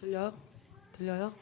들려요? 들려요?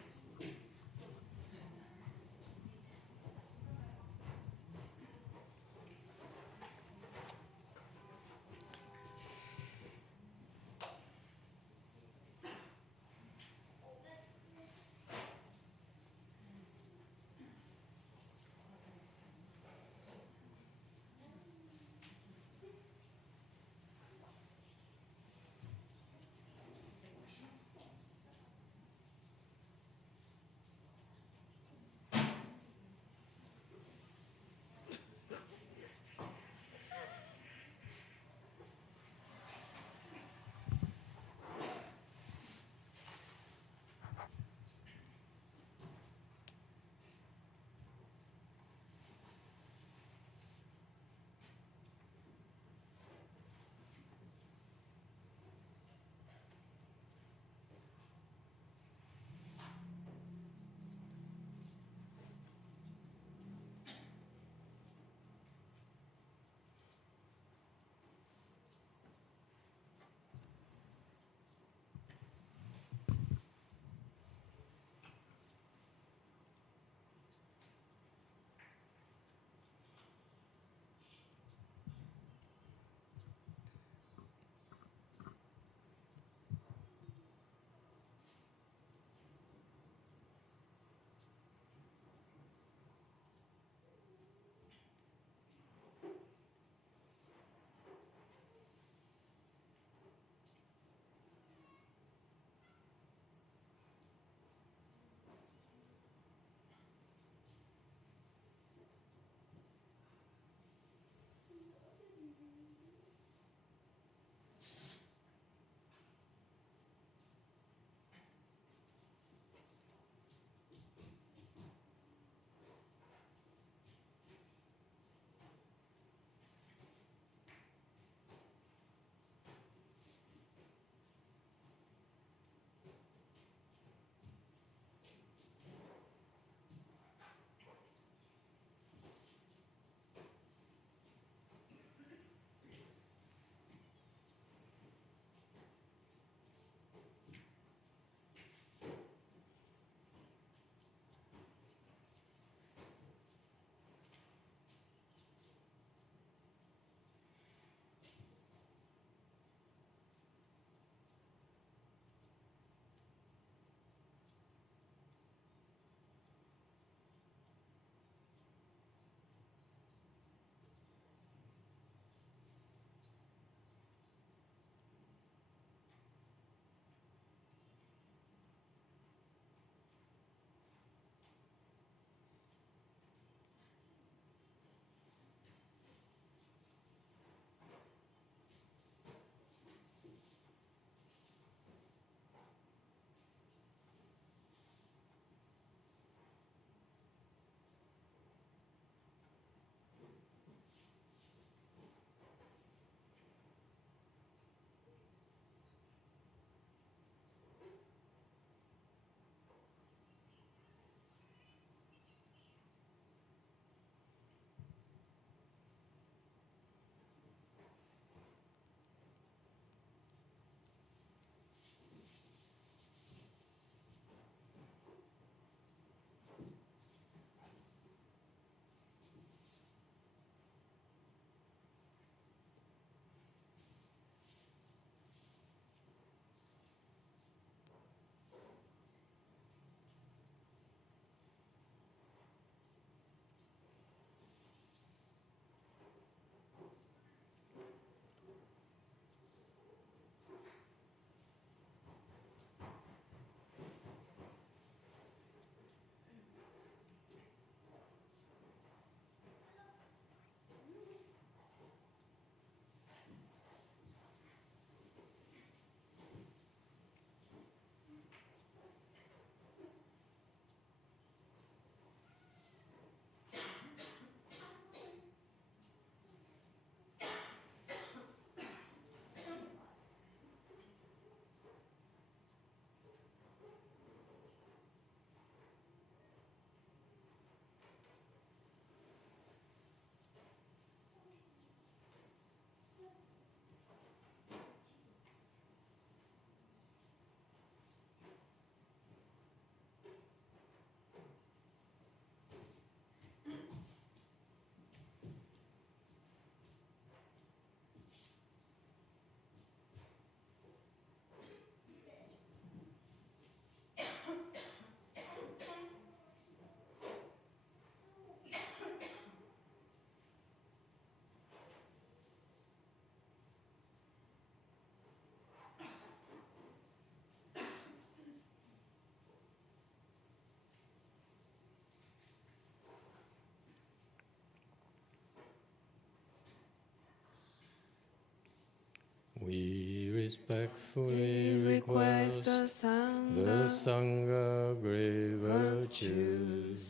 respectfully request the Sangha great virtues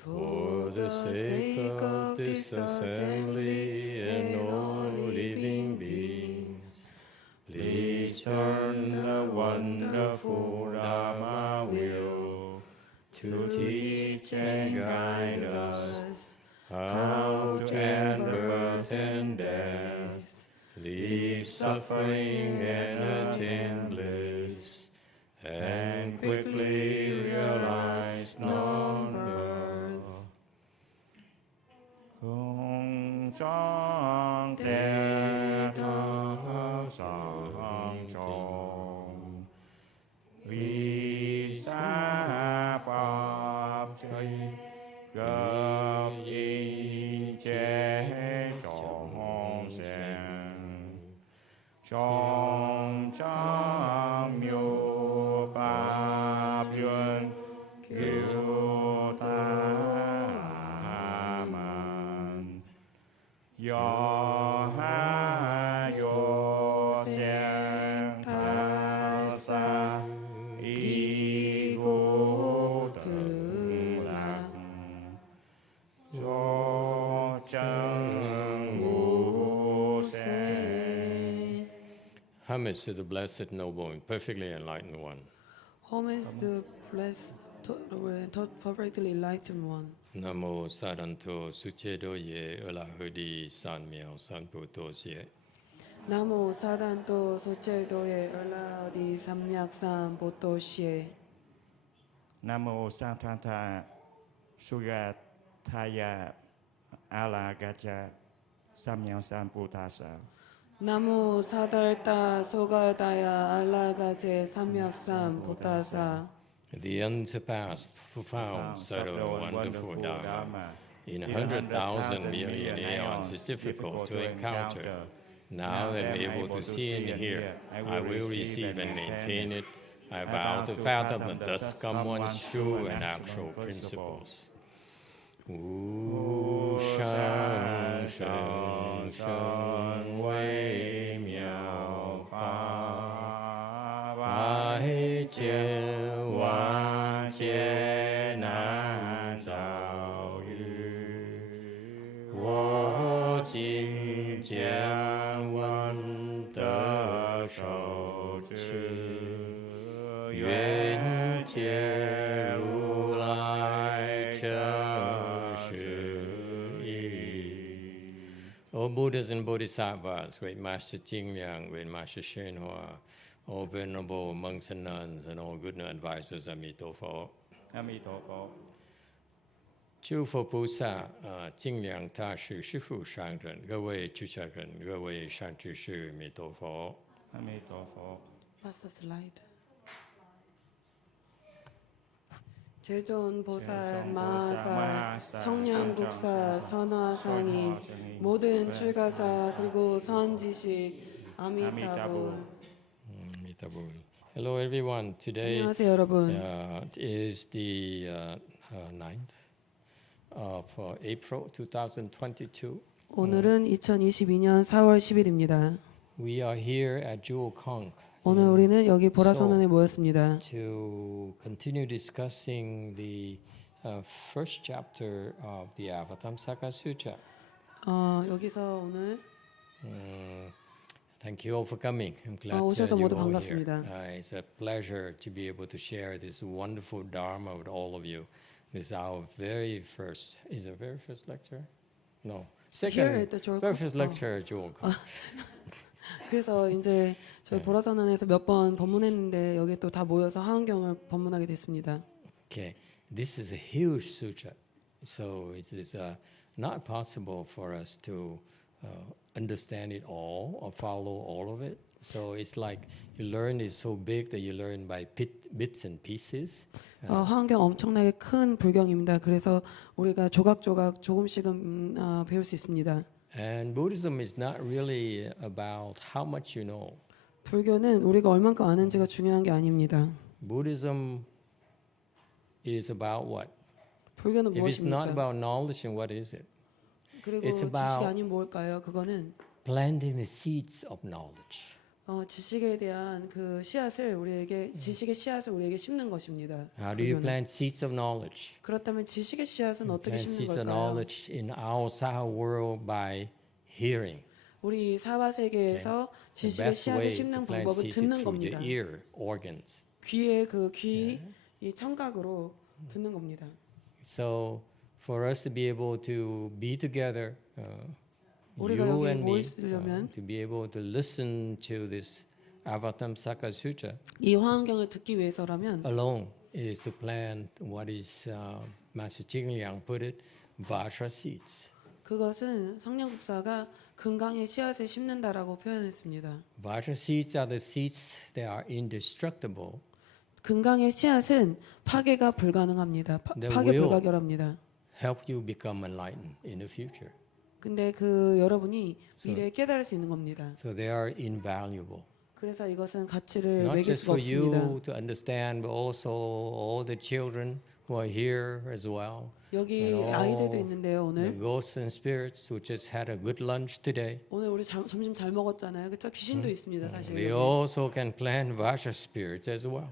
for the sake of this assembly and all living beings. Please turn the wonderful Dharma wheel to teach and guide us how to end birth and death, leave suffering and attain bliss, and quickly realize non-birth. Cung trang tế thơ sang trọng, vi sa pháp chay, gặp y chế trọng sen, trong trang miêu pháp yun kiêu ta man, yo ha yo sen tha sa y gu tự lạc, cho chân ngũ sen. Homage to the Blessed Noble and Perfectly Enlightened One. Homage to the blessed, perfectly enlightened one. Nam mô Sa Đan Tô Su Che Do Ye Ở La Hư Đi San Miao San Pu Tô Xie. Nam mô Sa Đan Tô Su Che Do Ye Ở La Di Samyak San Bồ Tô Xie. Nam mô Sa Tha Tha Suga Thaya Ala Gacha Samyang San Buddhasa. Nam mô Sa Đa Soga Daya Alagaje Samyak San Buddhasa. The unsurpassed, profound, subtle, wonderful Dharma in 100,000 million aeons is difficult to encounter. Now that I'm able to see and hear, I will receive and maintain it. I vow to fathom the thus come one's true and actual principles. Wu shang shang shang wei miao fa bai jie wan jie nan zhao yu wo jin jian wen de shou zhi yuan jie ru lai zhe. All Buddhas and Bodhisattvas, Great Master Jing Liang, Great Master YongHua, all venerable monks and nuns, and all good advisors, Emitofuo. Emitofuo. 诸佛菩萨尽量大师师父上人，各位出家人，各位善知识，弥陀佛。Emitofuo. Last slide. 제존 보살 마하사 청량국사 선화상인 모든 출가자 그리고 선지식 아미타불. Hello everyone. Today 안녕하세요 여러분. is the 9th of April 2022. 오늘은 2022년 4월 10일입니다. We are here at Jewel Conch. 오늘 우리는 여기 보라선원에 모였습니다. To continue discussing the first chapter of the Avatamsaka Sutra. 여기서 오늘 Thank you all for coming. I'm glad 오셔서 you 모두 all 반갑습니다. here. It's a pleasure to be able to share this wonderful Dharma with all of you. This is our very first. Is it very first lecture? No, Here second. at the Jewel Very Conch. first lecture at Jewel Conch. 그래서 이제 저희 보라선원에서 몇 번 법문했는데 여기 또 다 모여서 하원경을 법문하게 됐습니다. Okay, this is a huge sutra, so it is not possible for us to understand it all or follow all of it. So it's like you learn is so big that you learn by bits and pieces. 하원경 엄청나게 큰 불경입니다. 그래서 우리가 조각조각 조금씩은 배울 수 있습니다. And Buddhism is not really about how much you know. 불교는 우리가 얼만큼 아는지가 중요한 게 아닙니다. Buddhism is about what? 불교는 If it's not 무엇입니까? about knowledge, then what is it? 그리고 it's 지식이 about 아닌 뭘까요? 그거는 Planting the seeds of knowledge. 지식에 대한 그 씨앗을 우리에게 지식의 씨앗을 우리에게 심는 것입니다. How do you 그러면은. plant seeds of knowledge? 그렇다면 지식의 씨앗은 어떻게 Plant 심는 seeds of 걸까요? knowledge in our Saha world by hearing. 우리 사화 세계에서 The 지식의 best 씨앗을 way to 심는 plant 방법은 seeds is 듣는 through the 겁니다. ear organs. 귀의 그 귀, 이 청각으로 듣는 겁니다. So for us to be able to be together, 우리가 you 여기 and me, 모이려면 to be able to listen to this Avatamsaka Sutra 이 화엄경을 듣기 위해서라면 alone is to plant what is Master Jingliang put it, Vajra seeds. 그것은 성령 국사가 금강의 씨앗을 심는다라고 표현했습니다. Vajra seeds are the seeds that are indestructible. 금강의 씨앗은 파괴가 불가능합니다. That 파괴 will 불가결합니다. help you become enlightened in the future. 근데 그 여러분이 미래에 깨달을 수 있는 겁니다. So they are invaluable. 그래서 이것은 가치를 Not 매길 just 수가 for 없습니다. you to understand, but also all the children who are here as well. 여기 And all 아이들도 있는데요. the 오늘 ghosts and spirits who just had a good lunch today. 오늘 우리 점심 잘 먹었잖아요. 그렇죠? 귀신도 있습니다. 사실. We 여기. also can plant Vajra spirits as well.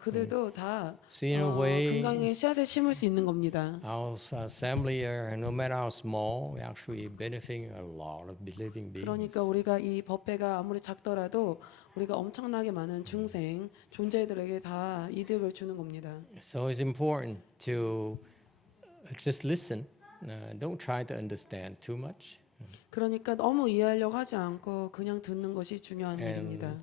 그들도 다 So in a way, 금강의 씨앗을 심을 수 있는 겁니다. our assembly, no matter how small, we actually benefiting a lot of living beings. 그러니까 우리가 이 법회가 아무리 작더라도 우리가 엄청나게 많은 중생 존재들에게 다 이득을 주는 겁니다. So it's important to just listen. Don't try to understand too much. 그러니까 너무 이해하려고 하지 않고 그냥 듣는 것이 중요한 일입니다.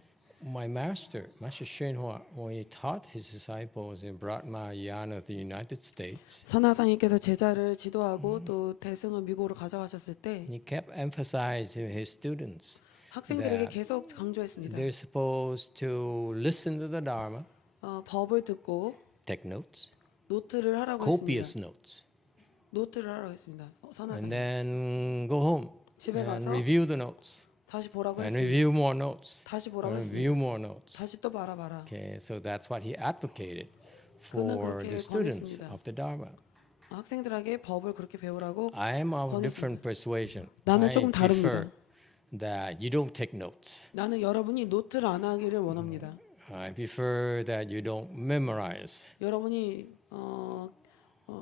My master, Master Shenhua, when he taught his disciples in Brahmayana of the United States, 선하상님께서 제자를 지도하고 또 대승을 미국으로 가져가셨을 때 he kept emphasizing his students 학생들에게 계속 강조했습니다. they're supposed to listen to the Dharma, 법을 듣고 take notes, 노트를 하라고 copious 했습니다. notes, 노트를 하라고 했습니다. and 선하상 then go home 집에 and 가서 review the notes, 다시 보라고 and 했습니다. review more notes, 다시 보라고 and 했습니다. review more notes. 다시 또 봐라. Okay, so that's what he advocated 그는 for 그렇게 the students 권했습니다. of the Dharma. 학생들에게 법을 그렇게 배우라고 I am of 권했습니다. different persuasion. 나는 I 조금 prefer 다릅니다. that you don't take notes. 나는 여러분이 노트를 안 하기를 원합니다. I prefer that you don't memorize. 여러분이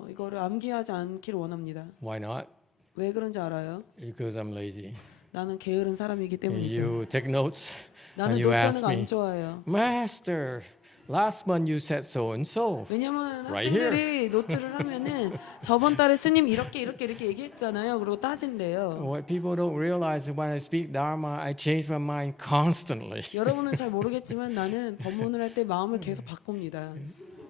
이거를 암기하지 않기를 원합니다. Why not? 왜 그런지 알아요? Because I'm lazy. 나는 게으른 사람이기 때문이죠. You take notes 나는 and you 노트하는 ask 거 안 me, 좋아해요. Master, last month you said so and so. 왜냐면 Right 학생들이 노트를 하면은 저번 달에 스님 이렇게 얘기했잖아요. 그리고 따진대요. What people don't realize is when I speak Dharma, I change my mind constantly. 여러분은 잘 모르겠지만 나는 법문을 할 때 마음을 계속 바꿉니다.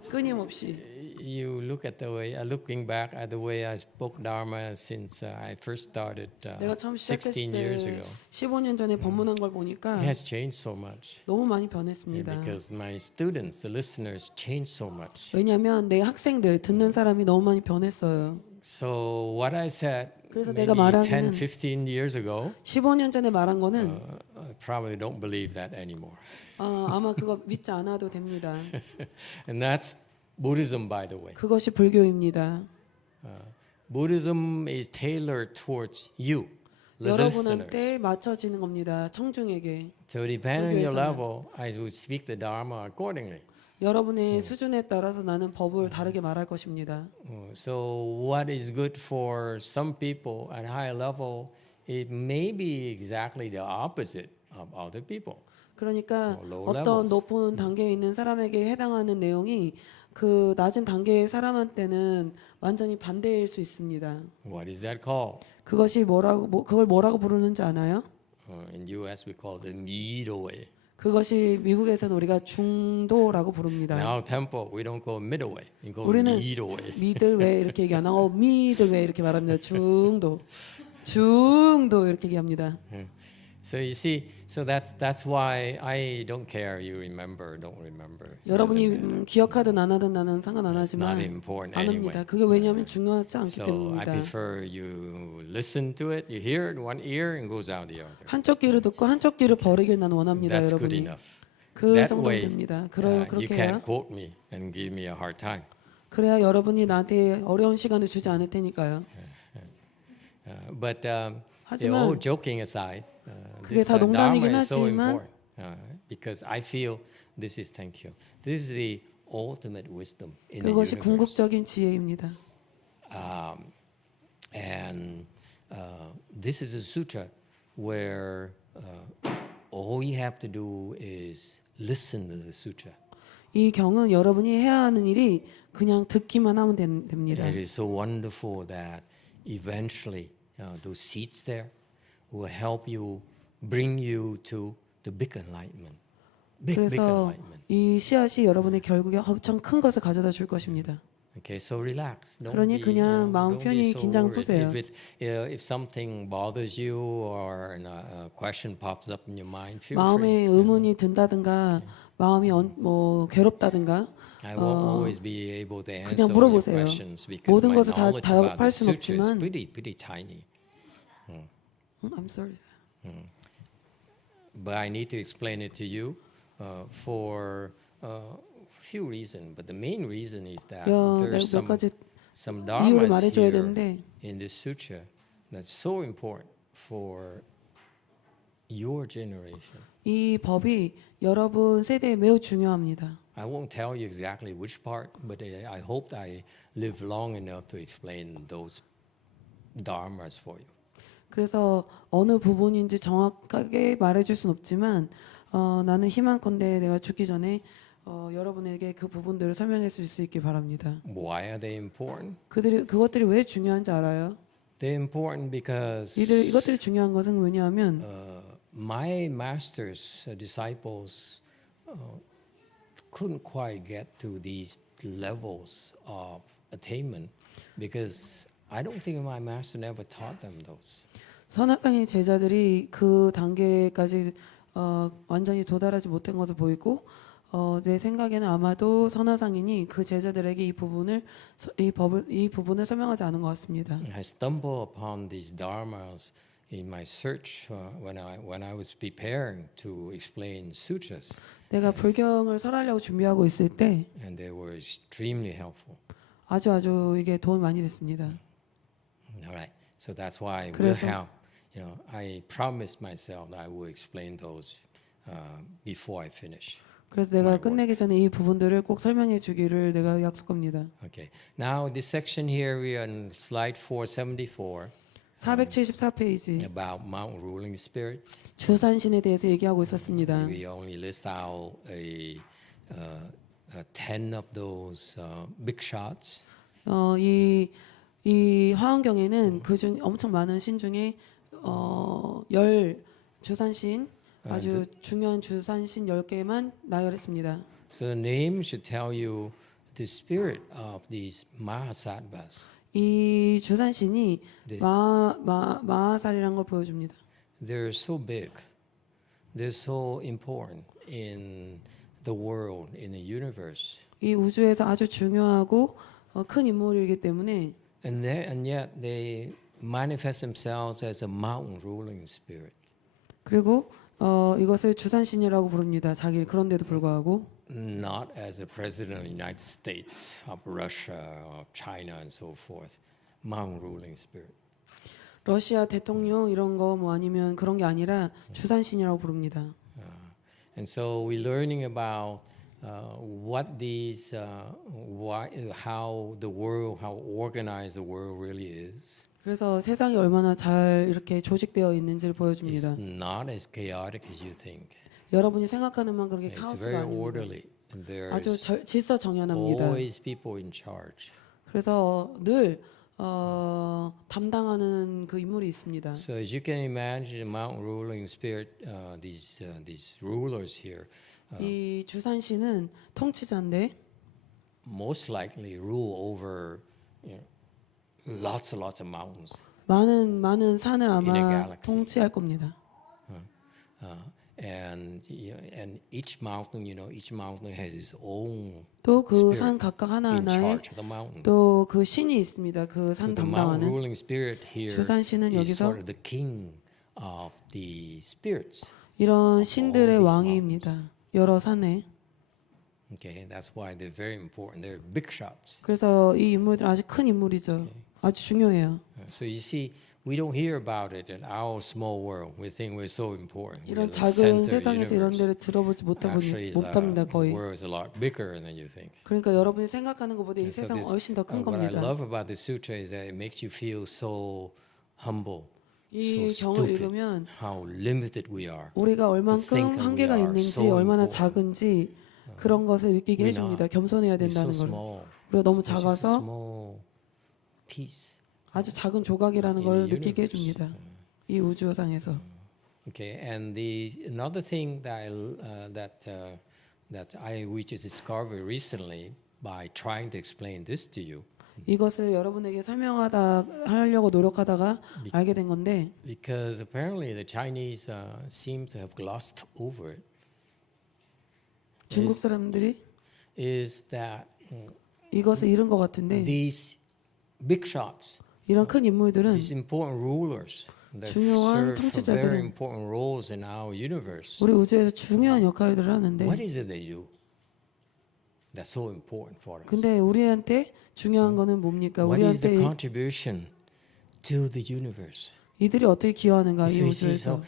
끊임없이. You look at the way, looking back at the way I spoke Dharma since I first started 내가 처음 16 시작했을 years 때 ago. 15년 전에 법문한 걸 It 보니까 has changed so much. 너무 많이 And 변했습니다. because my students, the listeners, changed so much. 왜냐하면 내 학생들 듣는 사람이 너무 많이 변했어요. So what I said 그래서 maybe 내가 말하기는 10, 15 years ago, 15년 전에 말한 거는 I probably don't believe that anymore. 아마 그거 믿지 않아도 됩니다. And that's Buddhism, by the way. 그것이 불교입니다. Buddhism is tailored towards you, the listeners. 여러분한테 맞춰지는 겁니다. 청중에게. So depending on your 불교에서는. level, I will speak the Dharma accordingly. 여러분의 수준에 따라서 나는 법을 다르게 말할 것입니다. So what is good for some people at high level, it may be exactly the opposite of other people. 그러니까 low 어떤 levels. 높은 단계에 있는 사람에게 해당하는 내용이 그 낮은 단계의 사람한테는 완전히 반대일 수 있습니다. What is that called? 그것이 그걸 뭐라고 부르는지 아나요? In US we call it the middle way. 그것이 미국에서는 우리가 중도라고 부릅니다. In our temple we don't call middle way. We call 우리는 middle way. 미들웨이 이렇게 얘기 안 하고 미들웨이 이렇게 말합니다. 중도 이렇게 얘기합니다. So you see, so that's why I don't care. You remember, don't remember. 여러분이 기억하든 안 하든 나는 상관 안 하지만 Not important 안 anyway. 합니다. 그게 왜냐하면 중요하지 않기 So I 때문입니다. prefer you listen to it, you hear it one ear and goes out the other. 한쪽 귀를 듣고 한쪽 귀를 버리길 나는 원합니다. That's good 여러분이. enough. 그 That 정도면 way, 됩니다. you 그렇게 해야 can't quote me and give me a hard time. 그래야 여러분이 나한테 어려운 시간을 주지 않을 테니까요. But 하지만 all joking aside, 그게 this 다 Dharma 농담이긴 is so 하지만 important. Because I feel this is thank you. This is the ultimate wisdom in the 그것이 universe. 궁극적인 지혜입니다. And this is a sutra where all you have to do is listen to the sutra. 이 경은 여러분이 해야 하는 일이 그냥 듣기만 하면 됩니다. It is so wonderful that eventually those seeds there will help you, bring you to the big enlightenment. Big 그래서 enlightenment. 이 씨앗이 여러분의 결국에 엄청 큰 것을 가져다 줄 것입니다. Okay, so relax. Don't 그러니 be, 그냥 마음 don't be 편히 so 긴장 worried. 푸세요. If something bothers you or a question pops up in your mind, feel 마음에 free. 의문이 든다든가 마음이 뭐 괴롭다든가 I won't always be able to answer 그냥 all your 물어보세요. questions because 모든 my 것을 다 knowledge about 답할 the 수는 sutra is 없지만 pretty tiny. I'm sorry. But I need to explain it to you for a few reasons. But the main reason is that there's 몇 가지 some 이유를 dharmas 말해줘야 here 되는데 in this sutra that's so important for your generation. 이 법이 여러분 세대에 매우 중요합니다. I won't tell you exactly which part, but I hope I live long enough to explain those dharmas for you. 그래서 어느 부분인지 정확하게 말해줄 수는 없지만 나는 희망컨대 내가 죽기 전에 여러분에게 그 부분들을 설명해 줄 수 있길 바랍니다. Why are they important? 그것들이 왜 중요한지 알아요? They're important because 이것들이 중요한 것은 왜냐하면 my master's disciples couldn't quite get to these levels of attainment because I don't think my master never taught them those. 선악상의 제자들이 그 단계까지 완전히 도달하지 못한 것을 보이고 내 생각에는 아마도 선화상인이 그 제자들에게 이 부분을 설명하지 않은 것 같습니다. I stumbled upon these dharmas in my search when I was preparing to explain sutras, 내가 불경을 설하려고 준비하고 있을 때 and they were extremely helpful. 아주 이게 도움이 많이 됐습니다. All right, so that's why we'll 그래서- have. I promised myself that I will explain those before I finish. 그래서 내가 끝내기 전에 이 부분들을 꼭 설명해 주기를 내가 약속합니다. Okay. Now this section here we are on slide 474 474페이지 about mountain ruling spirits. 주산신에 대해서 얘기하고 있었습니다. We only list out a 10 of those big shots. 이 화엄경에는 그중 엄청 많은 신 중에 10 주산신 아주 중요한 주산신 10개만 나열했습니다. So the name should tell you the spirit of these mahasattvas. 이 주산신이 네. 마하살이라는 걸 보여줍니다. They're so big. They're so important in the world, in the universe. 이 우주에서 아주 중요하고 큰 인물이기 때문에 And yet they manifest themselves as a mountain ruling spirit. 그리고 이것을 주산신이라고 부릅니다. 그런데도 불구하고 Not as a president of the United States, of Russia, of China, and so forth. Mountain ruling spirit. 러시아 대통령 이런 거 뭐 아니면 그런 게 아니라 주산신이라고 부릅니다. And so we're learning about what these, how the world, how organized the world really is. 그래서 세상이 얼마나 잘 이렇게 조직되어 있는지를 It's 보여줍니다. not as chaotic as you think. 여러분이 생각하는 만큼 그렇게 It's 카오스가 very 아닙니다. orderly. And 아주 there's 질서정연합니다. always people in charge. 그래서 늘 담당하는 그 인물이 있습니다. So as you can imagine, the mountain ruling spirit, these rulers here, 이 주산신은 통치자인데 most likely rule over lots and lots of mountains. 많은 산을 In a 아마 galaxy. 통치할 겁니다. And each mountain, each mountain has its own 또 그 spirit 산 각각 in 하나하나에 charge of the mountain. 또 그 신이 있습니다. 그 So 산 the mountain 담당하는 ruling spirit here 주산신은 is 여기서 sort of the king of the spirits. 이런 신들의 these 왕입니다. 여러 산에. Okay, that's why they're very important. They're big shots. 그래서 이 인물들 아주 큰 인물이죠. 아주 중요해요. So you see, we don't hear about it in our small world. We think we're so important. 이런 We're the 작은 center of the 세상에서 이런 universe. 데를 들어보지 Actually, 못합니다 the 거의. world is a lot bigger than you think. 그러니까 여러분이 생각하는 것보다 이 And so 세상은 훨씬 더 큰 what I 겁니다. love about the sutra is that it makes you feel so humble, 이 so 경을 stupid, 읽으면 how limited we are. 우리가 얼만큼 think 한계가 we are 있는지 so 얼마나 important. 작은지 그런 것을 느끼게 We're 해줍니다. not. 겸손해야 We're so 된다는 걸. small. 우리가 너무 We're just a 작아서 small piece. 아주 작은 조각이라는 In 걸 the 느끼게 universe. 해줍니다. 이 우주상에서. Okay, and another thing that I which is discovered recently by trying to explain this to you, 이것을 여러분에게 하려고 노력하다가 알게 된 건데 because apparently the Chinese seem to have glossed over it, 중국 사람들이 is that 이것을 잃은 것 같은데 these big shots, 이런 큰 인물들은 these important rulers that 중요한 serve for 통치자들은 very important roles in our universe, 우리 우주에서 중요한 역할들을 하는데 what is it they do that's so important for us? 근데 우리한테 중요한 거는 뭡니까? What is the 우리한테 contribution to the universe? 이들이 어떻게 기여하는가 이 So you see, 우주에서.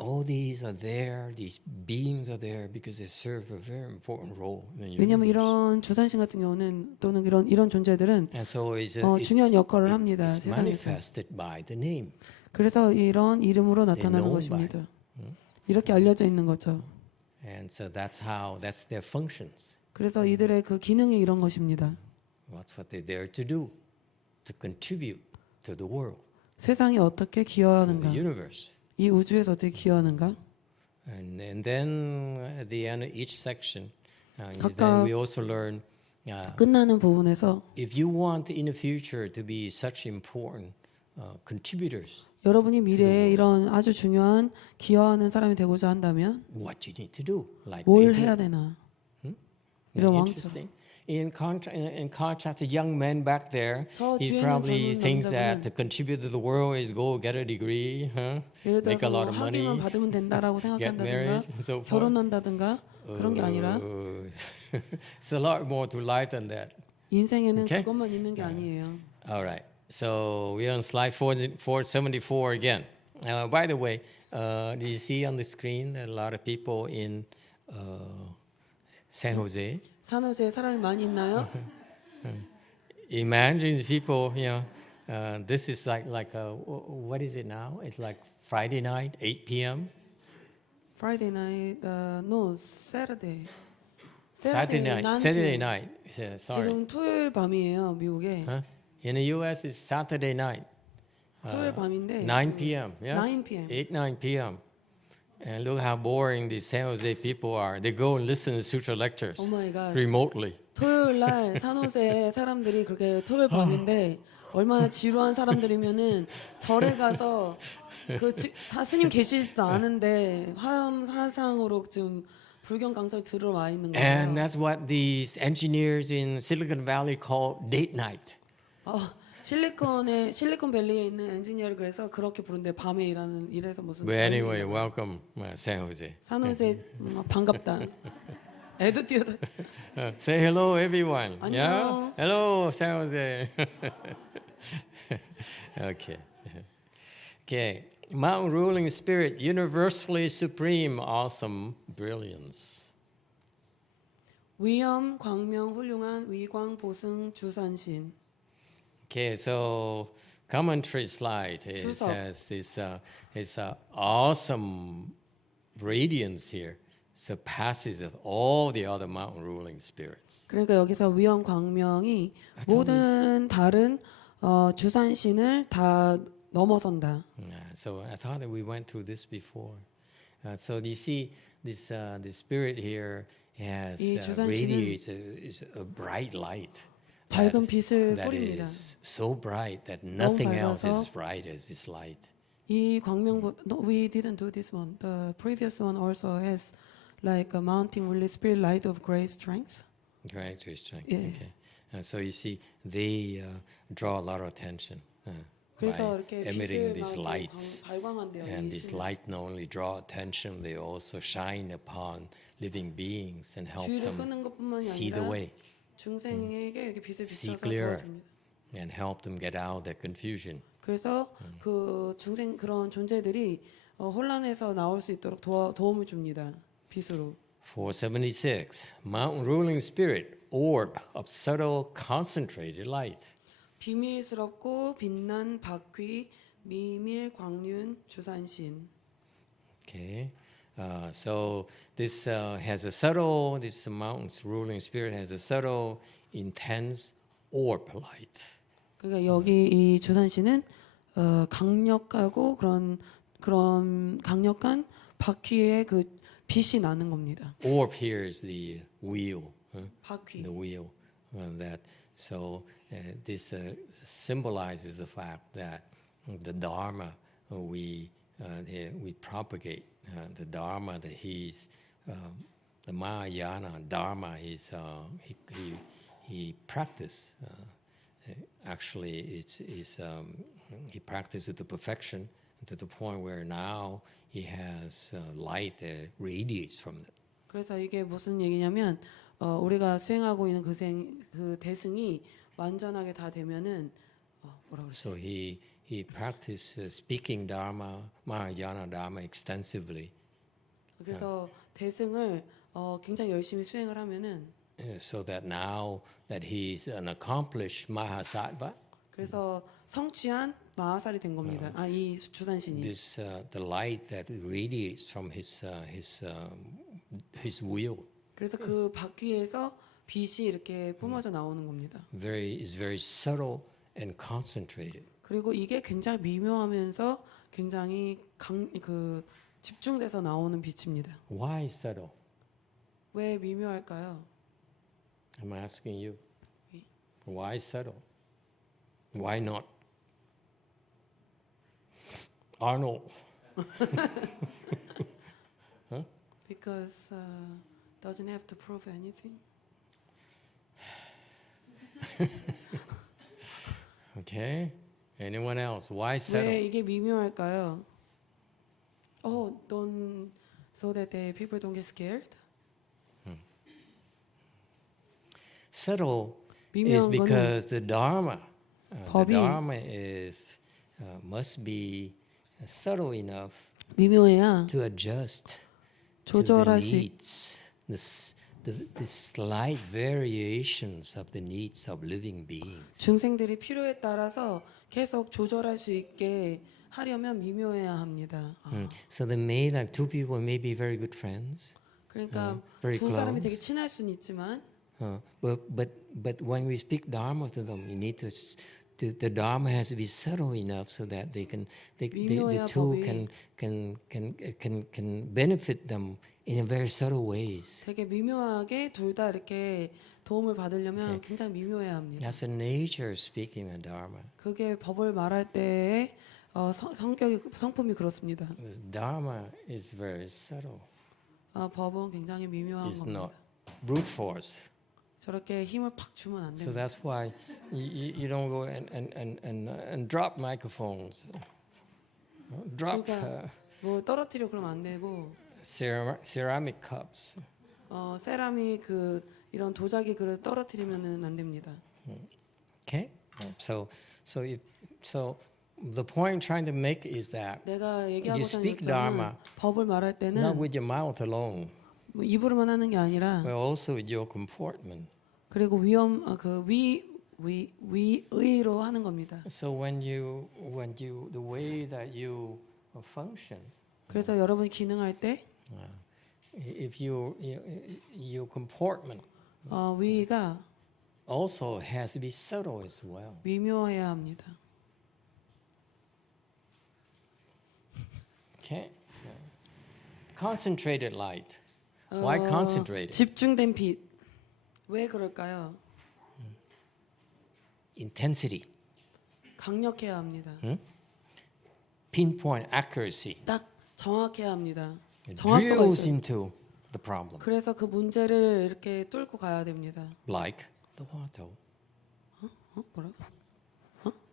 all these are there, these beings are there because they serve a very important role in the 왜냐하면 universe. 이런 주산신 같은 경우는 또는 이런 존재들은 And so 중요한 역할을 합니다. it's 세상에서. manifested by the name. 그래서 이런 이름으로 나타나는 known 것입니다. 이렇게 알려져 있는 거죠. And so that's their functions. 그래서 이들의 그 기능이 이런 것입니다. That's what they're there to do, to contribute to the world, 세상이 어떻게 to 기여하는가, the universe. 이 우주에서 어떻게 기여하는가. And then at the end of each section, then 각각 we also learn 끝나는 부분에서 if you want in the future to be such important contributors, 여러분이 미래에 이런 아주 중요한 기여하는 사람이 되고자 한다면 what you need to do, like 뭘 they 해야 did. 되나. 이런 왕처럼. Interesting. In contrast, the young man back there, 저 he 뒤에 있는 probably 젊은 thinks that 남자분은 to contribute to the world is go get a degree, 예를 make a 들어서 lot of money, 학위만 받으면 된다라고 get 생각한다든가 married, and so forth. 결혼한다든가 그런 게 아니라 It's a lot more to life than that. 인생에는 Okay? 그것만 있는 게 아니에요. All right. So we're on slide 474 again. By the way, did you see on the screen that a lot of people in San Jose? 산호제에 사람이 많이 있나요? Imagine these people, this is like what is it now? It's like Friday night, 8 p.m. Friday night, no, Saturday. Saturday night. Sorry. 지금 토요일 밤이에요, 미국에. Huh? In the U.S., it's Saturday night. 토요일 밤인데 9 p.m. Yeah? 9 p.m. 9 p.m. And look how boring these San Jose people are. They go and listen to sutra lectures Oh my God. remotely. 토요일 날 산호세 사람들이 그렇게 토요일 밤인데 얼마나 지루한 사람들이면은 절에 가서 스님 계시지도 않은데 화상으로 지금 불경 강사를 들으러 와 있는 거예요. And that's what these engineers in Silicon Valley call date night. 실리콘밸리에 있는 엔지니어를 그래서 그렇게 부른데 밤에 일해서 무슨. But anyway, welcome, San Jose. 산호세 반갑다. 애도 뛰어다. Say hello, everyone. 안녕. Yeah? Hello, San Jose. Okay. Okay. Mountain ruling spirit, universally supreme, awesome, brilliance. 위엄 광명 훌륭한 위광 보승 주산신. Okay, so commentary slide. It 주석. says this awesome radiance here surpasses all the other mountain ruling spirits. 그러니까 여기서 위엄 광명이 모든 다른 주산신을 다 넘어선다. So I thought that we went through this before. So you see, this the spirit here has 이 주산신은 radiates is a bright light. 밝은 빛을 That 뿌립니다. is so bright that nothing else is 밝아서 as bright as this light. 이 광명보다 no, we didn't do this one. The previous one also has like a mounting really spirit light of great strength. Correct, very strength. Yeah. Okay. So you see, they draw a lot of attention 그래서 by 이렇게 emitting 빛을 these 막 lights. 발광한대요. And 이 this 신은. light not only draw attention, they also shine upon living beings and help 주의를 them 끄는 것뿐만이 see the 아니라 way 중생에게 이렇게 빛을 see 비춰서 clearer. 도와줍니다. and help them get out of their confusion. 그래서 그 중생 그런 존재들이 혼란에서 나올 수 있도록 도움을 줍니다. 빛으로. 476. Mountain ruling spirit, orb of subtle concentrated light. 비밀스럽고 빛난 바퀴 미밀 광륜 주산신. Okay. So this this mountain's ruling spirit has a subtle, intense orb light. 그러니까 여기 이 주산신은 강력하고 그런 강력한 바퀴의 그 빛이 나는 겁니다. Orb here is the wheel. 바퀴. The wheel. This symbolizes the fact that the Dharma we propagate the Dharma that he's the Mahayana Dharma he practiced actually he practiced it to perfection to the point where now he has light that radiates from it. 그래서 이게 무슨 얘기냐면 우리가 수행하고 있는 그 대승이 완전하게 다 되면은 뭐라고 그랬어? So he practiced speaking Dharma, Mahayana Dharma extensively. 그래서 대승을 굉장히 열심히 수행을 하면은 So that now that he's an accomplished Mahasattva, 그래서 성취한 마하살이 된 겁니다. 이 주산신이. this the light that radiates from his wheel 그래서 그 바퀴에서 빛이 이렇게 뿜어져 나오는 겁니다. is very subtle and concentrated. 그리고 이게 굉장히 미묘하면서 굉장히 집중돼서 나오는 빛입니다. Why subtle? 왜 미묘할까요? I'm asking you. Why subtle? Why not Arnold? Because doesn't have to prove anything. Okay. Anyone else? Why subtle? 왜 이게 미묘할까요? Don't so that the people don't get scared. Subtle is 미묘한 거는 because the Dharma, the 법이 Dharma must be subtle enough 미묘해야 to adjust 조절할 to 수 the needs, the slight variations of the needs of living beings. 중생들이 필요에 따라서 계속 조절할 수 있게 하려면 미묘해야 합니다. So two people may be very good friends. 그러니까 very 두 사람이 close. 되게 친할 수는 있지만 But when we speak Dharma to them, you need the Dharma has to be subtle enough so that the two 법이. can benefit them in a very subtle ways. 되게 미묘하게 둘 다 이렇게 도움을 받으려면 굉장히 미묘해야 합니다. That's the nature of speaking the Dharma. 그게 법을 말할 때의 성품이 그렇습니다. The Dharma is very subtle. 법은 굉장히 미묘한 It's 겁니다. not brute force. 저렇게 힘을 팍 주면 안 So 됩니다. that's why you don't go and drop microphones, drop 그러니까 뭐 떨어뜨려 그러면 안 되고 ceramic cups. 세라믹 이런 도자기 그릇 떨어뜨리면은 안 됩니다. Okay, so the point I'm trying to make is that 내가 you 얘기하고자 하는 speak Dharma 입장은 법을 말할 not 때는 with your mouth alone, 뭐 입으로만 하는 게 아니라 but also with your comportment. 그리고 위의로 하는 겁니다. So when you the way that you function, 그래서 여러분이 기능할 때 if your comportment 위가 also has to be subtle as well. 미묘해야 합니다. Okay. Concentrated light. Why concentrated? 집중된 빛. 왜 그럴까요? Intensity. 강력해야 합니다. Pinpoint accuracy. 딱 정확해야 합니다. It 정확도가 drills 있어요. into the problem. 그래서 그 문제를 이렇게 뚫고 가야 됩니다. Like the 화토. 뭐라?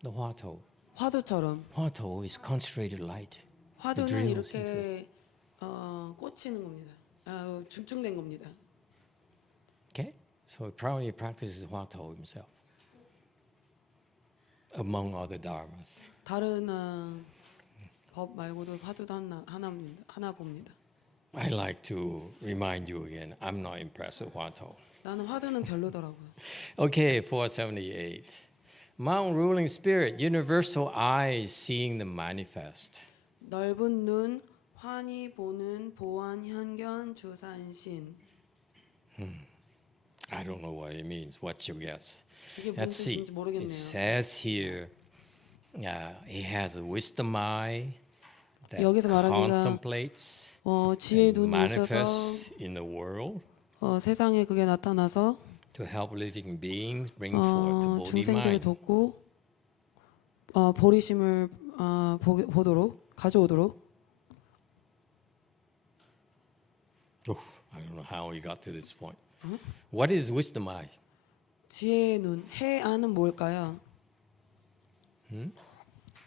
The 화토. 화두처럼. 화토 is concentrated light. 화두는 drills 이렇게 꽂히는 겁니다. 집중된 겁니다. Okay? So probably practices 화토 himself. among other dharmas. 다른 법 말고도 화두도 하나 봅니다. I like to remind you again, I'm not impressed with 화두. 나는 화두는 별로더라고요. Okay, 478. Mount ruling spirit, universal eyes seeing the manifest. 넓은 눈, 환히 보는 보안 현견 주산신. I don't know what it means. What's your guess? 이게 무슨 Let's see. 뜻인지 모르겠네요. It says here, he has a wisdom eye that 여기서 말하기가 contemplates 지혜의 and 눈이 있어서 manifests in the world 세상에 그게 나타나서 to help living beings bring forth the body 중생들을 mind. 돕고 보리심을 보도록 가져오도록. I don't know how he got to this point. What is wisdom eye? 지혜의 눈, 해안은 뭘까요?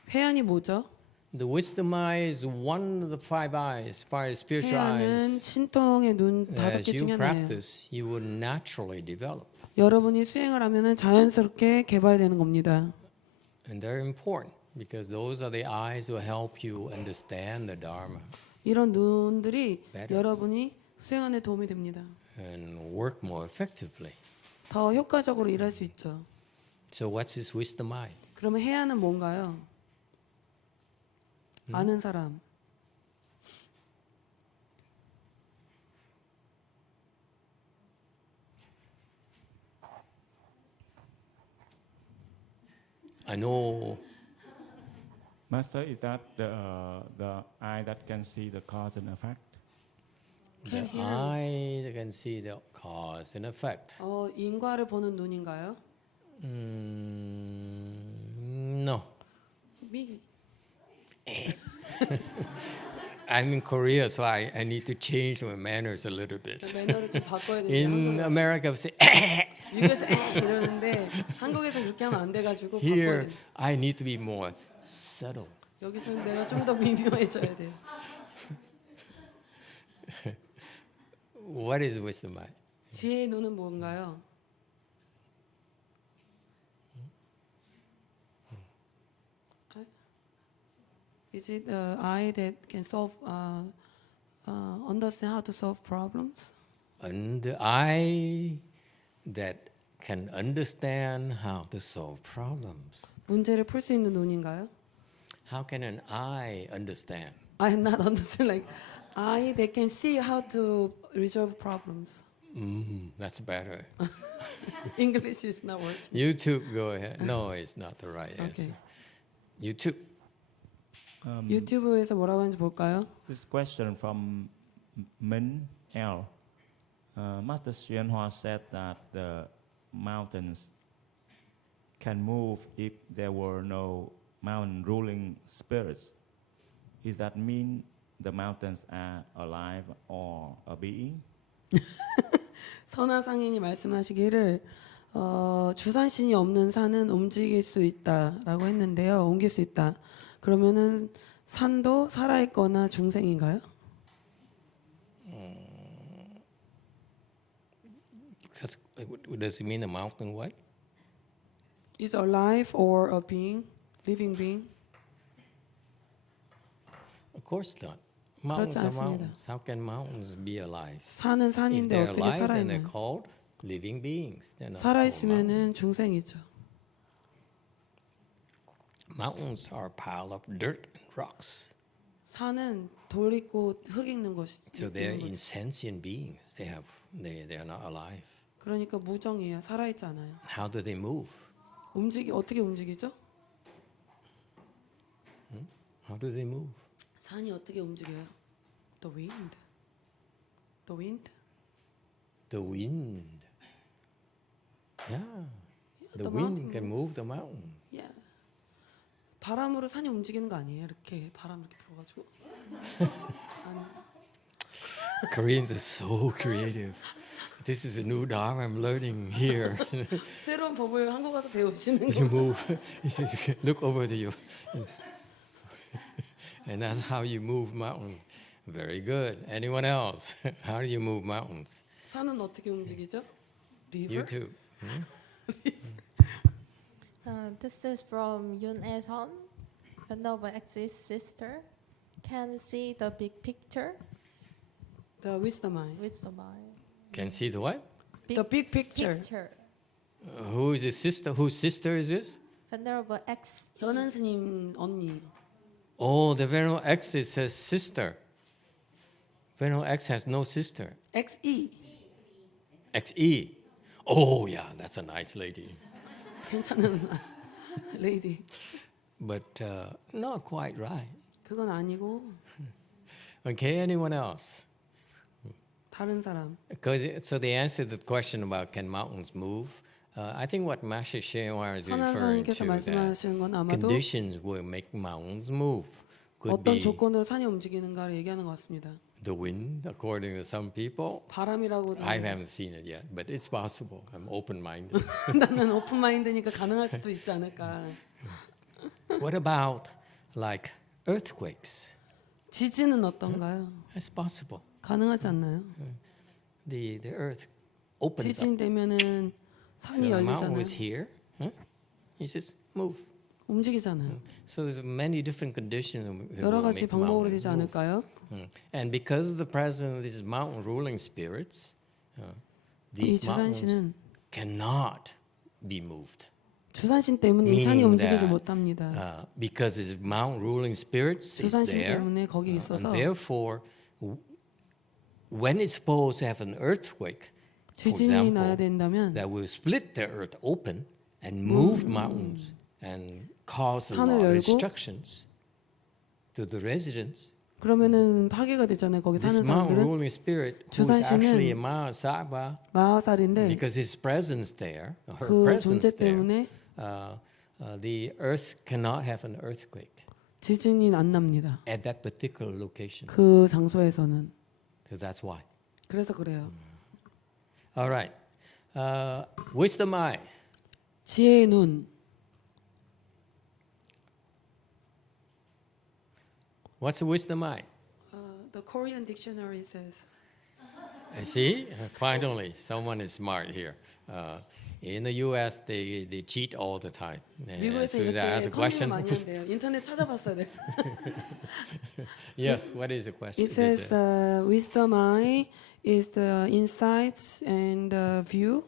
해안이 뭐죠? The wisdom eye is one of the five eyes, five spiritual 해안은 eyes. 신통의 눈 다섯 As 개 you 중에 하나예요. practice, you will naturally develop. 여러분이 수행을 하면은 자연스럽게 개발되는 겁니다. And they're important because those are the eyes who help you understand the Dharma 이런 눈들이 Better. 여러분이 수행하는 데 도움이 됩니다. and work more effectively. 더 효과적으로 일할 수 있죠. So what's his wisdom eye? 그러면 해안은 뭔가요? 아는 사람. I know Master, is that the eye that can see the cause and effect? the eye that can see the cause and effect. 인과를 보는 눈인가요? No. 미. I'm in Korea, so I need to change my manners a little bit. 매너를 좀 바꿔야 In 되는데 America, we say, 미국에서 이러는데 한국에서 그렇게 하면 안 돼가지고 바꿔야 here, 돼. I need to be more subtle. 여기서는 내가 좀 더 미묘해져야 돼요. What is wisdom eye? 지혜의 눈은 뭔가요? Is it the eye that can solve, understand how to solve problems? And the eye that can understand how to solve problems. 문제를 풀 수 있는 눈인가요? How can an eye understand? I not understand like eye that can see how to resolve problems. That's better. English is not working. YouTube, go ahead. No, it's not the right answer. Okay. YouTube. 유튜브에서 뭐라고 하는지 볼까요? This question from Min L. Master YongHua said that the mountains can move if there were no mountain ruling spirits. Does that mean the mountains are alive or a being? 선화상인이 말씀하시기를 주산신이 없는 산은 움직일 수 있다라고 했는데요. 옮길 수 있다. 그러면은 산도 살아있거나 중생인가요? Because does it mean a mountain what? Is alive or a being, living being? Of course not. Mountains are 않습니다. mountains. How can mountains be alive? 산은 If 산인데 they're 어떻게 alive, then they're 살아있나요? called living beings. They're not called mountains. 살아있으면은 중생이죠. Mountains are a pile of dirt and rocks. 산은 돌 있고 흙 있는 것이 So they're 있는 거죠. insentient beings. They are not alive. 그러니까 무정이에요. 살아있지 않아요. How do they move? 어떻게 움직이죠? How do they move? 산이 어떻게 움직여요? The wind. The wind. The wind. Yeah. The the wind mountain can move the mountain. Yeah. 바람으로 산이 움직이는 거 아니에요? 이렇게 바람 이렇게 불어가지고. Koreans are so creative. This is a new Dharma I'm learning here. 새로운 법을 한국 가서 배우시는 You 거. move. He says, look over to you. And that's how you move mountains. Very good. Anyone else? How do you move mountains? 산은 어떻게 움직이죠? River. You too. This is from Yun Eson. Venerable X's sister can see the big picture The wisdom eye. with the mind. Can see the what? The big picture. Who is his sister? Whose sister is this? Venerable X. 현안 스님 언니. Oh, the Venerable X is his sister. Venerable X has no sister. XE. XE. Oh, yeah, that's a nice lady. 괜찮은 레이디. But not quite right. 그건 아니고 Okay, anyone else? 다른 사람. So the answer to the question about can mountains move, I think what Master Hsuan is referring 선하사님께서 to that 말씀하시는 건 아마도 conditions will make mountains move. Could 어떤 be 조건으로 산이 움직이는가를 얘기하는 것 같습니다. the wind, according to some people. 바람이라고도 I haven't seen it yet, but it's possible. I'm open-minded. 나는 오픈 마인드니까 가능할 수도 있지 않을까. What about like earthquakes? 지진은 어떤가요? It's possible. 가능하지 않나요? The earth opens up. 지진 되면은 So 산이 the mountain 열리잖아요. was here. He says move. 움직이잖아요. So there's many different conditions that 여러 will 가지 make 방법으로 mountains 되지 move. 않을까요? And because of the presence of these mountain ruling spirits, 이 these mountains 주산신은 cannot be moved. 주산신 때문에 이 산이 Meaning 움직이지 that, 못합니다. because these mountain ruling spirits is 주산신 there, 때문에 거기 and 있어서 therefore, when it's supposed to have an earthquake, for 지진이 나야 example, 된다면 that will split the earth open and move mountains and cause a 산을 lot of 열고 destructions to the residents. 그러면은 파괴가 되잖아요. 거기 This 사는 mountain 사람들은 ruling spirit, who is 주산신은 actually a Mahasaba, 마하살인데 because his presence there, her 그 presence 존재 there, 때문에 the earth cannot have an earthquake 지진이 안 납니다. at that particular location. 그 장소에서는. So that's why. 그래서 그래요. All right. Wisdom eye. 지혜의 눈. What's a wisdom eye? The Korean dictionary says. See, finally, someone is smart here. In the U.S., they cheat all the time. As 미국에서 soon as I ask 이렇게 a 컨닝을 question, 많이 한대요. 인터넷 찾아봤어야 돼. yes, what is the question? It says wisdom eye is the insights and view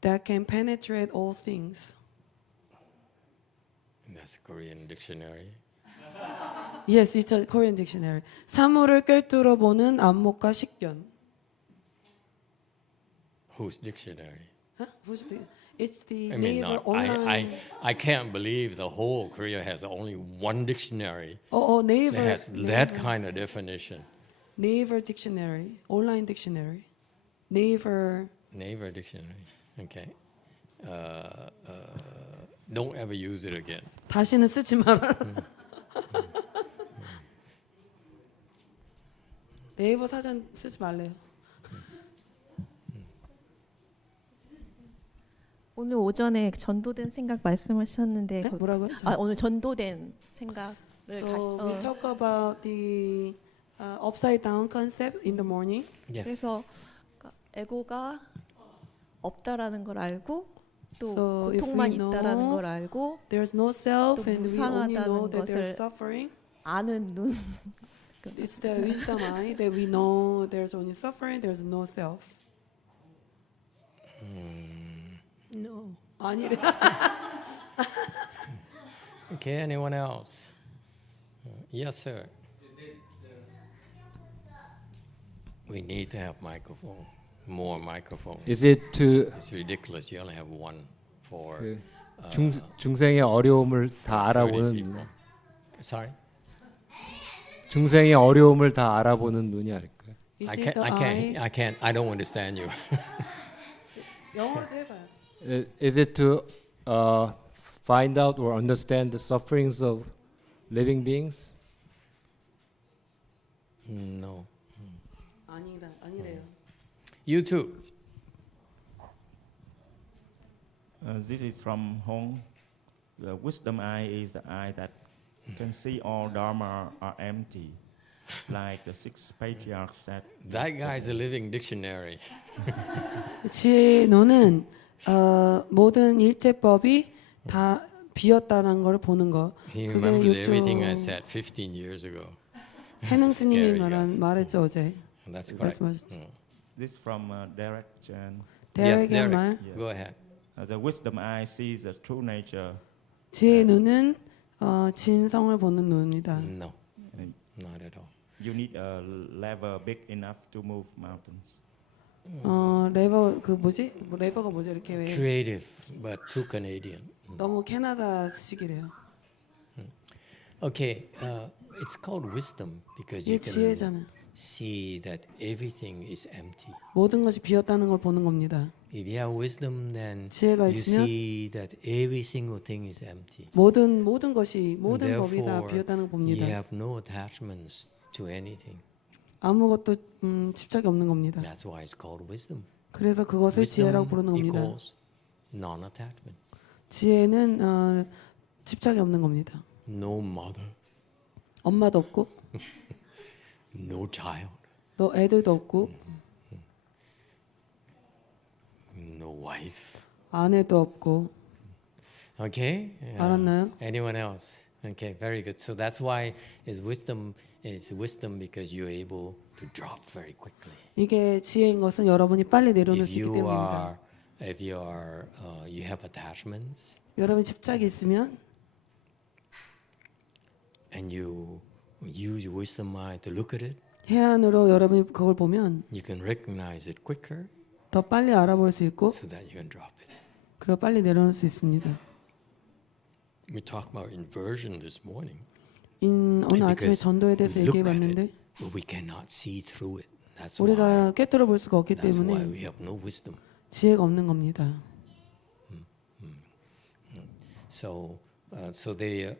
that can penetrate all things. That's a Korean dictionary. Yes, it's a Korean dictionary. 사물을 꿰뚫어 보는 안목과 식견. Whose dictionary? Huh? It's the I mean, Naver not, online. I can't believe the whole Korea has only one dictionary Naver. that has that kind of definition. Naver dictionary, online dictionary. Naver. Naver dictionary. Okay. Don't ever use it again. 다시는 쓰지 마라. 네이버 사전 쓰지 말래요. 오늘 오전에 전도된 생각 말씀하셨는데 네? 뭐라고요? 오늘 전도된 생각을 So 다시 we talk about the upside down concept in the morning. Yes. 그래서 에고가 없다라는 걸 알고 또 So if 고통만 we know 있다라는 걸 알고 There's no self 또 and we only 무상하다는 know that there's 것을 suffering. 아는 눈. It's the wisdom eye that we know there's only suffering, there's no self. No. 아니래. Okay, anyone else? Yes, sir. We need to have microphone, more microphone. Is it to It's ridiculous. You only have one for 그 중생의 어려움을 다 30 알아보는 people. Sorry? 중생의 어려움을 다 알아보는 눈이 아닐까요? Is I it the eye? I don't understand you. 영어로 해봐요. Is it to find out or understand the sufferings of living beings? No. 아니래요. You too. This is from Hong. The wisdom eye is the eye that can see all Dharma are empty, like the six patriarchs said. That guy is a living dictionary. 지혜의 눈은 모든 일체법이 다 비었다는 걸 보는 거. He 그게 remembers everything I 육조 said 15 years ago. 해능 스님이 Scary, 말했죠 어제. That's correct. 말씀하셨죠. This from Derek Chen. Yes, 대학의 Derek. 말. Go ahead. The wisdom eye sees the true nature. 지혜의 눈은 진성을 보는 눈이다. No, not at all. You need a lever big enough to move mountains. 레버 그 뭐지? 뭐 레버가 뭐죠? 이렇게 왜 Creative, but too Canadian. 너무 캐나다식이래요. Okay, it's called wisdom because 이게 you can 지혜잖아요. see that everything is empty. 모든 것이 비었다는 걸 보는 겁니다. If you have wisdom, then 지혜가 you 있으면 see that every single thing is empty. 모든 것이 And 모든 법이 다 therefore, 비었다는 걸 you 봅니다. have no attachments to anything. 아무것도 집착이 없는 겁니다. That's why it's called wisdom. 그래서 그것을 지혜라고 부르는 겁니다. equals non-attachment. 지혜는 집착이 없는 겁니다. No mother, 엄마도 없고 no child, 너 애들도 없고 no wife. 아내도 없고. Okay? 알았나요? Anyone else? Okay, very good. So that's why is wisdom because you're able to drop very quickly. 이게 지혜인 것은 여러분이 빨리 내려놓을 If 수 있기 you 때문입니다. you have attachments 여러분이 집착이 있으면 and you use your wisdom mind to look at it, 해안으로 여러분이 그걸 보면 you can recognize it quicker 더 빨리 알아볼 수 있고 so that you can drop it. 그리고 빨리 내려놓을 수 있습니다. We talked about inversion this morning. 오늘 아침에 Because 전도에 대해서 we look 얘기해 at 봤는데 it, but we cannot see through it. That's 우리가 why. 꿰뚫어 볼 수가 없기 That's why 때문에 we have no wisdom. 지혜가 없는 겁니다. So they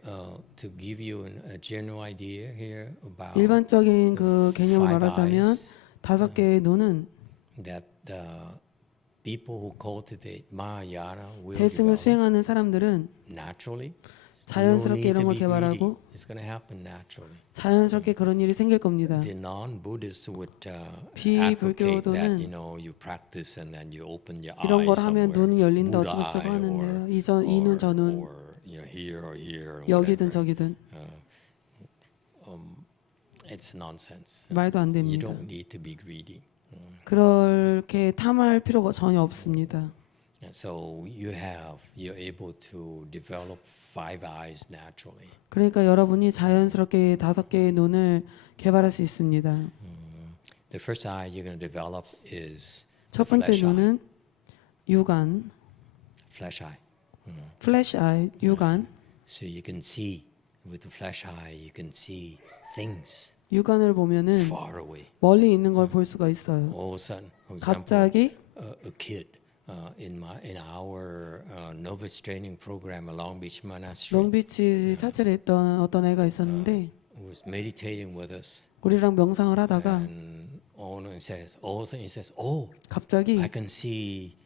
to give you a general idea here about 일반적인 그 개념을 five 말하자면 eyes, 5개의 눈은 that people who cultivate Mahayana will 대승을 develop 수행하는 사람들은 naturally. 자연스럽게 No need 이런 to 걸 be 개발하고 greedy. It's going to happen naturally. 자연스럽게 그런 일이 생길 겁니다. The non-Buddhists would advocate that 비불교도는 you practice and then you open your 이런 eyes 걸 하면 somewhere. 눈이 열린다 Buddha 어쩌고저쩌고 eye 하는데요. or 이눈 저눈 or here or here. or 여기든 whatever. 저기든 It's nonsense. 말도 안 You 됩니다. don't need to be greedy. 그렇게 탐할 필요가 전혀 없습니다. And so you're able to develop five eyes naturally. 그러니까 여러분이 자연스럽게 5개의 눈을 개발할 수 있습니다. The first eye you're going to develop is 첫 번째 flesh eye. 눈은 육안, Flesh eye. 플래시 아이, 육안. So you can see with the flesh eye, you can see things 육안을 보면은 far away. 멀리 있는 걸 볼 수가 있어요. All of a sudden, for example, 갑자기 a kid in our novice training program at Long Beach Monastery 롱비치 사찰에 있던 어떤 애가 있었는데 was meditating with us, 우리랑 명상을 하다가 and all of a sudden he says, "Oh, 갑자기 I can see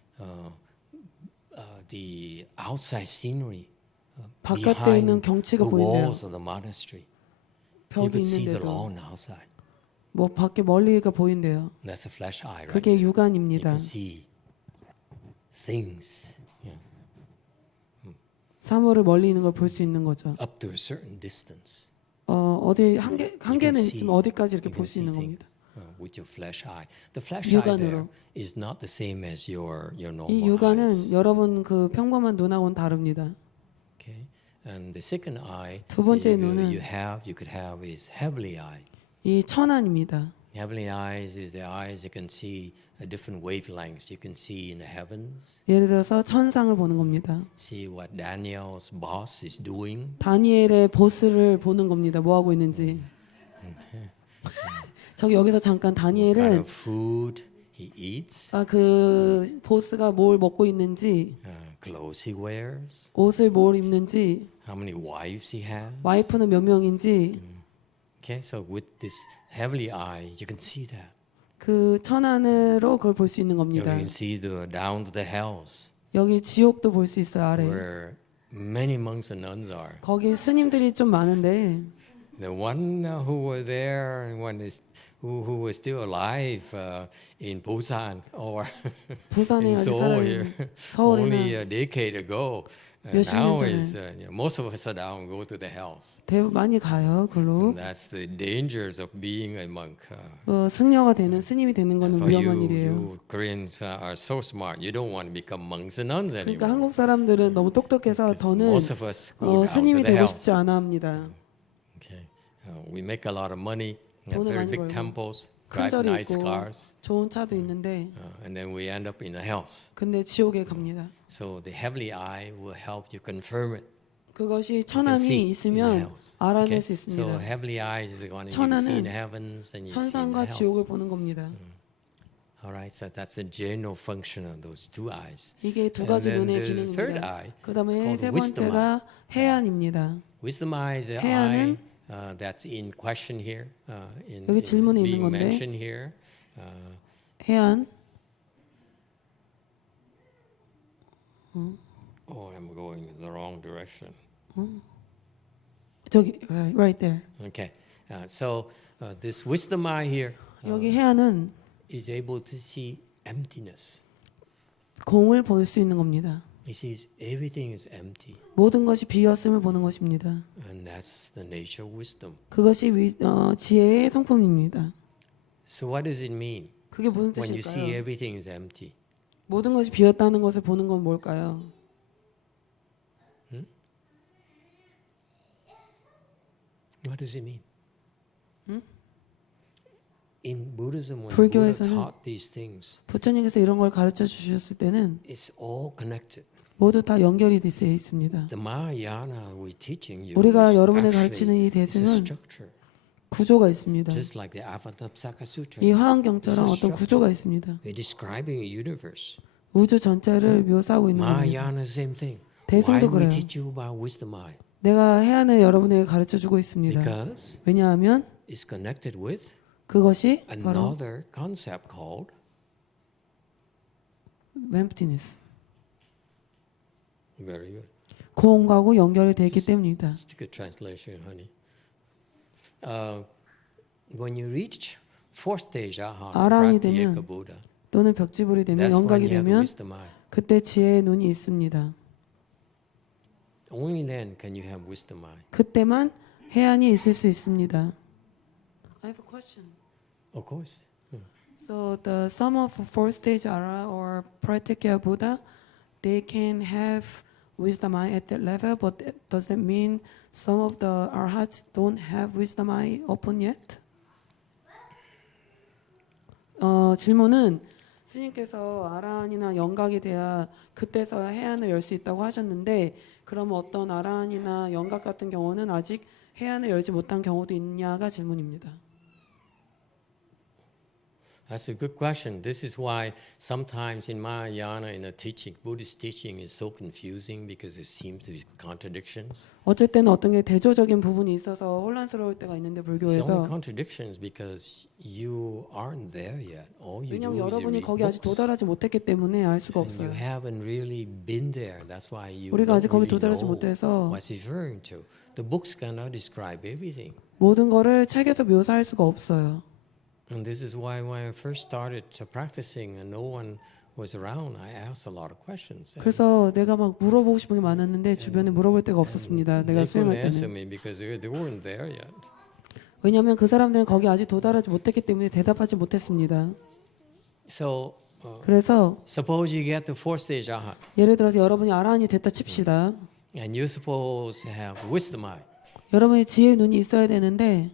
the outside scenery 바깥에 있는 behind 경치가 the 보인대요. walls of the monastery. You 벽이 could see the 있는데도 lawn outside. 뭐 밖에 멀리가 보인대요. That's a flesh eye, right? 그게 You 육안입니다. can see things 사물을 멀리 있는 걸 볼 수 있는 거죠. up to a certain distance. 어디 한계는 see- 있지만 어디까지 이렇게 you 볼 can 수 see 있는 things 겁니다. with your flesh eye. The flesh eye there 육안으로. is not the same as your normal 이 육안은 eyes. 여러분 그 평범한 눈하고는 다릅니다. Okay, and the second eye 두 번째 you 눈은 could have is heavenly eye. 이 천안입니다. Heavenly eyes is the eyes you can see different wavelengths. You can see in the heavens, 예를 들어서 천상을 보는 겁니다. see what Daniel's boss is doing. 다니엘의 보스를 보는 겁니다. 뭐 하고 있는지. 저기 여기서 잠깐 What kind 다니엘은 of food he eats, 그 보스가 뭘 먹고 있는지, clothes he wears, 옷을 뭘 입는지, how many wives he has. 와이프는 몇 명인지, Okay, so with this heavenly eye, you can see that. 그 천안으로 그걸 볼 수 있는 You 겁니다. can see down to the hells 여기 지옥도 볼 수 있어요, 아래. where many monks and nuns are. 거기 스님들이 좀 많은데 The one who were there when who is still alive in Busan or 부산에 in 아직 Seoul here 살아있는 only 서울이나 a decade ago. 몇십 년 Now 전에. is most of us are down go to the hells. 많이 가요. 글로 And that's the dangers of being a monk. 승려가 되는 스님이 되는 That's 거는 why 위험한 일이에요. you Koreans are so smart. You don't want to become monks and nuns 그러니까 anymore. 한국 사람들은 너무 똑똑해서 Because 더는 most of us go down to 스님이 the 되고 hells. 싶지 않아 합니다. Okay. We make a lot of money. Have 돈을 very 많이 big 벌고, temples. 큰 Drive 절이 nice 있고 cars. 좋은 차도 있는데 And then we end up in the hells. 근데 지옥에 갑니다. So the heavenly eye will help you confirm it. 그것이 You can see 천안이 in the 있으면 hells. 알아낼 Okay? 수 So 있습니다. heavenly eyes is going to 천안은 see in heavens and you see in the 천상과 hells. 지옥을 보는 겁니다. All right, so that's the general function of those two eyes. 이게 두 And 가지 then 눈의 there's a third 기능입니다. eye. 그 It's 다음에 called 세 wisdom eye. 번째가 해안입니다. Wisdom eye is the eye 해안은 that's in question here, 여기 질문에 있는 being 건데 mentioned here. 해안 Oh, I'm going in the wrong direction. 저기 right there. Okay, so this wisdom eye here 여기 해안은 is able to see emptiness. 공을 볼 수 있는 겁니다. He sees everything is empty, 모든 것이 비었음을 보는 것입니다. and that's the nature of wisdom. 그것이 지혜의 성품입니다. So what does it mean 그게 무슨 when you see 뜻일까요? everything is empty? 모든 것이 비었다는 것을 보는 건 뭘까요? What does it mean? In Buddhism, when Buddha 불교에서는 taught these things, 부처님께서 이런 걸 가르쳐 주셨을 때는 it's all connected. 모두 다 연결이 되어 있습니다. The Mahayana we're teaching you 우리가 is 여러분에 actually 가르치는 이 it's a 대승은 structure, 구조가 있습니다. just like the Avatamsaka Sutra. 이 화엄경처럼 It's a 어떤 구조가 있습니다. We're describing a universe. 우주 전체를 묘사하고 있는 겁니다. Mahayana same thing. 대승도 Why we 그래요. teach you about wisdom eye? 내가 해안을 여러분에게 가르쳐 주고 있습니다. Because 왜냐하면 it's connected with 그것이 바로 another concept called emptiness, very good. 공하고 연결이 되어 있기 때문입니다. It's a good translation, honey. When you reach fourth stage 아라한이 Pratyeka 되면 Buddha, 또는 벽지불이 되면 that's when 영각이 you have the 되면 wisdom eye. 그때 지혜의 눈이 있습니다. Only then can you have wisdom eye. 그때만 해안이 있을 수 있습니다. I have a question. Of course. So the some of fourth stage Ara or Pratyeka Buddha, they can have wisdom eye at that level, but does that mean some of the arhats don't have wisdom eye open yet? 질문은 스님께서 아라한이나 영각이 돼야 그때서야 해안을 열 수 있다고 하셨는데 그럼 어떤 아라한이나 영각 같은 경우는 아직 해안을 열지 못한 경우도 있냐가 질문입니다. That's a good question. This is why sometimes in Mahayana, in the teaching, Buddhist teaching is so confusing because there seems to be contradictions. 어쩔 때는 어떤 게 대조적인 부분이 있어서 혼란스러울 때가 있는데 It's only 불교에서 contradictions because you aren't there yet. All you 왜냐하면 do is you 여러분이 read 거기 아직 books. 도달하지 못했기 때문에 알 수가 And you 없어요. haven't really been there. That's why you 우리가 don't 아직 거기 really 도달하지 know 못해서 what's referring to. The books cannot describe everything. 모든 거를 책에서 묘사할 수가 없어요. And this is why when I first started practicing and no one was around, I asked a lot of questions. 그래서 내가 막 물어보고 싶은 게 많았는데 주변에 물어볼 데가 없었습니다. 내가 They couldn't 수행할 answer 때는. me because they weren't there yet. 왜냐하면 그 사람들은 거기 아직 도달하지 못했기 때문에 대답하지 못했습니다. So 그래서 suppose you get to fourth stage aha, 예를 들어서 여러분이 아라한이 됐다 칩시다. and you're supposed to have wisdom eye, 여러분이 지혜의 눈이 있어야 되는데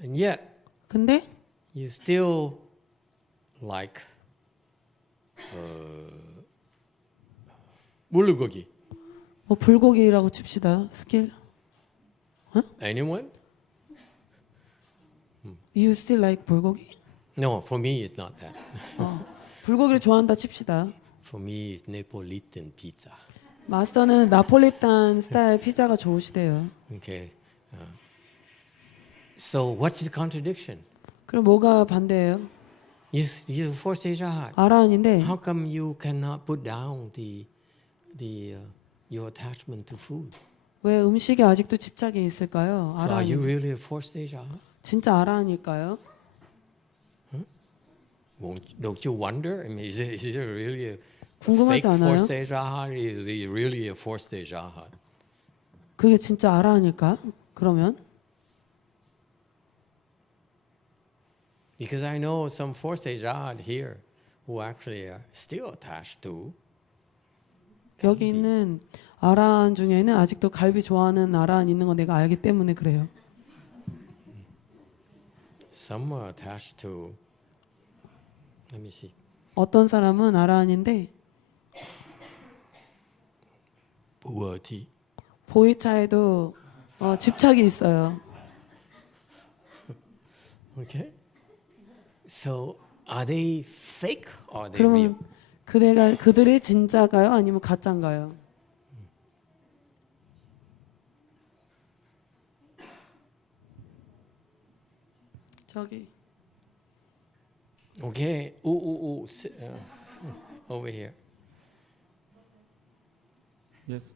and yet 근데 you still like 물고기. 뭐 불고기라고 칩시다. 스킬. Anyone? You still like 불고기? No, for me it's not that. 불고기를 좋아한다 칩시다. For me it's Neapolitan pizza. 마스터는 나폴리탄 스타일 피자가 좋으시대요. Okay. So what's the contradiction? 그럼 뭐가 반대예요? You fourth stage aha. 아라한인데 How come you cannot put down your attachment to food? 왜 음식에 아직도 집착이 있을까요? So are you 아라한 really a fourth stage aha? 진짜 아라한일까요? Don't you wonder? I mean, is it really a 궁금하지 fake 않아요? four-stage arhat? Is he really a four-stage arhat? 그게 진짜 아라한일까? 그러면 Because I know some four-stage arhat here who actually are still attached to. 여기 있는 아라한 중에는 아직도 갈비 좋아하는 아라한 있는 거 내가 알기 때문에 그래요. Some are attached to. Let me see. 어떤 사람은 아라한인데 Puati. 보이차에도 집착이 있어요. Okay. So are they fake or are they real? 그러면 그들이 진짜가요? 아니면 가짜인가요? 저기 Okay. Over here. Yes,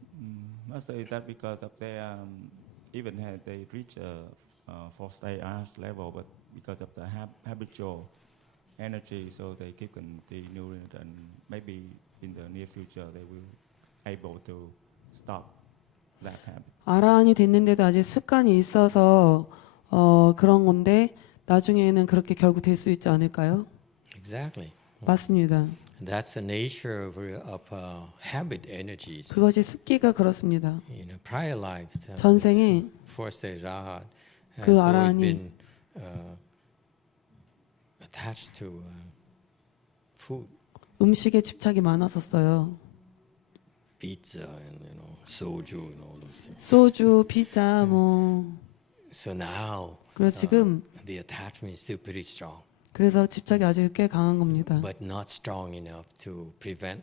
Master, is that because of their even had they reach a four-stage arts level, but because of the habitual energy, so they keep continuing it, and maybe in the near future they will able to stop that habit. 아라한이 됐는데도 아직 습관이 있어서 그런 건데 나중에는 그렇게 결국 될 수 있지 않을까요? Exactly. 맞습니다. That's the nature of habit energies. 그것이 습기가 그렇습니다. In a prior life, 전생에 four-stage arhat has 그 always 아라한이 been attached to food, 음식에 집착이 많았었어요. pizza, and soju, and all those things. 소주, 피자 뭐 So now, 그래서 지금 the attachment is still pretty strong, 그래서 집착이 아직 꽤 강한 겁니다. but not strong enough to prevent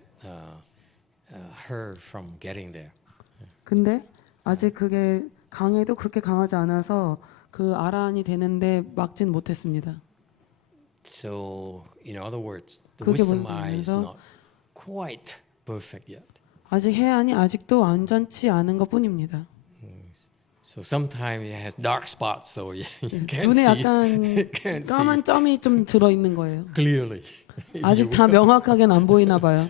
her from getting there. 근데 아직 그게 강해도 그렇게 강하지 않아서 그 아라한이 되는데 막진 못했습니다. So, in other words, the 그게 wisdom 뭔지 eye is 알면서 not quite perfect yet. 아직 해안이 아직도 완전치 않은 것뿐입니다. So sometimes it has dark spots, so you can't 눈에 see, 약간 can't 까만 see 점이 좀 들어 있는 거예요. clearly. 아직 다 명확하게는 안 보이나 봐요.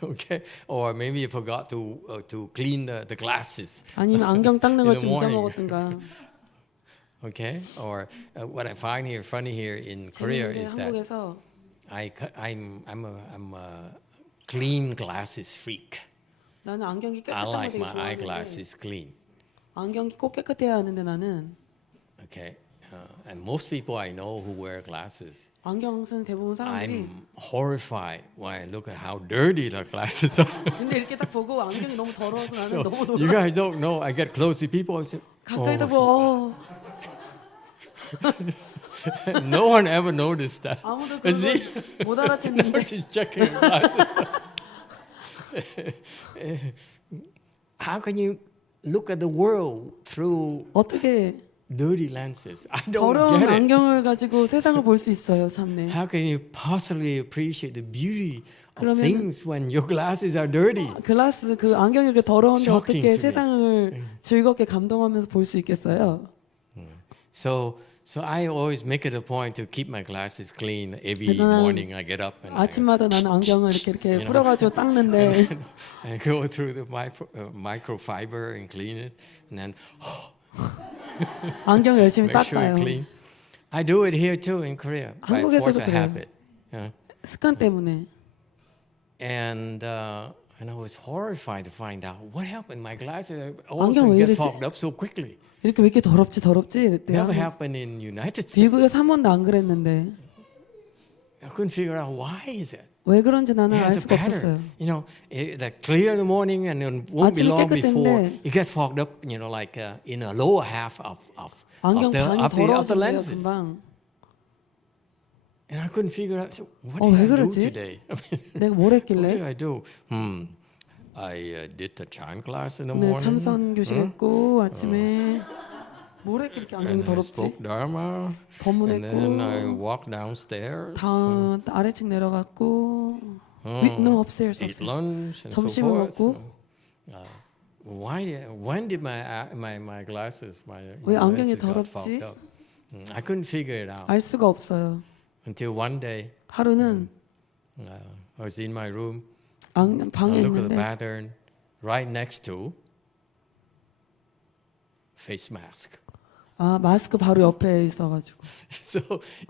Okay, or maybe you forgot to clean the glasses. 아니면 안경 닦는 걸 In 좀 the morning. 잊어먹었든가. Okay, or what I find here funny here in Korea 재밌는데 is that 한국에서 I'm a clean glasses freak. 나는 안경이 I 깨끗한 거 like 되게 my 좋아하는데 eyeglasses clean. 안경이 꼭 깨끗해야 하는데 나는 Okay, and most people I know who wear glasses, 안경 쓰는 대부분 사람들이 I'm horrified when I look at how dirty the glasses are. 근데 이렇게 딱 보고 안경이 너무 더러워서 나는 So 너무 you 놀라. guys don't know. I get close to people and say, 가까이다 보고 no one ever noticed that. 아무도 See? 그걸 못 알아챘는데 Now she's checking her glasses. How can you look at the world through 어떻게 dirty lenses? I don't 더러운 get it. 안경을 가지고 세상을 볼 수 있어요, 참네. How can you possibly appreciate the beauty of 그러면은- things when your glasses are dirty? 글라스 그 안경이 이렇게 더러운데 Shocking 어떻게 to me. 세상을 즐겁게 감동하면서 볼 수 있겠어요? So I always make it a point to keep my glasses clean every 나는 morning. I get up and 아침마다 나는 안경을 이렇게 You know. 풀어가지고 닦는데 I go through the microfiber and clean it, and then 안경 열심히 make sure 닦아요. it's clean. I do it here too in Korea by 한국에서도 force of 그래요. habit. Yeah. 습관 때문에. And I was horrified to find out what happened. My glasses all of a 안경 sudden 왜 get 이러지? fogged up so quickly. 이렇게 왜 이렇게 더럽지 이랬대요. Never happened in United States. 미국에서 한 번도 안 그랬는데 I couldn't figure out why is it. 왜 그런지 나는 It 알 has a 수가 pattern. 없었어요. You know, that clear in the morning and then won't be 아침에 long before 깨끗한데 it gets fogged up. You know, like in a lower half of 안경 the 반이 of the 더러워진대요 lenses. 금방. And I couldn't figure out. So what 왜 did I do 그러지? today? I mean, 내가 뭘 what did 했길래? I do? I did the chant class in the 오늘 morning. 참선 교실 했고 아침에 뭘 했길래 이렇게 안경이 And I 더럽지? spoke Dharma. And then I 법문했고 walked downstairs. 다 아래층 내려갔고 no upstairs Eat upstairs. lunch and so 점심을 forth. 먹고 When did my glasses my 왜 안경이 lenses got 더럽지? fogged up? I couldn't figure it out. 알 수가 없어요. Until one day, 하루는 I was in my room. 방에 I look at the 있는데 pattern right next to face mask. 마스크 바로 옆에 있어가지고 So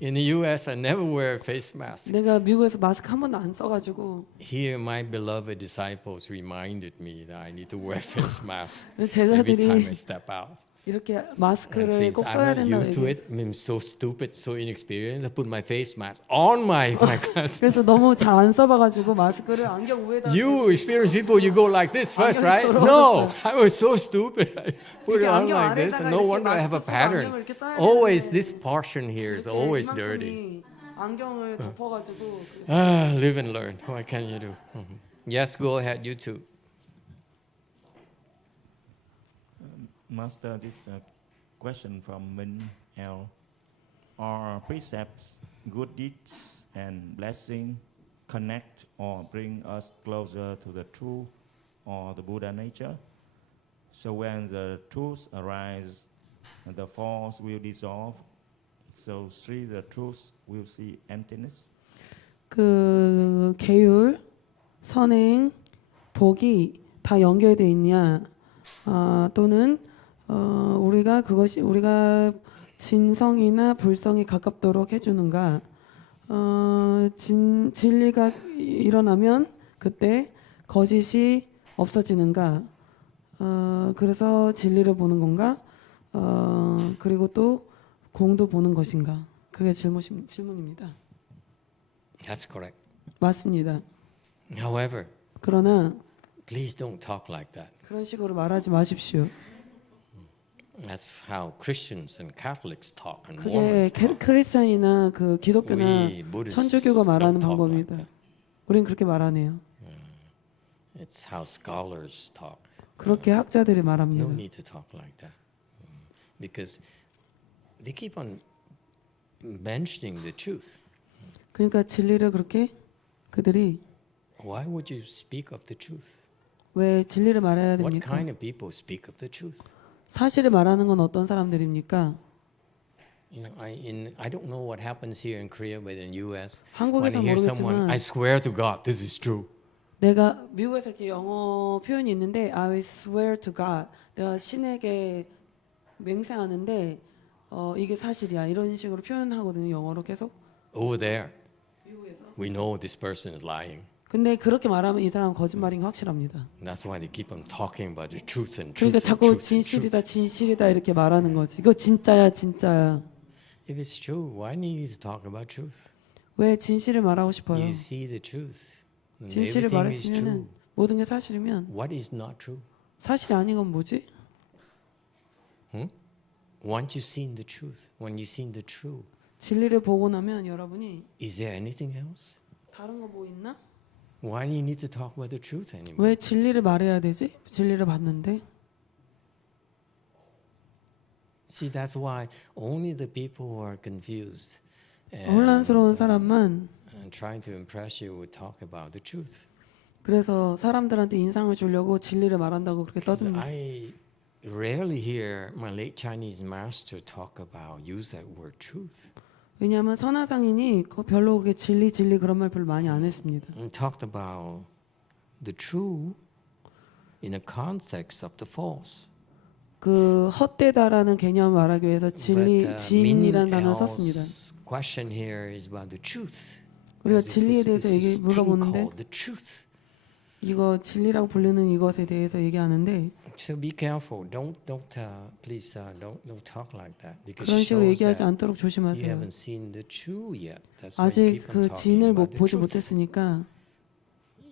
in the U.S., I never wear a face mask. 내가 미국에서 마스크 한 번도 안 써가지고 Here, my beloved disciples reminded me that I need to wear face mask every 제자들이 time I step out. 이렇게 And 마스크를 since 꼭 써야 I'm not 된다고 used to 얘기해. it, I'm so stupid, so inexperienced, I put my face mask on my glasses. 그래서 너무 잘 안 써봐가지고 마스크를 안경 위에다 You experienced people, you go like this first, 안경이 right? 들어왔어요. No, I was so stupid. I put it 이렇게 on 안경 like this, 아래다가 and no 이렇게 wonder I have a 마스크 쓰고 pattern. 안경을 이렇게 써야 Always 되는데 this portion here is 이렇게 always dirty. 이만큼이 안경을 덮어가지고 Live and learn. What can you do? Yes, go ahead, you too. Master, this question from Min L. Are precepts, good deeds, and blessing connect or bring us closer to the true or the Buddha nature? So when the truth arises, the false will dissolve. So see the truth will see emptiness. 그 계율, 선행, 복이 다 연결돼 있냐? 또는 우리가 진성이나 불성이 가깝도록 해주는가? 진리가 일어나면 그때 거짓이 없어지는가? 그래서 진리를 보는 건가? 그리고 또 공도 보는 것인가? 그게 질문입니다. That's correct. 맞습니다. However, 그러나 please don't talk like that. 그런 식으로 말하지 마십시오. That's how Christians and Catholics talk and 그게 Mormons talk. 크리스천이나 그 기독교나 We Buddhists 천주교가 말하는 don't talk like 방법입니다. that. 우린 그렇게 말하네요. It's how scholars talk. 그렇게 학자들이 No 말합니다. need to talk like that. Because they keep on mentioning the truth. 그러니까 진리를 그렇게 그들이 Why would you speak of the truth? 왜 진리를 말해야 What 됩니까? kind of people speak of the truth? 사실을 말하는 건 어떤 사람들입니까? You know, I don't know what happens here in Korea, but in U.S. when 한국에서 I hear someone, 모르겠지만 I swear to God, this is true. 내가 미국에서 이렇게 영어 표현이 있는데 I swear to God 내가 신에게 맹세하는데 이게 사실이야 이런 식으로 표현하거든요 영어로 계속 Over there, 미국에서 we know this person is lying. 근데 그렇게 말하면 이 사람은 거짓말인 거 확실합니다. That's why they keep on talking about the truth and truth 그러니까 and 자꾸 truth and truth. 진실이다 진실이다 이렇게 말하는 거지. 이거 진짜야 진짜야. If it's true, why need to talk about truth? 왜 진실을 말하고 싶어요? You see the truth. And 진실을 everything is true. 말했으면 모든 게 사실이면 What is not true? 사실이 아닌 건 뭐지? Once you've seen the truth, when you've seen the true, 진리를 보고 나면 여러분이 is there anything else? 다른 거 뭐 있나? Why do you need to talk about the truth anymore? 왜 진리를 말해야 되지? 진리를 봤는데 See, that's why only the people who are confused 혼란스러운 사람만 and trying to impress you will talk about the truth. 그래서 사람들한테 인상을 주려고 진리를 말한다고 그렇게 'Cause 떠듭니다. I rarely hear my late Chinese master talk about use that word truth. 왜냐하면 선화상인이 별로 그렇게 진리 그런 말 별로 많이 안 했습니다. And talked about the true in the context of the false. 그 헛되다라는 개념을 말하기 위해서 But, 진이라는 단어를 Min 썼습니다. L's question here is about the truth. 우리가 There's 진리에 대해서 this thing 물어보는데 called the truth. 이거 진리라고 부르는 이것에 대해서 얘기하는데 So be careful. Please don't talk like that because 그런 it 식으로 shows 얘기하지 that 않도록 you 조심하세요. haven't seen the true yet. That's why you 아직 keep on 그 talking 진을 about the 보지 truth. 못했으니까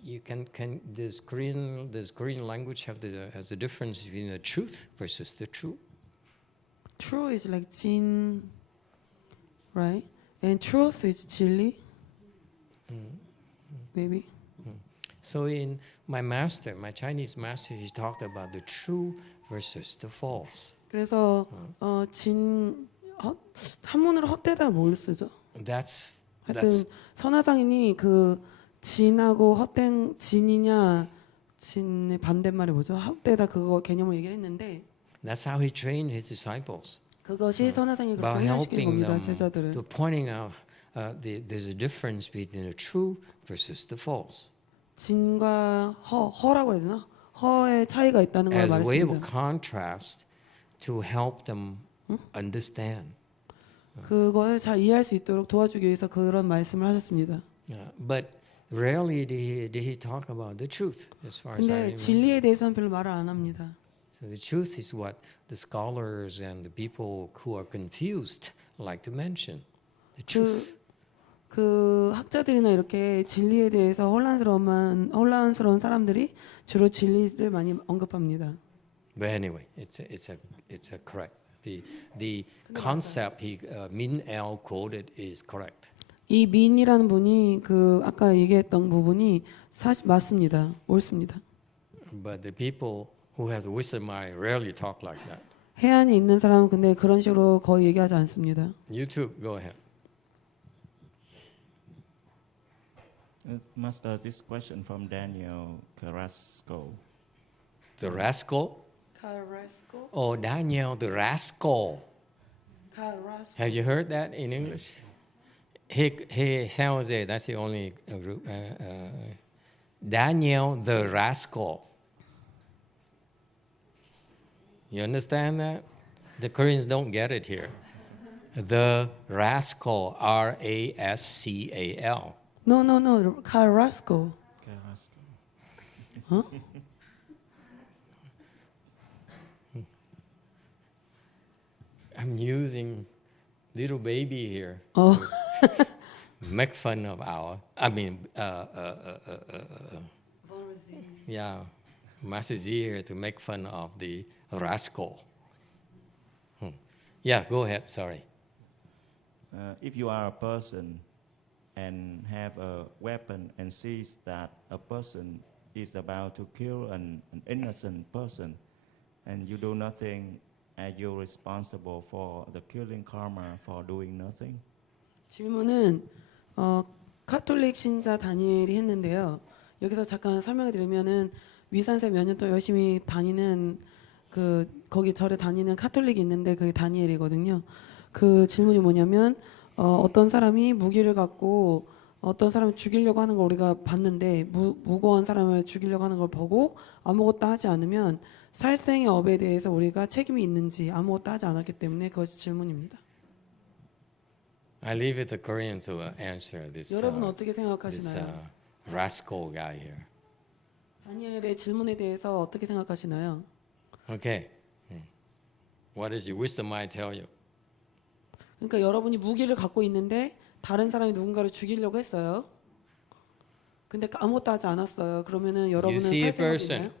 You can this Korean language has a difference between the truth versus the true. true is like 진, right? And truth is 진리, maybe. So in my Chinese master, he talked about the true versus the false. 그래서 한문으로 헛되다 뭘 쓰죠? That's 하여튼 선화상인이 그 진하고 헛된 진이냐 진의 반대말이 뭐죠? 헛되다 그거 개념을 얘기를 했는데 that's how he trained his disciples 그것이 선화상이 about 그렇게 훈련시키는 helping 겁니다. them 제자들을. to pointing out there's a difference between the true versus the false. 진과 허라고 해야 되나? 허의 차이가 있다는 걸 As a way of 말했습니다. contrast to help them understand. 그걸 잘 이해할 수 있도록 도와주기 위해서 그런 말씀을 하셨습니다. But rarely did he talk about the truth, as far as I 근데 remember. 진리에 대해서는 별로 말을 안 합니다. So the truth is what the scholars and the people who are confused like to mention. The truth. 그 학자들이나 이렇게 진리에 대해서 혼란스러운 사람들이 주로 진리를 많이 언급합니다. But anyway, it's a correct. The concept Min El quoted is correct. 이 민이라는 분이 그 아까 얘기했던 부분이 사실 맞습니다. 옳습니다. But the people who have the wisdom mind rarely talk like that. 해안에 있는 사람은 근데 그런 식으로 거의 얘기하지 않습니다. You too, go ahead. Master, this question from Daniel Carrasco. The rascal? Carrasco. Oh, Daniel the rascal. Carrasco. Have you heard that in English? He sounds it. That's the only group. Daniel the rascal. You understand that? The Koreans don't get it here. The rascal, R-A-S-C-A-L. No. Carrasco. Carrasco. Huh? I'm using little baby here 어. to make fun of Master Z here to make fun of the rascal. Yeah, go ahead, sorry. If you are a person and have a weapon and sees that a person is about to kill an innocent person and you do nothing, are you responsible for the killing karma for doing nothing? 질문은 카톨릭 신자 다니엘이 했는데요. 여기서 잠깐 설명을 드리면은 위산세 몇 년 동안 열심히 다니는 거기 절에 다니는 카톨릭이 있는데 그게 다니엘이거든요. 그 질문이 뭐냐면 어떤 사람이 무기를 갖고 어떤 사람을 죽이려고 하는 걸 우리가 봤는데 무고한 사람을 죽이려고 하는 걸 보고 아무것도 하지 않으면 살생의 업에 대해서 우리가 책임이 있는지 아무것도 하지 않았기 때문에 그것이 질문입니다. I leave it to Korean to answer this. 여러분 어떻게 This 생각하시나요? rascal guy here. 다니엘의 질문에 대해서 어떻게 생각하시나요? Okay. What does your wisdom mind tell you? 그러니까 여러분이 무기를 갖고 있는데 다른 사람이 누군가를 죽이려고 했어요. 근데 아무것도 하지 않았어요. 그러면은 You 여러분은 see a 살생업이나요? person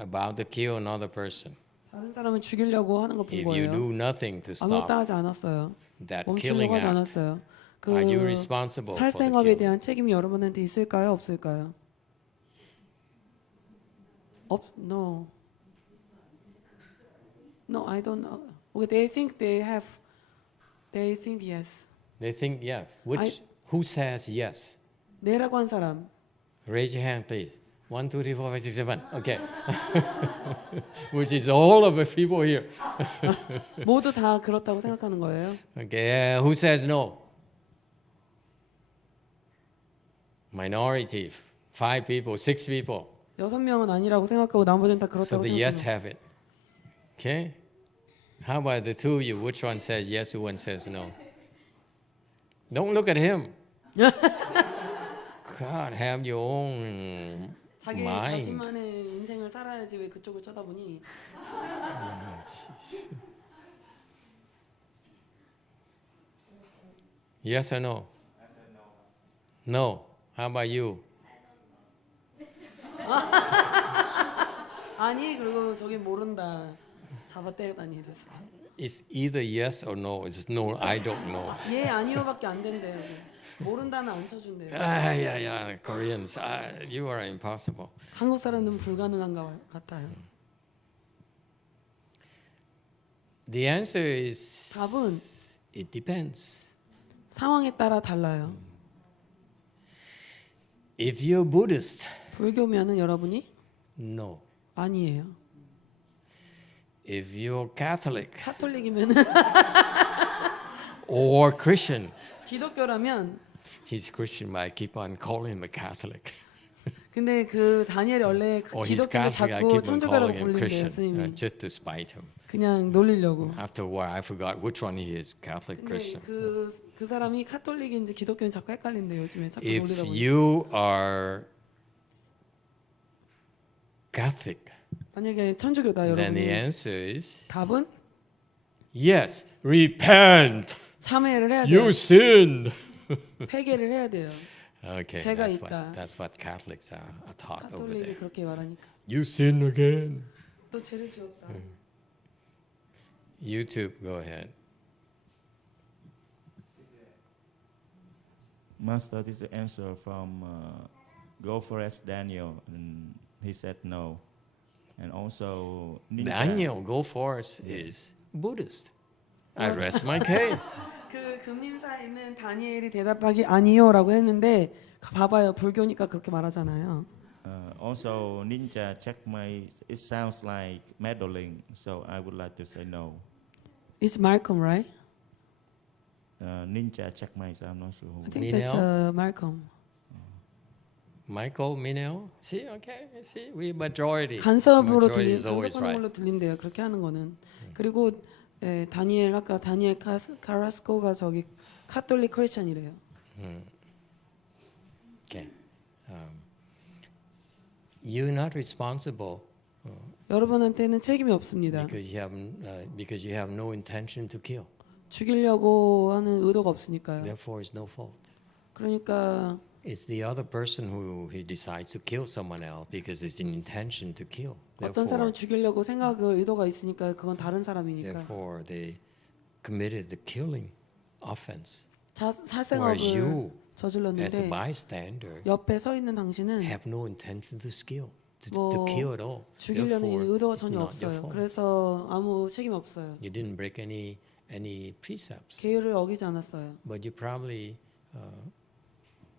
about to kill another person. 다른 사람을 죽이려고 하는 거 본 If you do 거예요. nothing to 아무것도 stop 하지 않았어요. that killing 멈추려고 하지 act, 않았어요. 그 are you responsible for the 살생업에 killing? 대한 책임이 여러분한테 있을까요? 없을까요? No. No, I don't know. Okay, they think they have. They think yes. They think yes. Who says yes? 네라고 한 사람. Raise your hand, please. 1, 2, 3, 4, 5, 6, 7. Okay. Which is all of the people here. 모두 다 그렇다고 생각하는 거예요. Okay. Who says no? Minority. 5 people, 6 people. 6명은 아니라고 생각하고 나머지는 다 So 그렇다고 the yes 생각해요. have it. Okay. How about the two of you? Which one says yes? Who one says no? Don't look at him. God, have your own 자기 mind. 자신만의 인생을 살아야지 왜 그쪽을 쳐다보니? Yes or no? No. How about you? 아니 그리고 저기 모른다. 잡아떼다니 이랬어. It's either yes or no. It's no, I don't know. 예 아니요밖에 안 된대. 모른다는 안 쳐준대. Yeah. Koreans, you are impossible. 한국 사람은 불가능한 것 같아요. The answer is 답은 it depends. 상황에 따라 달라요. If you're Buddhist, 불교면은 여러분이 no. 아니에요. If you're Catholic 카톨릭이면은 or Christian, 기독교라면 He's Christian, but I keep on calling him a Catholic. 근데 그 다니엘이 원래 그 Or he's 기독교를 Catholic, I 자꾸 keep on 천주교라고 calling him 불린대요, Christian, 스님이. just to spite him. 그냥 놀리려고. After a while, I forgot which one he is, Catholic, 근데 Christian. 그 사람이 카톨릭인지 기독교인지 자꾸 헷갈린대요, 요즘에 자꾸 If 놀리다 보니까. you are Catholic, 만약에 천주교다 then the 여러분이 answer is 답은 yes, repent. 참회를 해야 You 돼요. sinned. 회개를 해야 돼요. Okay, 죄가 that's 있다. what Catholics are taught over 카톨릭이 there. 그렇게 말하니까. You sin again. 또 죄를 지었다. YouTube, go ahead. Master, this is the answer from Go Forest Daniel, and he said no. And also Ninja. Daniel, go forth is Buddhist. I rest my case. 그 금림사에 있는 다니엘이 대답하기 아니요라고 했는데 봐봐요, 불교니까 그렇게 말하잖아요. Also Ninja checkmate. It sounds like meddling, so I would like to say no. It's Malcolm, right? Ninja checkmate. I'm not sure. I think that's Malcolm. Michael Minel. See, okay, see, we majority. 간섭으로 Majority is always 간섭하는 걸로 right. 들린대요. 그렇게 하는 거는. 그리고 다니엘 아까 다니엘 카라스코가 저기 카톨릭 크리스천이래요. Okay. You're not responsible 여러분한테는 책임이 없습니다. because you have no intention to kill. 죽이려고 하는 의도가 없으니까요. Therefore, it's no fault. 그러니까 It's the other person who he decides to kill someone else because it's an intention to kill. 어떤 사람은 죽이려고 생각을 의도가 있으니까 그건 다른 사람이니까. Therefore, they committed the killing offense. Whereas 살생업을 you, as a 저질렀는데 bystander, 옆에 서 있는 당신은 have no intention to kill, to 뭐 kill at all. 죽이려는 Therefore, 의도가 it's 전혀 not your 없어요. fault. 그래서 아무 책임 없어요. You didn't break any precepts, 계율을 어기지 않았어요. but you probably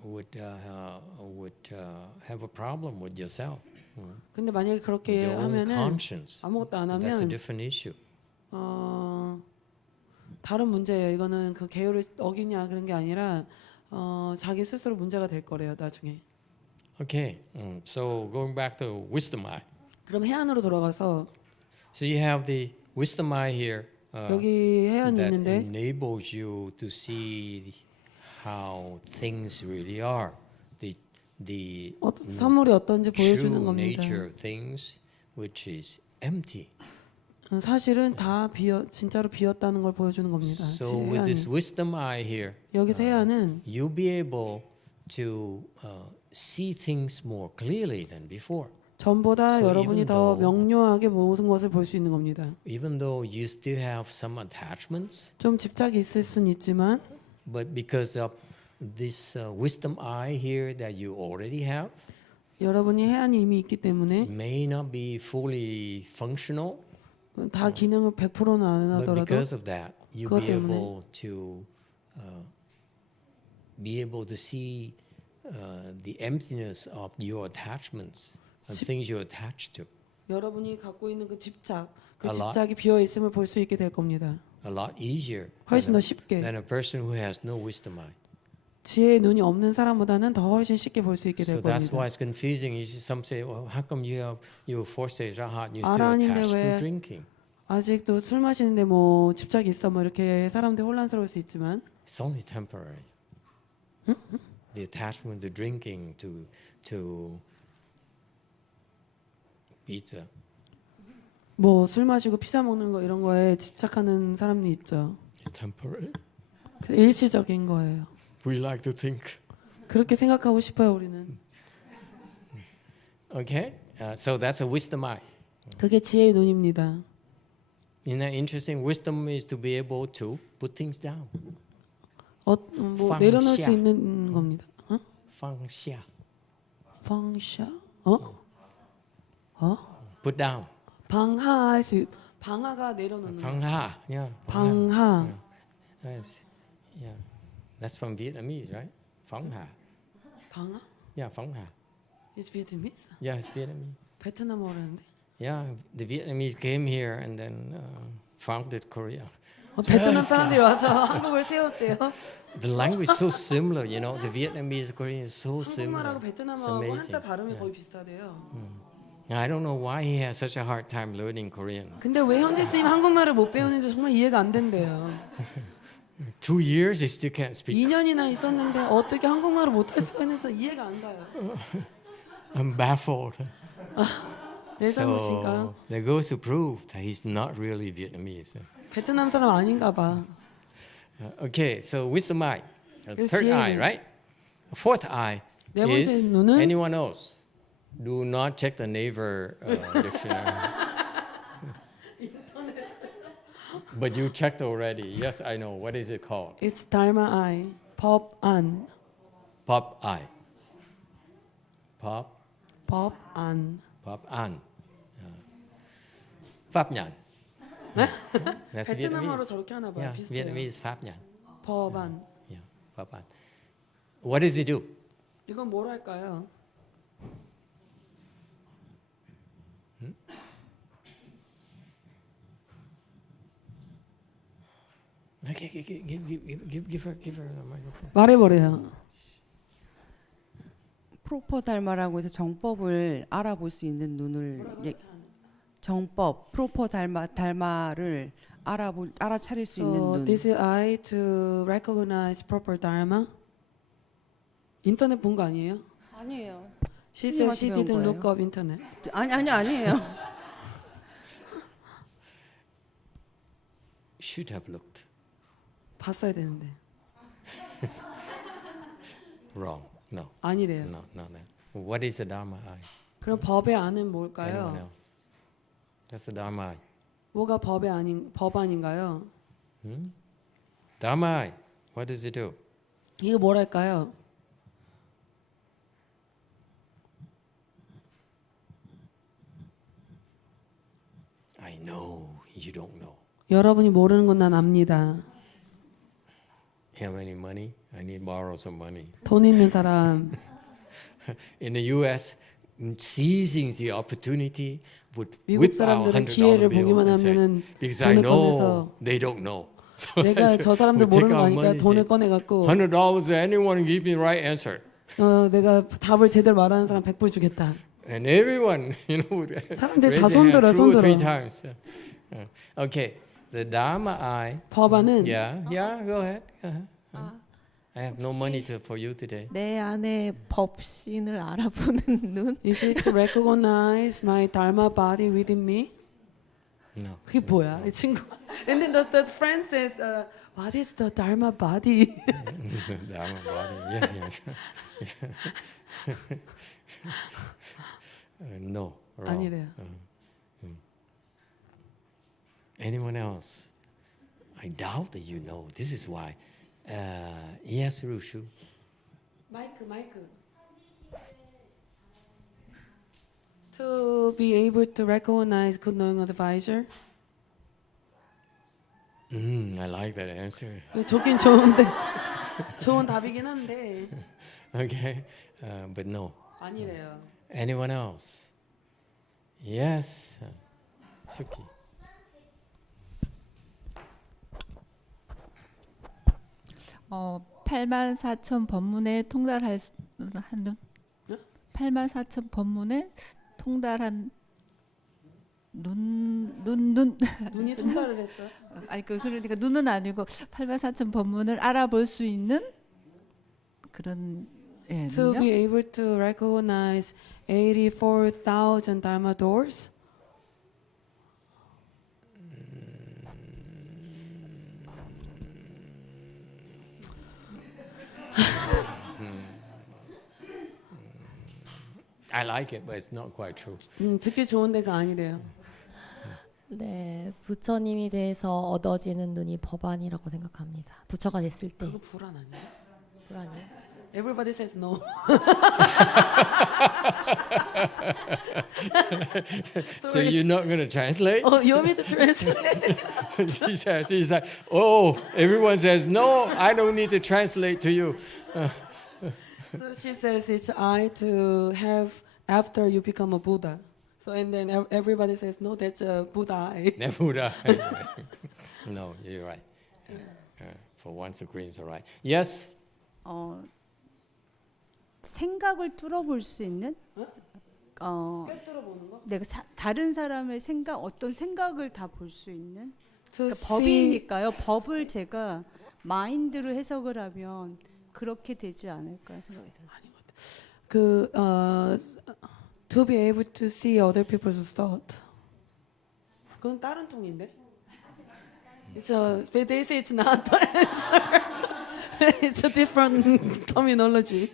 would have a problem with yourself. 근데 만약에 그렇게 With your own 하면은 conscience. 아무것도 안 That's a 하면 different issue. 다른 문제예요. 이거는 그 계율을 어기냐 그런 게 아니라 자기 스스로 문제가 될 거래요. 나중에. Okay, so going back to wisdom eye. 그럼 해안으로 돌아가서 So you have the wisdom eye here 여기 해안이 that 있는데 enables you to see how things really are. The 사물이 어떤지 보여주는 true 겁니다. nature of things, which is empty. 사실은 다 진짜로 비었다는 걸 보여주는 겁니다. So with this wisdom eye here, 여기서 해안은 you'll be able to see things more clearly than before. 전보다 So 여러분이 even 더 though- 명료하게 모든 것을 볼 수 있는 겁니다. Even though you still have some attachments, 좀 집착이 있을 수는 있지만 but because of this wisdom eye here that you already have, 여러분이 해안이 이미 있기 때문에 may not be fully functional, 다 기능을 100%는 안 but 하더라도 because of that, you'll 그것 be 때문에 able to see the emptiness of your attachments and things you're attached to 여러분이 갖고 있는 그 집착, 그 A lot. 집착이 비어 있음을 볼 수 있게 될 겁니다. a lot easier 훨씬 더 쉽게 than a person who has no wisdom eye. 지혜의 눈이 없는 사람보다는 더 훨씬 쉽게 볼 수 있게 될 So that's 겁니다. why it's confusing. Some say, well, how come your forces are hot and you're still 아라한인데 attached to 왜 drinking? 아직도 술 마시는데 뭐 집착이 있어 뭐 이렇게 사람들이 혼란스러울 수 있지만 It's only temporary. The attachment to drinking, to pizza. 뭐 술 마시고 피자 먹는 거 이런 거에 집착하는 사람이 있죠. It's temporary. 그래서 일시적인 거예요. We like to think. 그렇게 생각하고 싶어요 우리는. Okay, so that's a wisdom eye. 그게 지혜의 눈입니다. Isn't that interesting? Wisdom is to be able to put things down. 뭐 내려놓을 수 있는 겁니다. 방샤. 방샤? Put down. 방하할 수 방하가 내려놓는 거. 방하. Yeah. 방하. Yes. Yeah. That's from Vietnamese, right? 방하. 방하? Yeah, 방하. It's Vietnamese? Yeah, it's Vietnamese. 베트남어라는데? Yeah, the Vietnamese came here and then founded Korea. 베트남 사람들이 와서 한국을 세웠대요. The language is so similar, you know. The Vietnamese, Korean is so similar. 한국말하고 It's 베트남하고 한자 amazing. 발음이 거의 비슷하대요. I don't know why he has such a hard time learning Korean. 근데 왜 현지 스님 한국말을 못 배우는지 정말 이해가 안 된대요. 2 years, he still can't speak. 2년이나 있었는데 어떻게 한국말을 못할 수가 있는지 이해가 안 가요. I'm baffled. 내 잘못인가? So that goes to prove that he's not really Vietnamese. 베트남 사람 아닌가 봐. Okay, so wisdom eye, 그래서 third eye, 지혜는- right? Fourth eye 네 번째 is 눈은- anyone else. Do not check the Naver dictionary. But you checked already. Yes, I know. What is it called? It's Dharma eye. 법안. Pop eye. Pop 법안. an. Pháp nhãn. That's 베트남어로 Vietnamese. 저렇게 하나 봐요. Yeah, 비슷해요. Vietnamese pháp nhãn. 법안. Yeah, pháp an. What does he do? 이건 뭘 할까요? Okay, give her the microphone. 말해버려요. 프로퍼 달마라고 해서 정법을 알아볼 수 있는 눈을 정법 프로퍼 달마를 알아차릴 수 있는 So 눈. this is eye to recognize proper dharma. 인터넷 본 거 아니에요? 아니에요. She said 스님한테 she 배운 didn't 거예요. look up internet. 아니에요. Should have looked. 봤어야 되는데. Wrong. No. 아니래요. No. What is the Dharma eye? 그럼 법의 안은 Anyone 뭘까요? else? That's the Dharma eye. 뭐가 법 아닌가요? Dharma eye. What does it do? 이거 뭐랄까요? I know you don't know. 여러분이 모르는 건 난 압니다. Have any money? I need to borrow some money. 돈 있는 사람. In the U.S., seizing the opportunity would 미국 whip out 사람들은 $100 기회를 bill 보기만 and say, 하면은 because I 돈을 know 꺼내서 they don't know. So 내가 저 사람들 we take 모르는 거 our 아니까 money, 돈을 say, 꺼내갖고 $100, anyone give me the right answer. 내가 답을 제대로 말하는 사람 100불 주겠다. And everyone, would 사람들 raise 다 their hand 손들어, 2 or 3 손들어. times. Okay, the Dharma eye. 법안은 Yeah, go ahead. I have no money for you today. 내 안에 법신을 알아보는 눈. is it to recognize my dharma body within me? No. 그게 뭐야, 이 친구? And then the friend says, what is the dharma body? Dharma body. Yeah. No. Wrong. 아니래요. Anyone else? I doubt that you know. This is why. Yes, Rushu. 마이크. To be able to recognize good knowing advisor. I like that answer. 좋긴 좋은데 좋은 답이긴 한데 Okay, but no. 아니래요. Anyone else? Yes, Suki. 어, 84,000 법문에 통달할 한 눈. 84,000 법문에 통달한 눈이 통달을 했어요. 아니 그러니까 눈은 아니고 84,000 법문을 알아볼 수 있는 그런 To 능력. be able to recognize 84,000 dharma doors. I like it, but it's not quite true. 듣기 좋은데가 아니래요. 네, 부처님이 대해서 얻어지는 눈이 법안이라고 생각합니다. 부처가 됐을 때 그거 불안 아니에요? 불안이에요. Everybody says no. So you're not going to translate? You want me to translate? She's like, oh, everyone says no. I don't need to translate to you. So she says it's I to have after you become a Buddha. So and then everybody says no, that's a Buddha eye. Nebuda. No, you're right. For once, the Koreans are right. Yes. 생각을 뚫어볼 수 있는 내가 다른 사람의 생각 어떤 생각을 다 볼 수 있는 그러니까 법이니까요. 법을 제가 마인드로 해석을 하면 그렇게 되지 않을까 생각이 들었어요. To be able to see other people's thought. 그건 다른 통인데? This is not the answer. It's a different terminology.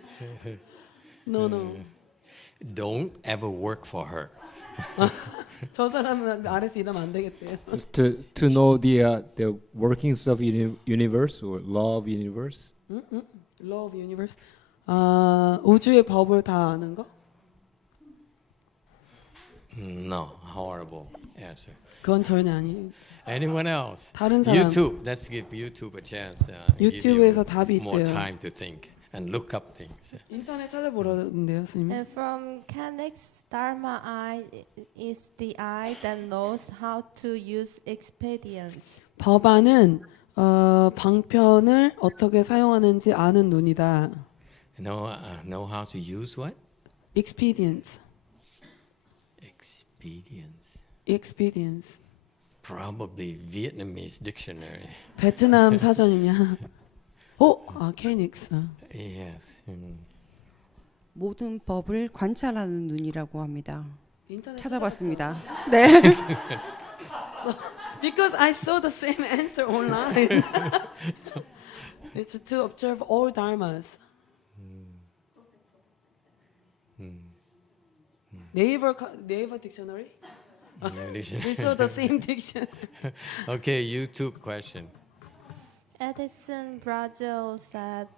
No. Don't ever work for her. 저 사람은 아래서 일하면 안 되겠대요. Just to know the workings of universe or law of universe. Law of universe. 우주의 법을 다 아는 거? No, horrible answer. 그건 전혀 아니에요. Anyone else? 다른 사람. YouTube. Let's give YouTube a chance. 유튜브에서 답이 more 있대요. time to think and look up things. 인터넷 찾아보라는데요, 스님. And from Kanek's Dharma eye is the eye that knows how to use expedients. 법안은 방편을 어떻게 사용하는지 아는 눈이다. Know how to use what? Expedience. Expedience. Probably Vietnamese dictionary. 베트남 사전이냐? 케닉스. Yes. 모든 법을 관찰하는 눈이라고 합니다. 찾아봤습니다. 네. Because I saw the same answer online. It's to observe all dharmas. Naver dictionary? We saw the same dictionary. Okay, YouTube question. Edison Brazil said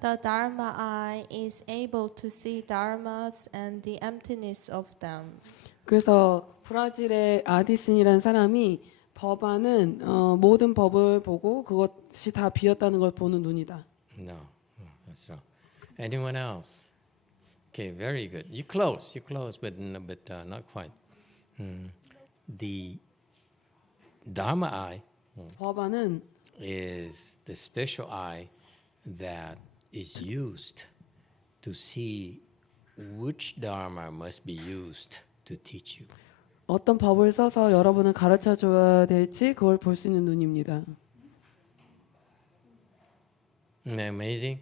the Dharma eye is able to see dharmas and the emptiness of them. 그래서 브라질의 아디슨이라는 사람이 법안은 모든 법을 보고 그것이 다 비었다는 걸 보는 눈이다. No, that's wrong. Anyone else? Okay, very good. You close, but not quite. The Dharma eye 법안은 is the special eye that is used to see which Dharma must be used to teach you. 어떤 법을 써서 여러분을 가르쳐 줘야 될지 그걸 볼 수 있는 눈입니다. Isn't that amazing?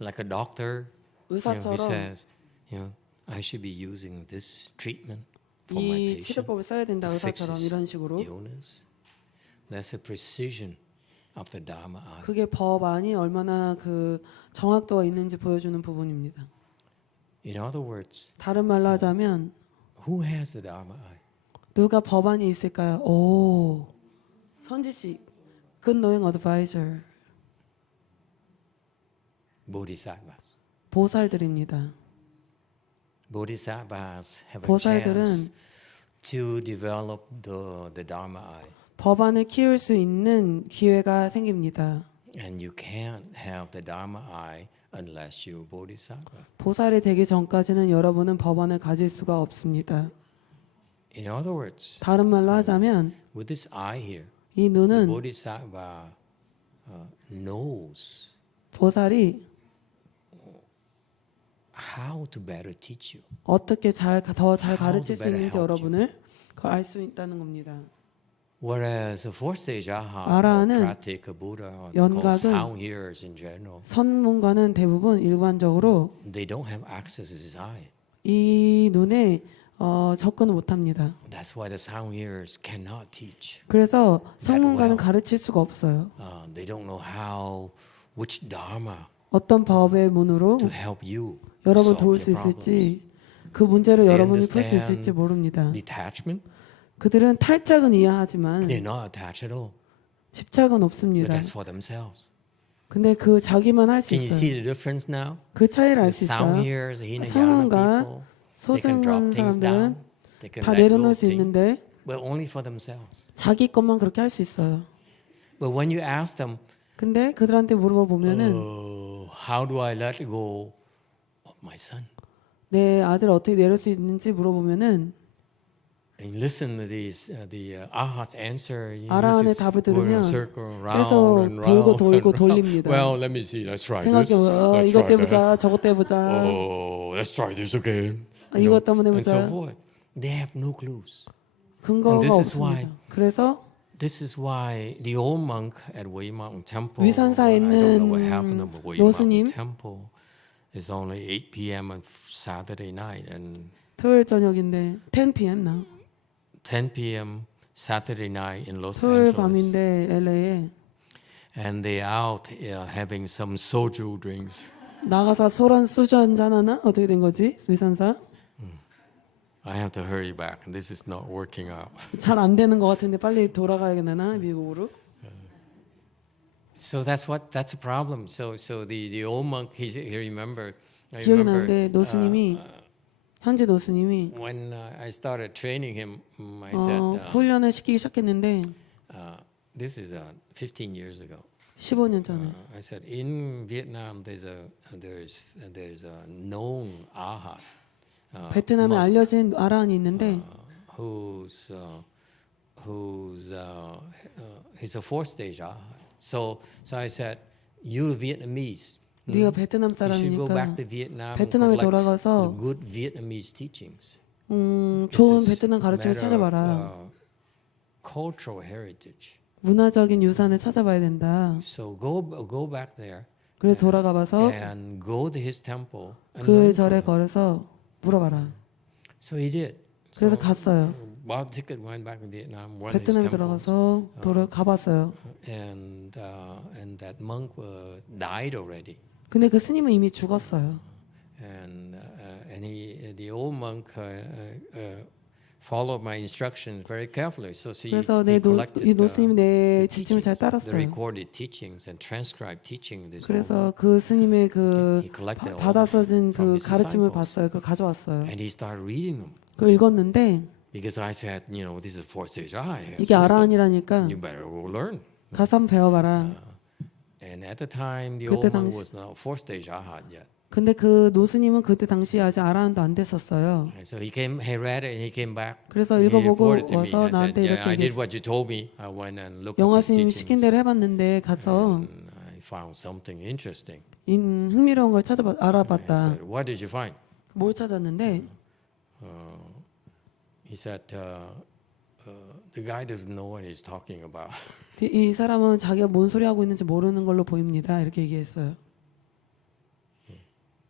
Like a doctor, who 의사처럼 says, I should be using this treatment for my 이 patient 치료법을 써야 된다 to fix 의사처럼 his 이런 식으로. illness. That's the precision of the Dharma eye. 그게 법안이 얼마나 그 정확도가 있는지 보여주는 부분입니다. In other words, 다른 말로 하자면 who has the Dharma eye? 누가 법안이 있을까요? 선지 씨, good knowing advisor. Bodhisattvas. 보살들입니다. Bodhisattvas have a 보살들은 chance to develop the Dharma eye. 법안을 키울 수 있는 기회가 생깁니다. And you can't have the Dharma eye unless you're Bodhisattva. 보살이 되기 전까지는 여러분은 법안을 가질 수가 없습니다. In other words, 다른 말로 하자면 with this eye here, 이 the 눈은 Bodhisattva knows 보살이 how to better teach you. 어떻게 더 잘 가르칠 수 better 있는지 help 여러분을 그걸 알 수 있다는 겁니다. Whereas the fourth stage aha, 아라는 Pratik, Buddha, or 연각은 sound hearers in general, 선문과는 대부분 일관적으로 they don't have access to this eye. 이 눈에 접근을 못합니다. That's why the sound hearers cannot teach. 그래서 성문과는 well. 가르칠 수가 없어요. They don't know which Dharma 어떤 법의 문으로 to help you 여러분 solve 도울 수 your 있을지 그 문제를 They 여러분이 풀 수 understand 있을지 모릅니다. detachment. 그들은 탈착은 이해하지만 They're not attached at all. 집착은 But 없습니다. that's for themselves. 근데 그 자기만 할 수 Can you see 있어요. the difference now? 그 차이를 The 알 수 sound 있어요. hearers, Hinayana 상문과 people, they can drop 소승하는 things 사람들은 down. They can 다 let go 내려놓을 of 수 things, 있는데 but only for themselves. 자기 것만 그렇게 할 수 있어요. But when you ask them, 근데 그들한테 물어보면은 how do I let go of my son? 내 아들 어떻게 내릴 수 있는지 물어보면은 And listen to these the Arhat's answer. 아라한의 답을 들으면 circle, 계속 round and 돌고 round 돌고 and round. 돌립니다. Well, let me see. Let's try 생각해 this. Let's 이것 try 해보자, 저것 해보자. Oh, let's try this again. 이것 한번 And so 해보자. forth. They have no clues. 근거가 And this is why- 없습니다. 그래서 This is why the old monk at Wei Mountain Temple. 위산사에 I don't know what 있는 happened at Wei 노스님. Mountain Temple. It's only 8 p.m. on Saturday night and 토요일 저녁인데 10 p.m. now. 10 p.m. Saturday night in Los 토요일 Angeles. 밤인데 LA에 And they out having some soju drinks. 나가서 소주 한잔 하나? 어떻게 된 거지? 위산사? I have to hurry back. This is not working out. 잘 안 되는 것 같은데 빨리 돌아가야겠나 미국으로? So that's a problem. So the old monk he remember. I 기억이 remember 나는데 노스님이 현재 노스님이 when I started training him. I said 훈련을 시키기 시작했는데 this is 15 years ago. 15년 전에 I said in Vietnam there's a known Arhat. 베트남에 monk 알려진 아라한이 있는데 he's a fourth stage Arhat. So I said, you Vietnamese. 네가 베트남 You should go back 사람이니까 to Vietnam. 베트남에 collect 돌아가서 the good Vietnamese teachings. 좋은 베트남 가르침을 찾아봐라. Cultural heritage. 문화적인 유산을 찾아봐야 된다. So go back there. 그래서 돌아가봐서 And go to his temple. And 그 learn 절에 from him. 걸어서 물어봐라. So he did. 그래서 갔어요. Bought ticket, went back to Vietnam. Went to his 베트남에 temples. 들어가서 가봤어요. And that monk died already. 근데 그 스님은 이미 죽었어요. And the old monk followed my instructions very carefully. So 그래서 he 이 collected 노스님이 내 지침을 잘 the 따랐어요. recorded teachings and transcribed teaching. This 그래서 그 스님의 그 he collected all 받아서진 from 그 his 가르침을 disciples. 봤어요. 그걸 가져왔어요. And he started reading them 그걸 읽었는데 because I said, this is fourth stage. 이게 아라한이라니까 You better go learn. 가서 한번 배워봐라. And at the time, the 그때 old monk 당시- was not fourth stage Arhat yet. 근데 그 노스님은 그때 당시에 아직 아라한도 안 됐었어요. And so he read it, and he came back. 그래서 He 읽어보고 reported to me. 와서 I said, 나한테 yeah, 이렇게 I did 얘기했어요. what you told me. I went and looked at 영화 his 스님 시킨 teachings. 대로 해봤는데 가서 And I found something interesting. 흥미로운 걸 I 알아봤다. said, what did you find? 뭘 찾았는데 He said, the guy doesn't know what he's talking about. 이 사람은 자기가 뭔 소리 하고 있는지 모르는 걸로 보입니다. 이렇게 얘기했어요.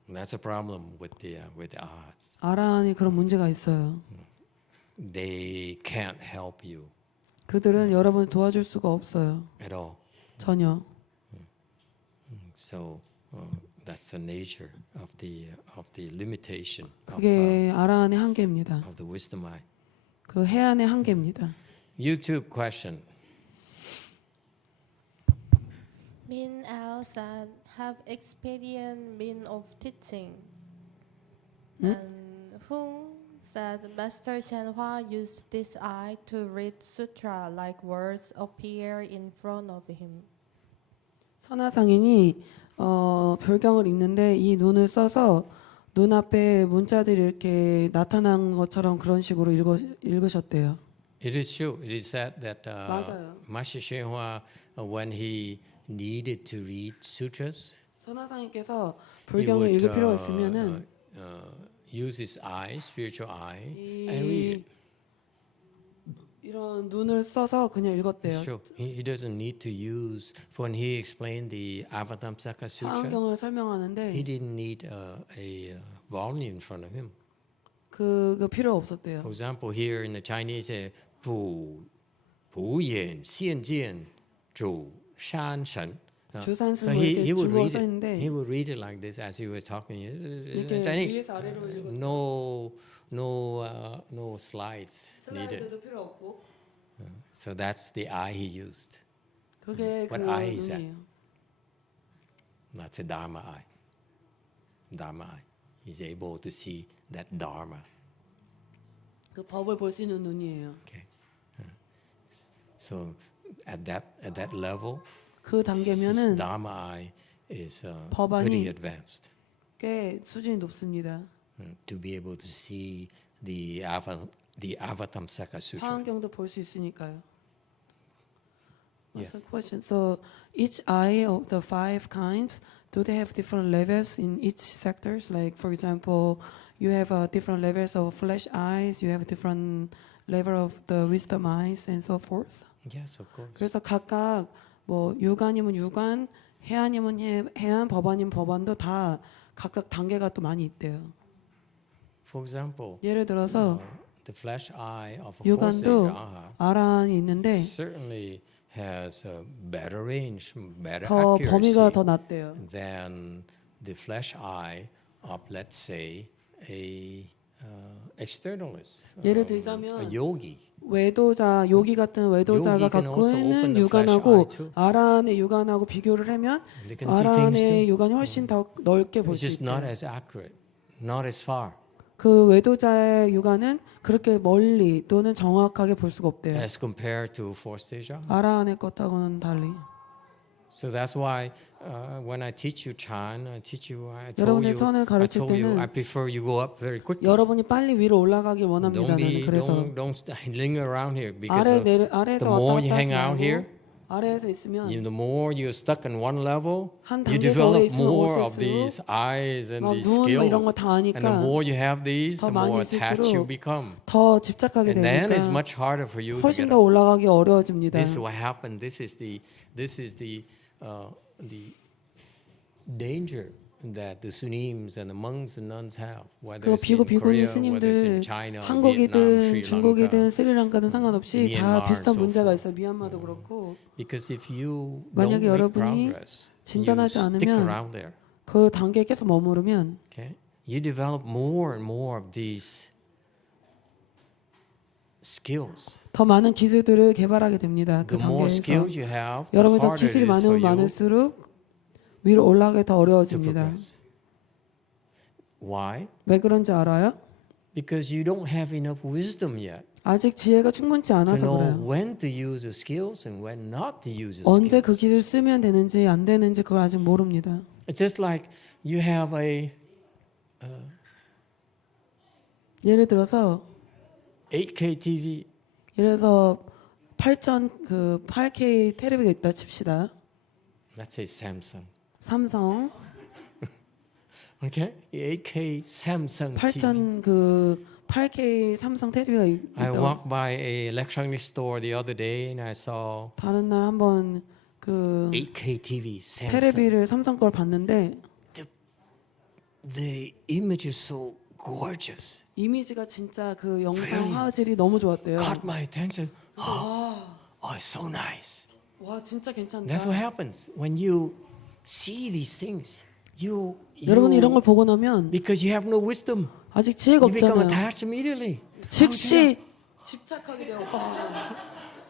And that's a problem with the arts. 아라한이 그런 문제가 있어요. They can't help you 그들은 여러분을 도와줄 수가 없어요. at all. 전혀. So that's the nature of the limitation 그게 아라한의 한계입니다. of the wisdom eye. 그 해안의 한계입니다. YouTube question. Min Al said, have expedient mean of teaching. And Hung said, Master YongHua used this eye to read sutra like words appear in front of him. 선화상인이 불경을 읽는데 이 눈을 써서 눈앞에 문자들이 이렇게 나타난 것처럼 그런 식으로 읽으셨대요. It is true. It is said that 맞아요. Master YongHua, when he needed to read sutras, 선화상인께서 he 불경을 would 읽을 필요가 있으면은 use his eye, spiritual eye, and read it. 이런 눈을 써서 그냥 읽었대요. It's true. He doesn't need to use. When he explained the Avatamsaka Sutra, 화엄경을 설명하는데 he didn't need a volume in front of him. 그 필요 없었대요. For example, here in the Chinese, 不言现见主山神. 주산승 So 뭐 he 이렇게 would 주어 read 써 it. 있는데 He would read it like this as he was talking. 이렇게 Chinese. 위에서 아래로 읽었. No slides needed. 슬라이드도 필요 없고. So that's the eye he used. 그게 그 What eye is that? 눈이에요. That's a Dharma eye. Dharma eye. He's able to see that Dharma. 그 법을 볼 수 있는 눈이에요. Okay. So at that level, 그 his 단계면은 Dharma eye is 법안이 pretty advanced. 꽤 수준이 높습니다. To be able to see the Avatamsaka Sutra. 화엄경도 볼 수 있으니까요. Yes. That's a question. So each eye of the 5 kinds, do they have different levels in each sectors? Like for example, you have different levels of flesh eyes, you have different level of the wisdom eyes, and so forth. Yes, of course. 그래서 각각 뭐 유관이면 유관, 해안이면 해안, 법안이면 법안도 다 각각 단계가 또 많이 있대요. For example, 예를 들어서 the flesh eye of a 유관도 four-stage 아란이 있는데 certainly has a better range, better 더 범위가 accuracy 더 낮대요. than the flesh eye of, let's say, a externalist, 예를 a 들자면 yogi. 외도자, 요기 같은 외도자가 요기 can 갖고 also 있는 open the 유관하고 flesh eye too. 아란의 유관하고 비교를 하면 They can see things 아란의 too. 유관이 훨씬 더 넓게 볼 It's 수 just not 있대요. as accurate, not as far 그 외도자의 유관은 그렇게 멀리 또는 정확하게 볼 수가 없대요. as compared to four-stage eye. 아란의 것하고는 달리. So that's why when I teach you Chan, I told 여러분의 선을 you, 가르칠 때는 I prefer you go up very quickly. 여러분이 빨리 위로 올라가길 원합니다. Don't 그래서 don't linger around here because the 아래에서 more 왔다 you 갔다 hang 하지 out 말고 here, 아래에서 있으면 the more you're stuck in one level, 한 you 단계 더 develop 있으면 more of 올수록 these eyes and 막 these 눈 뭐 이런 거 skills. 다 And the 아니까 more you have these, 더 the 많이 more attached you 있을수록 become. 더 집착하게 And then it's 되니까 much harder for you to 훨씬 get 더 up. 올라가기 어려워집니다. This is what happened. This is the danger that the Sunims and the monks and nuns have, whether 그 it's 비구 in 비구니 Korea, whether it's in 스님들 China, or Vietnam, 한국이든 Sri 중국이든 Lanka. 스리랑카든 상관없이 다 Myanmar, 비슷한 so 문제가 forth. 있어요. 미얀마도 그렇고 Because if you don't 만약에 make 여러분이 progress, you 진전하지 stick 않으면 around there. 그 단계에 계속 머무르면 Okay, you develop more and more of these skills. 더 많은 기술들을 개발하게 됩니다. 그 The more 단계에서 skills you have, the 여러분이 더 harder it 기술이 is for 많으면 you 많을수록 위로 올라가기 더 to 어려워집니다. progress. Why? 왜 그런지 알아요? Because you don't have enough wisdom yet 아직 지혜가 충분치 to 않아서 know 그래요. when to use the skills and when not to use the 언제 그 skills. 기술 쓰면 되는지 안 되는지 그걸 아직 모릅니다. It's just like you have a 예를 들어서 8K TV. 예를 들어서 8K 텔레비가 있다 칩시다. Let's say Samsung. 삼성 Okay, 8K Samsung TV. 8K 삼성 텔레비가 I 있다고. walked by a electronics store the other day and I saw 다른 날 한번 그 8K TV Samsung. 텔레비를 삼성 걸 봤는데 The image is so gorgeous. 이미지가 진짜 그 영상 Really? 화질이 너무 좋았대요. Caught my attention. Oh, it's so nice. 와 진짜 괜찮다. That's what happens when you see these things. 여러분이 이런 걸 보고 나면 because you have no wisdom, 아직 지혜가 you become 없잖아요. attached immediately. 즉시 집착하게 돼요.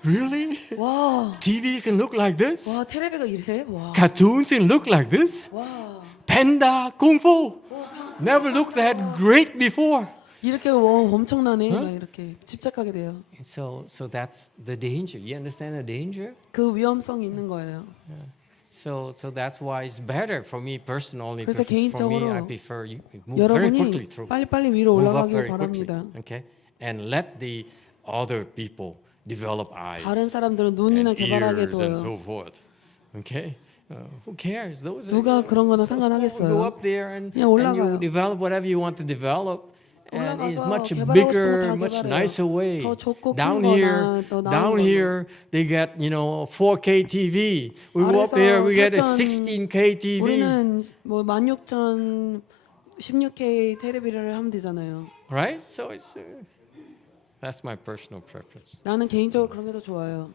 Really? 와, TV can look like this. 와 텔레비가 이래? 와, Cartoons can look like this. 와 Panda, Kung Fu. Never looked that great before. 이렇게 엄청나네. 막 이렇게 집착하게 돼요. So that's the danger. You understand the danger? 그 위험성이 있는 거예요. So that's why it's better for me personally. 그래서 For me, 개인적으로 I prefer you move very quickly 여러분이 through. 빨리빨리 위로 Move up 올라가길 very quickly, 바랍니다. okay? And let the other people develop eyes 다른 사람들은 눈이나 and 개발하게 ears and so 둬요. forth. Okay? Who cares? Those 누가 그런 거는 so small. 상관하겠어요. Go up there and 그냥 올라가요. you develop whatever you want to develop. And it's 올라가서 much 개발하고 싶은 bigger, 거다 much 개발해요. nicer way. 더 좋고 Down 큰 here, 거나 더 나은 down 거나. here, they get 4K TV. We go up 아래서 there, we get a 4K 16K TV. 우리는 뭐 16,000 16K 텔레비를 하면 되잖아요. Right? So it's that's my personal preference. 나는 개인적으로 그런 게 더 좋아요.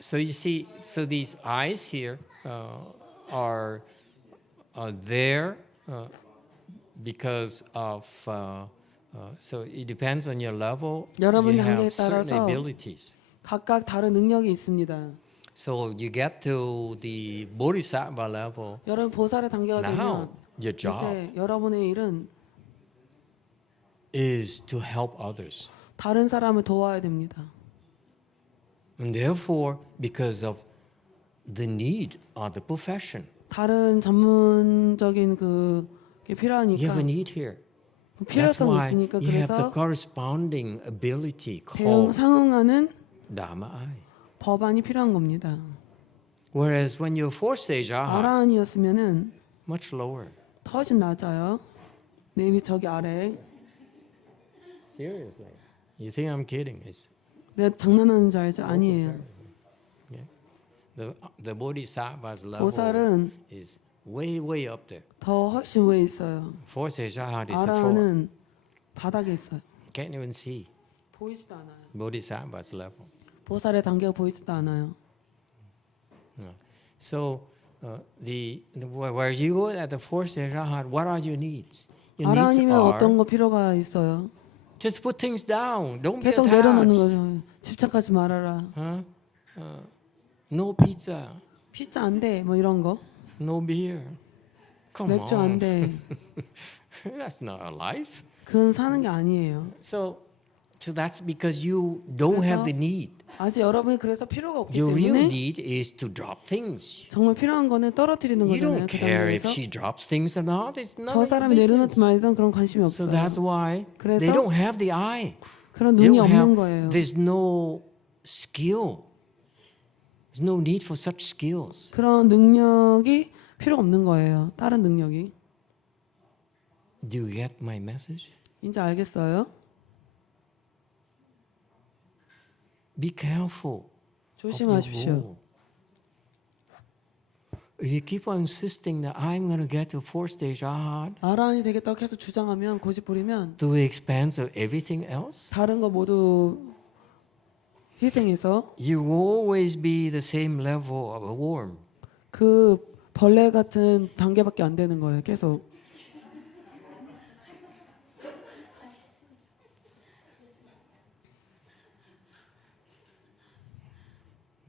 So you see, so these eyes here are there because of. So it depends on your level. 여러분 You 단계에 have certain 따라서 abilities. 각각 다른 능력이 있습니다. So you get to the bodhisattva level. 여러분 보살의 단계가 Now, 되면 your job 이제 여러분의 일은 is to help others. 다른 사람을 도와야 됩니다. And therefore, because of the need of the profession, 다른 전문적인 그게 you 필요하니까 have a need here. That's 필요성이 why 있으니까 you have the 그래서 corresponding ability 대응 called 상응하는 Dharma eye. 법안이 필요한 겁니다. Whereas when you're fourth stage arhat, 아라한이었으면은 much lower. 훨씬 낮아요. maybe 저기 아래. Seriously. You think I'm kidding? It's, 내가 장난하는 줄 알죠? 아니에요. the bodhisattva's level 보살은 is way up there. 더 훨씬 위에 있어요. Fourth stage arhat is the floor. 아라한은 바닥에 있어요. Can't even see. 보이지도 않아요. Bodhisattva's level. 보살의 단계가 보이지도 않아요. So where you at the fourth stage arhat, what are your needs? Your needs 아라한이면 are 어떤 거 필요가 있어요? just put things down. Don't be 계속 내려놓는 attached. 거죠. 집착하지 말아라. No pizza. 피자 안 돼. 뭐 이런 거. No beer. Come 맥주 안 on. 돼. That's not a life. 그건 사는 게 아니에요. So that's because you don't have the need. 아직 여러분이 그래서 필요가 없기 Your real 때문에 need is to drop things. 정말 필요한 거는 떨어뜨리는 You 거잖아요. don't 그 care if 단계에서. she drops things or not. It's none 저 of your 사람이 business. 내려놓든 말든 그런 관심이 So 없어요. that's why 그래서 they don't have the eye. 그런 They 눈이 don't 없는 have, 거예요. there's no skill. There's no need for such skills. 그런 능력이 필요 없는 거예요. 다른 능력이. Do you get my message? 이제 알겠어요? Be careful. 조심하십시오. If you keep on insisting that I'm going to get to fourth stage arhat 아라한이 되겠다고 계속 주장하면 고집 부리면 to the expense of everything else, 다른 거 모두 희생해서 you will always be the same level of a worm. 그 벌레 같은 단계밖에 안 되는 거예요. 계속.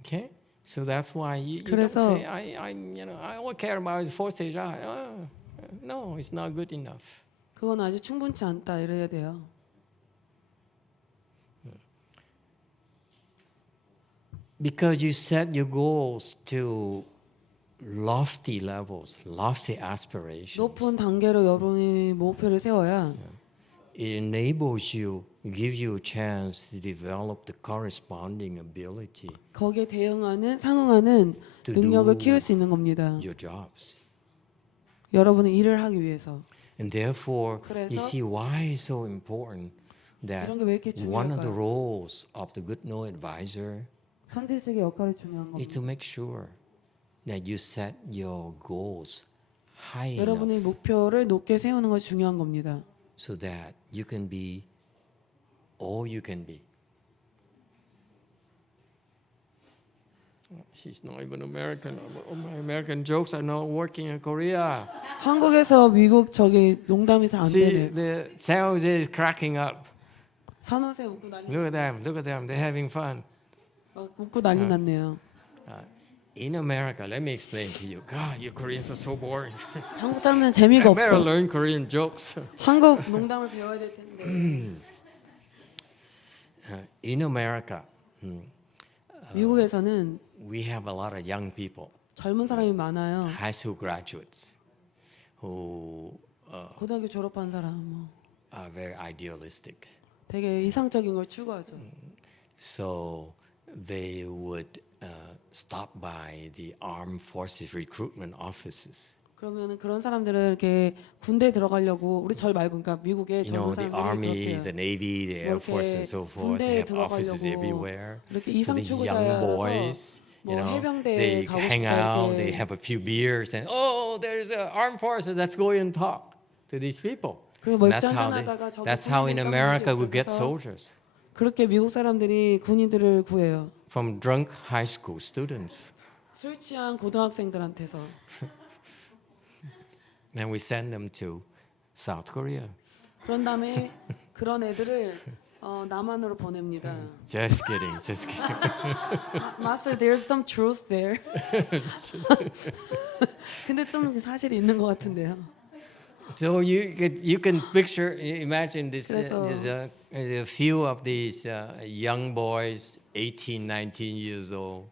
Okay, so that's why you don't 그래서- say I all care about is fourth stage arhat. No, it's not good enough. 그건 아직 충분치 않다 이래야 돼요. Because you set your goals to lofty levels, lofty aspirations. 높은 단계로 여러분이 목표를 세워야 It enables you, give you a chance to develop the corresponding ability 거기에 대응하는 상응하는 to 능력을 do 키울 수 있는 겁니다. your jobs. 여러분의 일을 하기 위해서. And therefore, 그래서 you see why it's so important that 이런 게 왜 이렇게 one of the 중요할까요? roles of the good know advisor 선지식의 역할이 중요한 is 겁니다. to make sure that you set your goals high enough 여러분의 목표를 높게 세우는 것이 중요한 겁니다. so that you can be all you can be. She's not even American. All my American jokes are not working in Korea. 한국에서 미국 저기 농담이 잘 안 See, 되네. the San Jose is cracking up. 산호세 웃고 난리. Look at them. Look at them. They're having fun. 웃고 난리 났네요. In America, let me explain to you. God, you Koreans are so boring. 한국 사람들은 재미가 I better 없어. learn Korean jokes. 한국 농담을 배워야 될 텐데. In America, 미국에서는 we have a lot of young people, 젊은 사람이 많아요. high school graduates, who 고등학교 졸업한 사람 뭐 are very idealistic. 되게 이상적인 걸 추구하죠. So they would stop by the armed forces recruitment offices. 그러면 그런 사람들은 이렇게 군대 들어가려고 우리 절 말고 그러니까 미국의 You know, 젊은 the 사람들이 army, 그렇대요. the navy, the air force, and so forth. They have offices everywhere. 이렇게 So 이상 the young 추구자라서 boys, 뭐 you know, 해병대에 they 가고 hang 싶다 out, they 이렇게. have a few beers, and oh, there's an armed forces. Let's go and talk to these people. 그리고 뭐 That's 맥주 how 한잔하다가 저기 that's how in 군인들 America we 깜빡이 get 없어서 soldiers 그렇게 미국 사람들이 군인들을 구해요. from drunk high school students, 술 취한 고등학생들한테서. and we send them to South Korea. 그런 다음에 그런 애들을 남한으로 보냅니다. Just kidding, just kidding. Master, there's some truth there. 근데 좀 사실이 있는 것 같은데요. So you can picture, imagine this. 그래서- There's a few of these young boys, 18, 19 years old,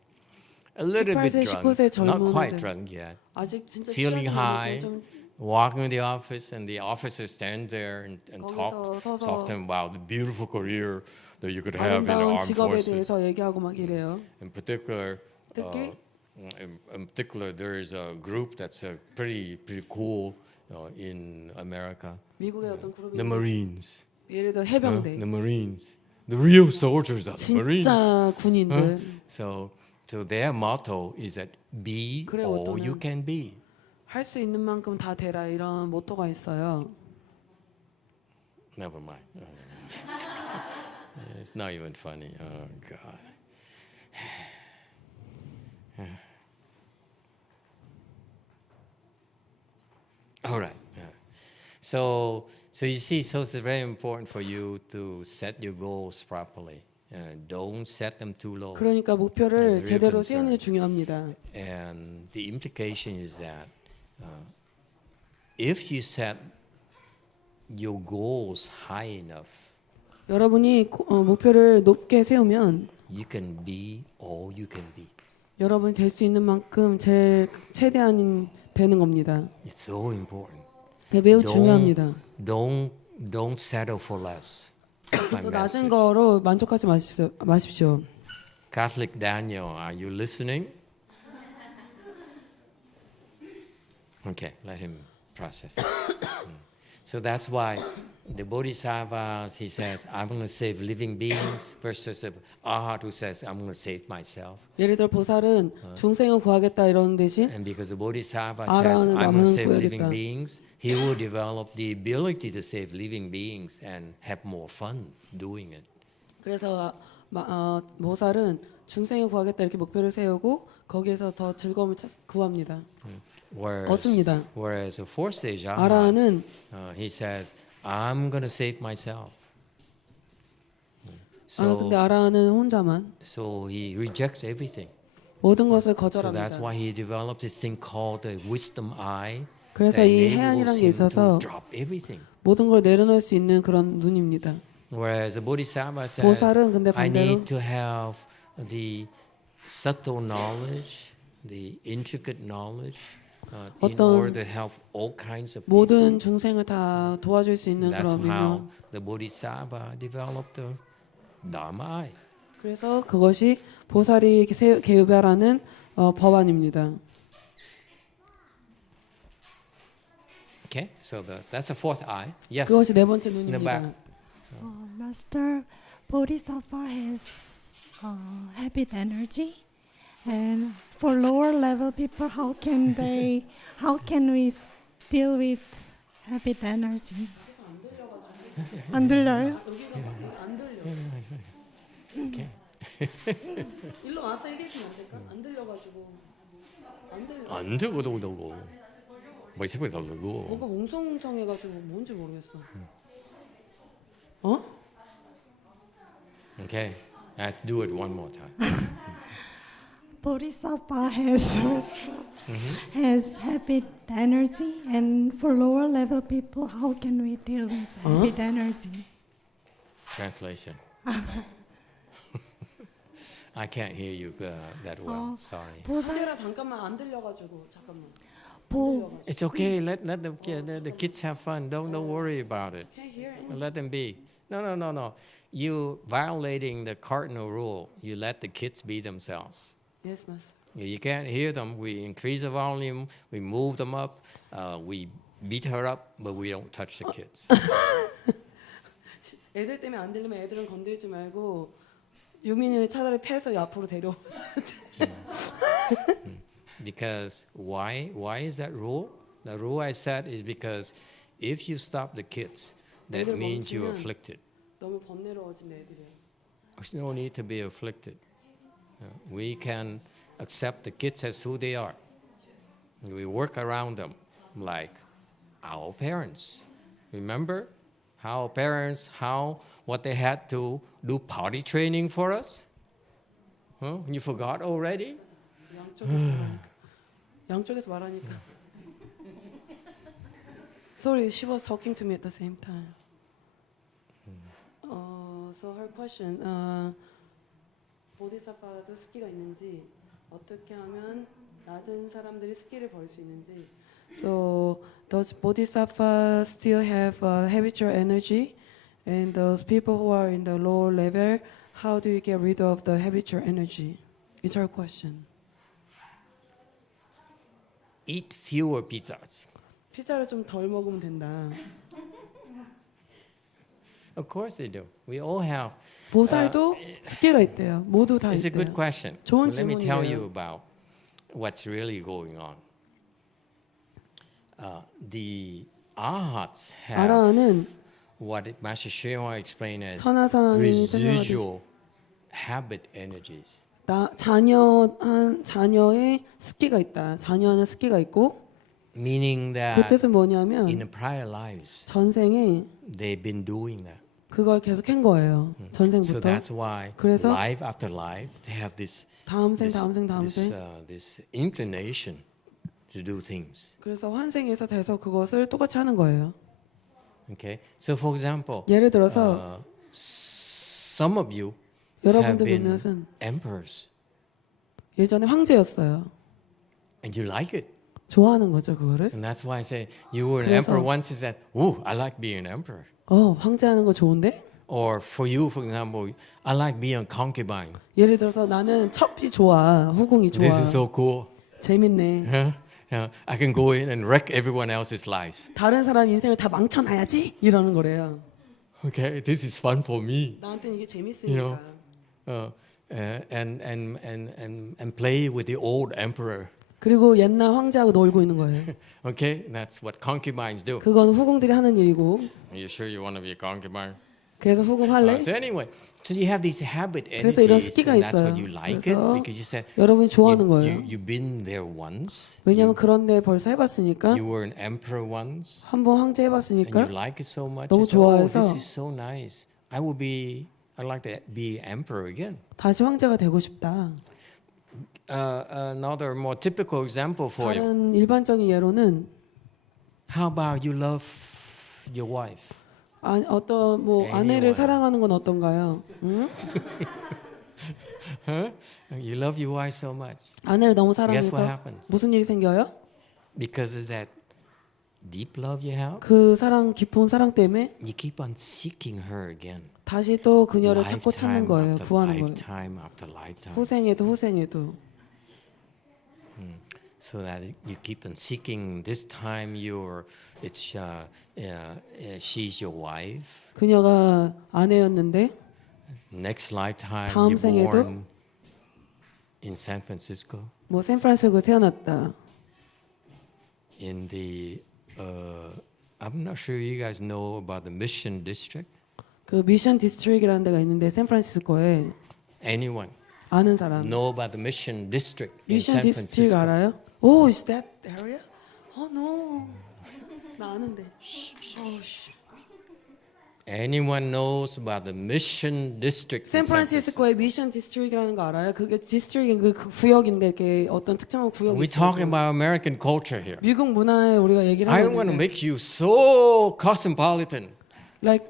a little bit 18세, drunk, 19세 not 젊은 quite 애들. drunk yet, 아직 진짜 feeling 취하지 high, 않았죠. 좀 walking in the office and the officers stand there and 거기서 talk to them about the beautiful career that you could have in the 아름다운 armed 직업에 forces. 대해서 얘기하고 막 이래요. In particular, 특히 there is a group that's pretty cool in America. 미국의 어떤 그룹이 The Marines. 예를 들어 해병대, The Marines. The real soldiers are the Marines. 진짜 군인들. So their motto is that be 그래, all 모토는 you can be. 할 수 있는 만큼 다 되라 이런 모토가 있어요. Never mind. It's not even funny. Oh God. All right. So you see, so it's very important for you to set your goals properly. Don't set them too low. 그러니까 That's 목표를 a real 제대로 세우는 게 concern. 중요합니다. And the implication is that if you set your goals high enough, 여러분이 목표를 높게 세우면 you can be all you can be. 여러분이 될 수 있는 만큼 제일 최대한 되는 겁니다. It's so important. 매우 중요합니다. Don't settle for less. My 또 낮은 message. 거로 만족하지 마십시오. Catholic Daniel, are you listening? Okay, let him process. So that's why the Bodhisattvas, he says, I'm going to save living beings, versus Arhat who says, I'm going to save myself. 예를 들어 보살은 중생을 구하겠다 이런 대신 And because the Bodhisattva says, 아라는 I'm going to 남을 save living 구해야겠다. beings, he will develop the ability to save living beings and have more fun doing it. 그래서 보살은 중생을 구하겠다 이렇게 목표를 세우고 거기에서 더 즐거움을 구합니다. 얻습니다. Whereas the fourth stage, 아라는 he says, I'm going to save myself. 근데 아라는 혼자만 So he rejects everything. 모든 것을 So that's 거절합니다. why he developed this thing called the wisdom eye. 그래서 that 이 enables 해안이라는 게 him to 있어서 drop everything. 모든 걸 내려놓을 수 있는 그런 눈입니다. Whereas the Bodhisattva says, 보살은 근데 I 반대로 need to have the subtle knowledge, the intricate knowledge, in 어떤 order to help all kinds of people. 모든 중생을 다 도와줄 수 있는 That's 그런 how 능력. the Bodhisattva developed the Dharma eye. 그래서 그것이 보살이 개발하는 법안입니다. Okay, so that's the fourth eye. Yes. 그것이 네 번째 In the back. 눈입니다. Master, Bodhisattva has habit energy, and for lower level people, how can we deal with habit energy? 안 들려요? Okay. 일로 와서 얘기해주면 안 될까? 안 들려가지고 안 되고도 되고. 뭐 있으면 뭔가 되고. 웅성웅성해가지고 뭔지 모르겠어. Okay. I have to do it one more time. Bodhisattva has habit energy, and for lower level people, how can we deal with habit energy? Translation. I can't hear you that well. Sorry. 보살아 잠깐만 안 들려가지고 잠깐만. It's okay. Let the kids have fun. Don't worry about it. Can't hear anything. Let them be. No. You violating the cardinal rule. You let the kids be themselves. Yes, master. You can't hear them. We increase the volume. We move them up. We beat her up, but we don't touch the kids. 애들 때문에 안 들리면 애들은 건들지 말고 유민이를 차라리 패서 앞으로 데려. Because why is that rule? The rule I set is because if you stop the kids, that 애들 means you're 멈추면 afflicted. 너무 번뇌로워진 애들이에요. There's no need to be afflicted. We can accept the kids as who they are. We work around them like our parents. Remember how parents, what they had to do potty training for us? Huh? You forgot already? 양쪽에서 말하니까. Sorry, she was talking to me at the same time. So her question, 보디사파도 스키가 있는지 어떻게 하면 낮은 사람들이 스키를 벌 수 있는지 So does bodhisattva still have habitual energy? And those people who are in the lower level, how do you get rid of the habitual energy? It's our question. Eat fewer pizzas. 피자를 좀 덜 먹으면 된다. Of course they do. We all have. 보살도 습기가 있대요. 모두 다 It's a good 있대요. question. 좋은 Let me tell you 질문이에요. about what's really going on. The arhats have 아라는 what Master Hsuan explained as 선하상이 residual habit energies. 자녀의 습기가 있다. 자녀는 습기가 있고 Meaning 그 that 뜻은 뭐냐면 in the prior lives, 전생에 they've been doing that. 그걸 계속 한 거예요. So 전생부터. that's why 그래서 life after life, they have this 다음 생, this inclination to do things. 그래서 환생에서 돼서 그것을 똑같이 하는 거예요. Okay. So for example, 예를 들어서 some of you have 여러분들 been 몇몇은 emperors, 예전에 황제였어요. and you like it. 좋아하는 거죠, 그거를. And that's why I say you were an 그래서- emperor once. You said, "Oh, I like being an emperor." 황제하는 거 좋은데? Or for you, for example, I like being a concubine. 예를 들어서 나는 첩이 좋아, 후궁이 좋아. This is so cool. 재밌네. I can go in and wreck everyone else's lives. 다른 사람 인생을 다 망쳐놔야지 이러는 거래요. Okay, this is fun for me. 나한테는 이게 You 재밌으니까. know, and play with the old emperor. 그리고 옛날 황제하고 놀고 있는 거예요. Okay, that's what concubines do. 그건 후궁들이 하는 일이고. Are you sure you want to be a concubine? 그래서 후궁 할래? So anyway, so you have these habit 그래서 이런 energies, 습기가 and that's 있어요. what you like it 그래서 because you said 여러분이 좋아하는 거예요. you've been there once. 왜냐하면 그런데 벌써 해봤으니까 You were an emperor once, 한번 황제 and 해봤으니까 you like it so much. 너무 You say, oh, 좋아해서 this is so nice. I'd like to be emperor again. 다시 황제가 되고 싶다. Another more typical example for you. 다른 일반적인 예로는 How about you love your wife? 어떤 뭐 아내를 Anyone. 사랑하는 건 어떤가요? 응? Huh? You love your wife so much. 아내를 너무 Guess what 사랑해서 happens? 무슨 일이 생겨요? Because of that deep love you have, 그 사랑 깊은 사랑 때문에 you keep on seeking her again. 다시 또 그녀를 찾고 찾는 거예요. after 구하는 거예요. lifetime after lifetime. 후생에도 후생에도. So that you keep on seeking. This time she's your wife. 그녀가 아내였는데 Next lifetime 다음 you're 생에도 born in San Francisco. 뭐 샌프란시스코 태어났다. In the I'm not sure you guys know about the Mission District. 그 미션 디스트릭이라는 데가 있는데 샌프란시스코에 Anyone 아는 사람. know about the Mission District in 미션 San 디스트릭 Francisco? 알아요? Oh, is that area? Oh no. 나 아는데. Oh, 씨. Anyone knows about the Mission District? in San Francisco? 샌프란시스코에 미션 디스트릭이라는 거 알아요? 그게 디스트릭인 그 구역인데 이렇게 어떤 특정한 구역이 We're 있어요. talking about American culture here. 미국 문화에 우리가 얘기를 I 하는 want to 건데 make you so cosmopolitan, like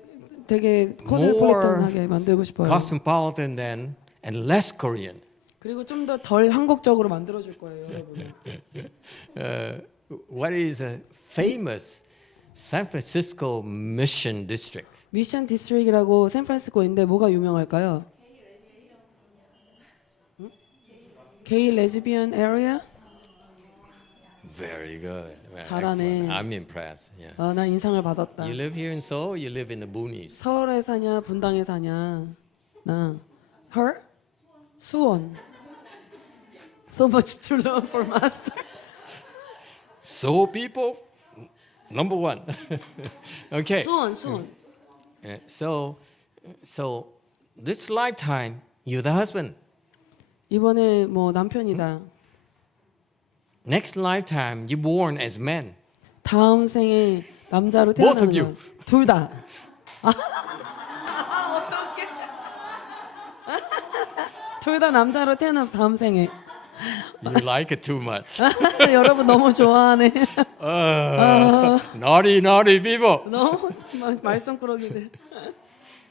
되게 코스모폴리탄하게 만들고 싶어요. cosmopolitan then, and less Korean. 그리고 좀 더 덜 한국적으로 만들어 줄 거예요, 여러분. What is a famous San Francisco Mission District? 미션 디스트릭이라고 샌프란시스코인데 뭐가 유명할까요? 게이 레즈비언 에리아? Very good. Well, 잘하네. excellent. I'm impressed. Yeah. 난 인상을 받았다. You live here in Seoul. You live in the boonies. 서울에 사냐, 분당에 사냐? 나 her? 수원. So much to learn for master. Seoul people, number one. Okay. 수원. So this lifetime, you're the husband. 이번에 뭐 남편이다. Next lifetime, you're born as men. 다음 생에 남자로 Both of 태어나는 you. 거야. 둘 다. 둘 다 남자로 태어나서 다음 생에. You like it too much. 여러분 너무 좋아하네. Naughty people. 너무 말썽꾸러기들.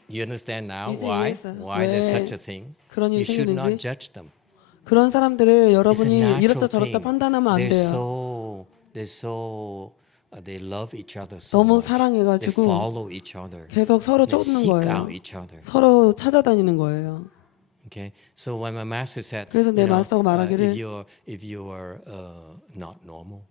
You understand now 이제 why 이해했어요. there's 왜 such a thing? 그런 일이 You should not 생기는지. judge them. 그런 사람들을 It's a 여러분이 natural 이렇다 저렇다 thing. 판단하면 안 돼요. they love each other so 너무 much. They 사랑해가지고 follow each other. 계속 서로 They 쫓는 seek 거예요. out each other. 서로 찾아다니는 거예요. Okay, so when my master said, 그래서 내 마스터가 말하기를 if you are not normal,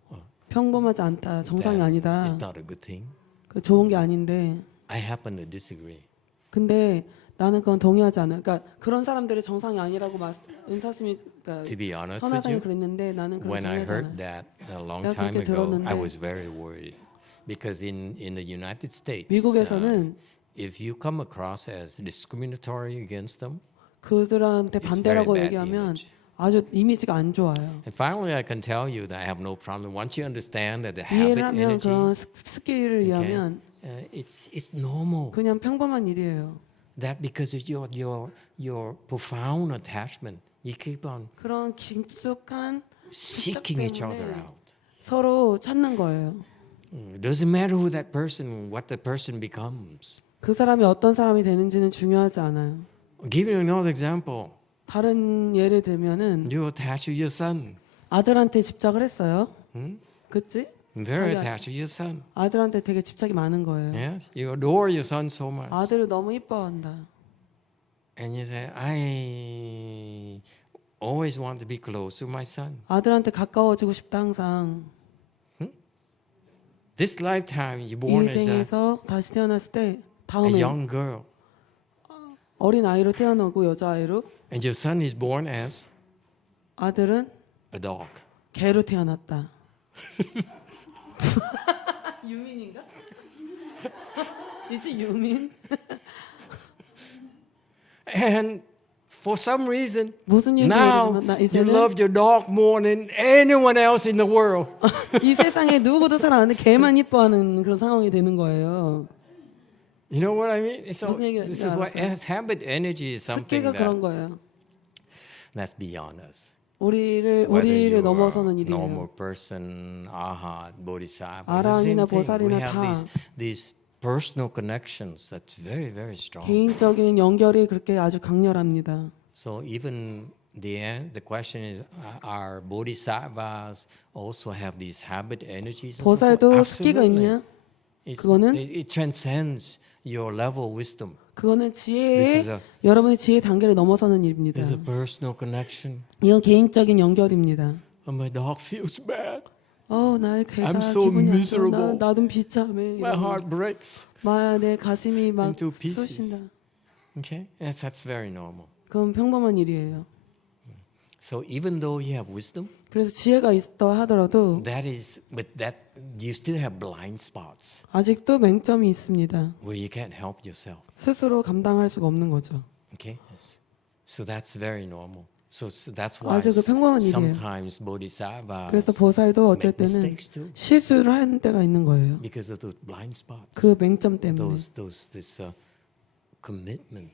평범하지 않다, 정상이 아니다. it's not a good thing. 그 좋은 게 아닌데. I happen to disagree. 근데 나는 그건 동의하지 않아. 그러니까 그런 사람들이 정상이 아니라고 은사스님이 그러니까 To be honest with 선하상이 you, 그랬는데 나는 그건 when I 동의하지 heard 않아. that a long 내가 time 그렇게 ago, 들었는데 I was very worried because in the United States, 미국에서는 if you come across as discriminatory against them, 그들한테 It's 반대라고 very bad 얘기하면 image. 아주 이미지가 안 좋아요. and finally I can tell you that I have no problem. Once you understand that the habit 이해를 하면 그런 energies, 스킬을 이해하면 it's normal. 그냥 평범한 일이에요. That because of your profound attachment, you keep on 그런 깊숙한 seeking each other 때문에 out. 서로 찾는 거예요. It doesn't matter who that person, what the person becomes. 그 사람이 어떤 사람이 되는지는 중요하지 않아요. I'll give you another example. 다른 예를 들면은 You attach to your son. 아들한테 집착을 했어요. 그치? Very 자기 attached to your son. 아들한테 되게 집착이 많은 거예요. Yes, you adore your son so much. 아들을 너무 이뻐한다. And you say, I always want to be close to my son. 아들한테 가까워지고 싶다 항상. This lifetime, you're 이 born as 인생에서 다시 태어났을 때 a 다음에 young girl. 어린 아이로 태어나고 여자아이로 And your son is born as 아들은 a dog. 개로 태어났다. 유민인가? 이제 유민? And for some reason, 무슨 이유인지 now 모르지만 나 you 이제는 love your dog more than anyone else in the world. 이 세상에 누구도 사랑하는데 개만 이뻐하는 그런 상황이 되는 거예요. You know what I mean? So 무슨 얘기인지 this is what 알았어요. habit energy is something 습기가 그런 that 거예요. that's beyond us. 우리를 Whether you are 넘어서는 a normal 일이에요. person, arhat, bodhisattva, 아라한이나 it's the same thing. We 보살이나 have 다 these personal connections that's very, very strong. 개인적인 연결이 그렇게 아주 강렬합니다. So even the question is, are bodhisattvas also have these habit energies? 보살도 습기가 있냐? 그거는 it transcends your level of wisdom. 그거는 This 지혜의 is a 여러분의 지혜 단계를 넘어서는 일입니다. There's a personal connection. 이건 개인적인 연결입니다. My dog feels bad. 나의 개가 I'm so 기분이 안 좋아. miserable. 나도 비참해. My heart breaks 내 가슴이 막 into pieces. 쑤신다. Okay, yes, that's very normal. 그건 평범한 일이에요. So even though you have wisdom, 그래서 지혜가 있다 하더라도 but that you still have blind spots 아직도 맹점이 있습니다. where you can't help yourself. 스스로 감당할 수가 없는 거죠. Okay, yes. So that's very normal. So that's why 아주 그 평범한 일이에요. sometimes bodhisattvas 그래서 보살도 어쩔 make 때는 mistakes too 실수를 하는 때가 있는 거예요. because of those blind spots. 그 맹점 때문에 This commitment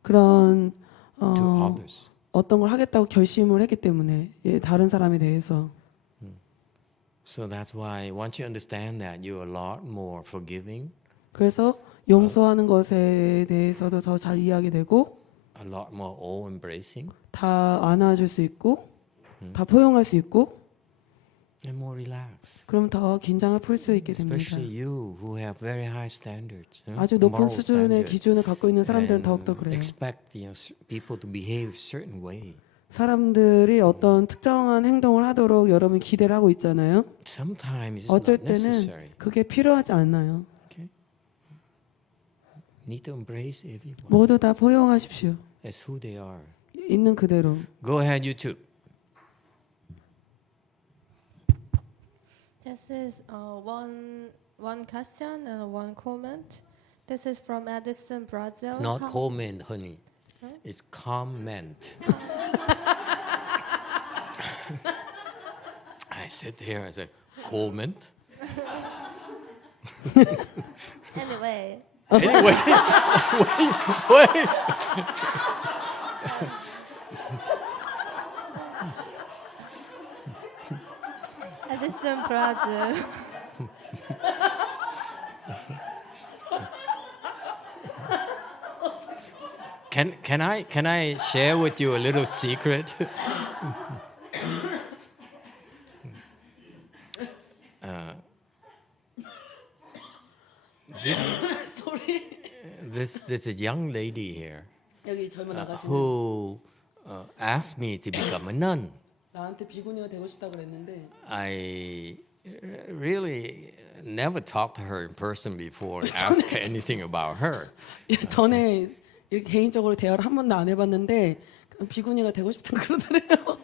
그런 to others. 어떤 걸 하겠다고 결심을 했기 때문에 다른 사람에 대해서. So that's why once you understand that, you're a lot more forgiving, 그래서 용서하는 것에 대해서도 더 잘 이해하게 되고 a lot more all-embracing, 다 안아줄 수 있고 다 포용할 수 있고 and more relaxed. 그럼 더 긴장을 풀 수 있게 됩니다. Especially you who have very high standards. 아주 높은 moral 수준의 standards, 기준을 갖고 있는 사람들은 and 더욱더 그래요. expect people to behave a certain way. 사람들이 어떤 특정한 행동을 하도록 여러분이 기대를 하고 있잖아요. Sometimes it's 어쩔 not 때는 necessary. 그게 필요하지 않아요. Okay? Need to embrace everyone 모두 다 포용하십시오. as who they are. 있는 그대로. Go ahead, you two. This is one question and one comment. This is from Edison, Brazil. Not comment, honey. It's comment. I sit here and say, comment? Anyway. Anyway, wait. Edison, Brazil. Can I share with you a little secret? there's a young lady here 여기 젊은 아가씨는 who asked me to become a nun. 나한테 비구니가 되고 싶다고 그랬는데 I really never talked to her in person before and asked her anything about her. 전에 이렇게 개인적으로 대화를 한 번도 안 해봤는데 비구니가 되고 싶다고 그러더래요.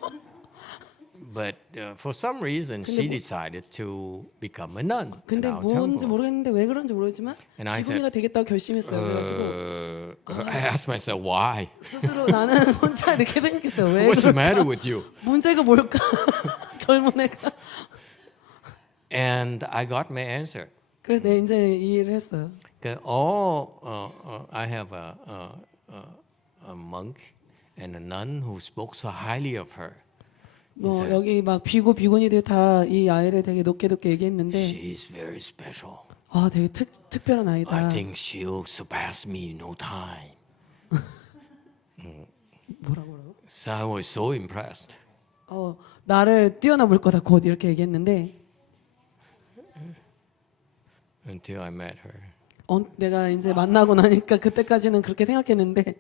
But for some reason, she decided to become a nun. 근데 in our 뭔지 temple. 모르겠는데 왜 그런지 모르지만 And I 비구니가 said, 되겠다고 결심했어요. 그래가지고 I asked myself, why? 스스로 나는 혼자 이렇게 생겼어요. 왜 What's the 그럴까? matter with you? 문제가 뭘까? 젊은 애가. And I got my answer. 그래서 내가 이제 이해를 했어요. I have a monk and a nun who spoke so highly of her. 뭐 여기 막 비구니들 다 이 아이를 되게 높게 얘기했는데 She's very special. 아 되게 특별한 아이다. I think she'll surpass me in no time. 뭐라고? So I was so impressed. 나를 뛰어넘을 거다 곧 이렇게 얘기했는데 Until I met her 내가 이제 만나고 나니까 그때까지는 그렇게 생각했는데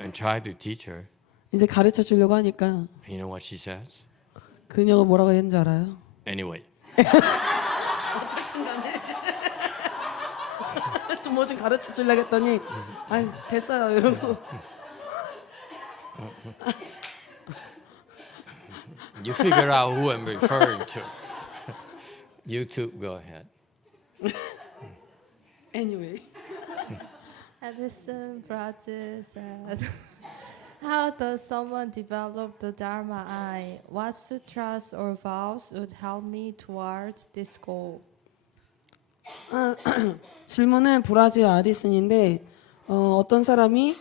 and tried to teach her. 이제 가르쳐 주려고 하니까 You know what she says? 그녀가 뭐라고 했는지 알아요? Anyway. 어쨌든 간에 좀 뭐 좀 가르쳐 주려고 했더니 아유 됐어요 이러고 You figure out who I'm referring to. You two go ahead. Anyway. Edison brother said, how does someone develop the Dharma eye? What sutras or vows would help me towards this goal? 질문은 브라질 아디슨인데 어떤 사람이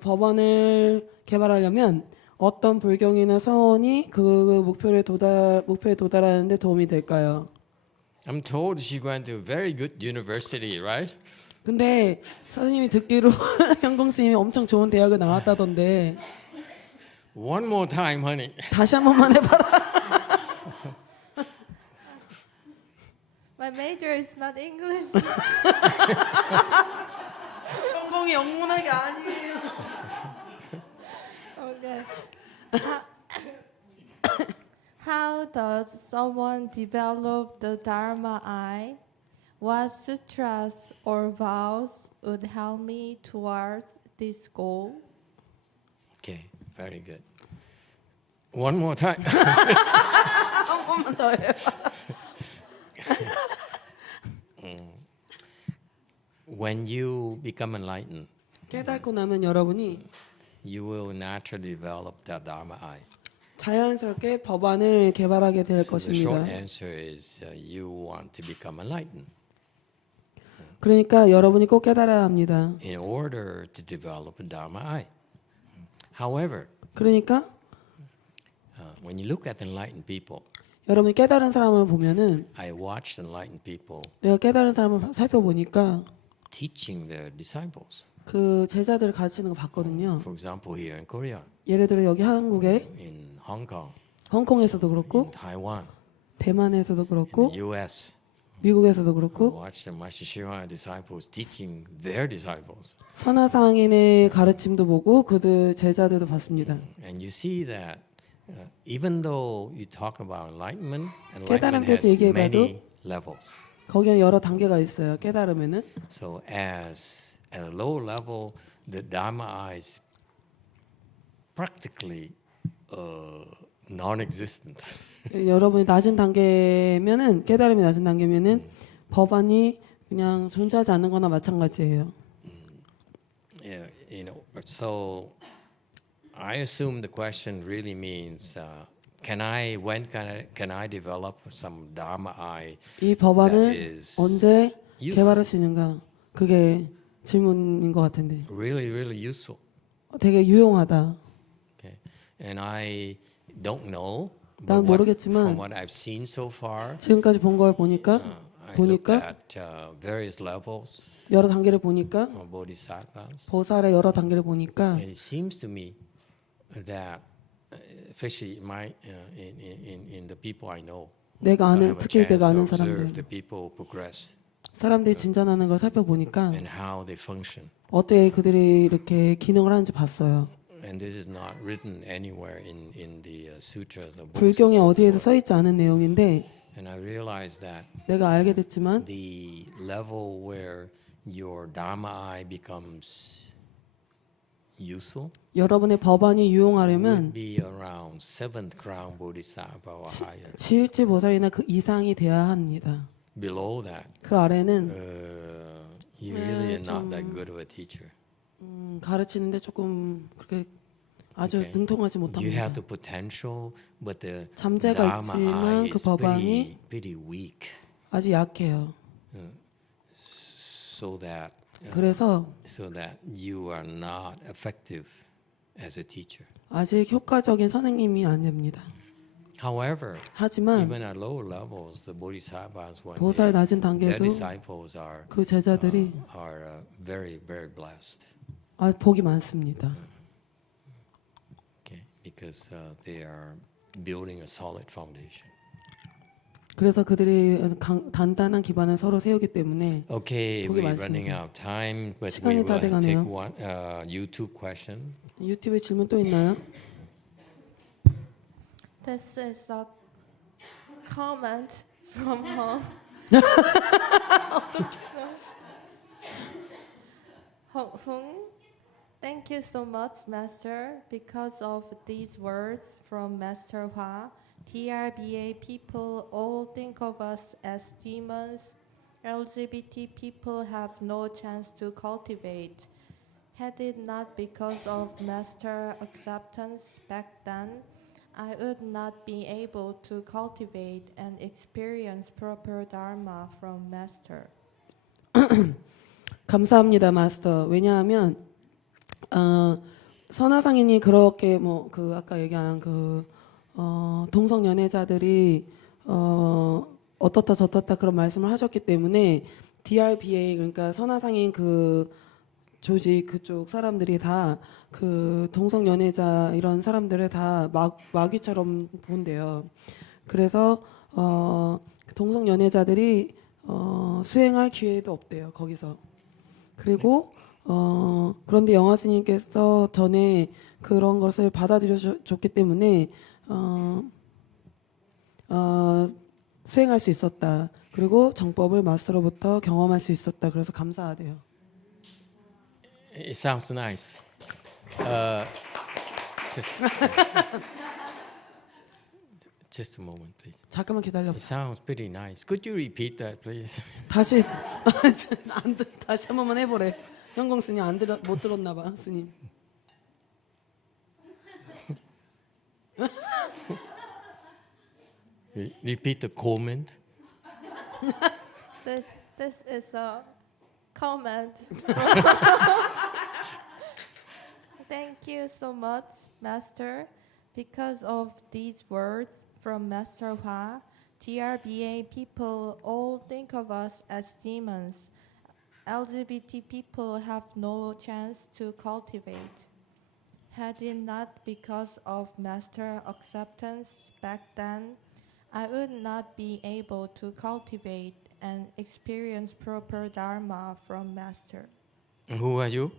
법안을 개발하려면 어떤 불경이나 서원이 그 목표에 도달하는 데 도움이 될까요? I'm told she went to a very good university, right? 근데 선생님이 듣기로 현공 스님이 엄청 좋은 대학을 나왔다던데 One more time, honey. 다시 한 번만 해봐라. My major is not English. 현공이 영문학이 아니에요. Okay. How does someone develop the Dharma eye? What sutras or vows would help me towards this goal? Okay, very good. One more time. 한 번만 더 해요. When you become enlightened, 깨닫고 나면 여러분이 you will naturally develop the Dharma eye. 자연스럽게 법안을 개발하게 될 So the short 것입니다. answer is you want to become enlightened. 그러니까 여러분이 꼭 깨달아야 합니다. In order to develop a Dharma eye. However, 그러니까 when you look at enlightened people, 여러분이 깨달은 사람을 보면은 I watched enlightened people 내가 깨달은 사람을 살펴보니까 teaching their disciples. 그 제자들을 가르치는 거 봤거든요. For example, here in Korea, 예를 들어 여기 한국에 in Hong Kong, 홍콩에서도 in 그렇고 Taiwan, 대만에서도 in 그렇고 the U.S. 미국에서도 I 그렇고 watched the Master Shihwa disciples teaching their disciples. 선화상인의 가르침도 보고 그들 제자들도 봤습니다. And you see that even though you talk about enlightenment 깨달음에 has 대해서 얘기해봐도 many levels. 거기에 여러 단계가 있어요. 깨달음에는. So as at a low level, the Dharma eye is practically non-existent. 여러분이 낮은 단계면은 깨달음이 낮은 단계면은 법안이 그냥 존재하지 않는 거나 마찬가지예요. Yeah, you know, so I assume the question really means can I develop some Dharma eye 이 that 법안을 is 언제 useful, 개발할 수 있는가? 그게 질문인 것 같은데. really useful. 되게 유용하다. Okay, and I don't know. 난 But 모르겠지만 from what I've seen so far, 지금까지 본 걸 보니까 I looked 보니까 at various levels 여러 단계를 보니까 of bodhisattvas, 보살의 여러 단계를 보니까 and it seems to me that, especially in the people I know, 내가 so I 아는 have a 특히 chance 내가 to 아는 observe 사람들 the people progress. 사람들이 진전하는 걸 살펴보니까 and how they function. 어떻게 그들이 이렇게 기능을 하는지 봤어요. And this is not written anywhere in the sutras or books. 불경에 and so 어디에서 forth. 써 있지 않은 내용인데 And I realized that 내가 알게 됐지만 the level where your Dharma eye becomes useful 여러분의 법안이 would 유용하려면 be around seventh crown bodhisattva or higher. 지일지 보살이나 그 이상이 돼야 합니다. Below that, 그 아래는 you really are not that good of a teacher. 가르치는데 조금 그렇게 아주 Okay. 능통하지 You 못합니다. have the potential, but the 잠재가 Dharma 있지만 eye 그 is 법안이 pretty weak, 아주 약해요. so that 그래서 you are not effective as a teacher. 아직 효과적인 선생님이 안 됩니다. However, 하지만 even at lower levels, the bodhisattvas, when 보살 낮은 their 단계도 disciples are 그 제자들이 very, very blessed. 복이 많습니다. Okay, because they are building a solid foundation. 그래서 그들이 단단한 기반을 서로 세우기 때문에 Okay, 복이 we're running 많습니다. out of time, but we 시간이 다 will take 돼가네요. one YouTube question. 유튜브에 질문 또 있나요? This is a comment from Hong. Thank you so much, Master. Because of these words from Master Hua, TRBA people all think of us as demons. LGBT people have no chance to cultivate. Had it not because of Master acceptance back then, I would not be able to cultivate and experience proper Dharma from Master. 감사합니다, 마스터. 왜냐하면 선화상인이 그렇게 뭐 그 아까 얘기한 그 동성 연애자들이 어떻다 저떻다 그런 말씀을 하셨기 때문에 DRBA 그러니까 선화상인 그 조직 그쪽 사람들이 다 그 동성 연애자 이런 사람들을 다 마귀처럼 본대요. 그래서 동성 연애자들이 수행할 기회도 없대요. 거기서. 그리고 그런데 영화 스님께서 전에 그런 것을 받아들여 줬기 때문에 수행할 수 있었다. 그리고 정법을 마스터로부터 경험할 수 있었다. 그래서 감사하대요. It sounds nice. Just a moment, please. 잠깐만 기다려. It sounds pretty nice. Could you repeat that, please? 다시 다시 한 번만 해보래. 현공 스님 못 들었나 봐, 스님. Repeat the comment. This is a comment. Thank you so much, Master. Because of these words from Master Hua, TRBA people all think of us as demons. LGBT people have no chance to cultivate. Had it not because of Master acceptance back then, I would not be able to cultivate and experience proper Dharma from Master. Who are you?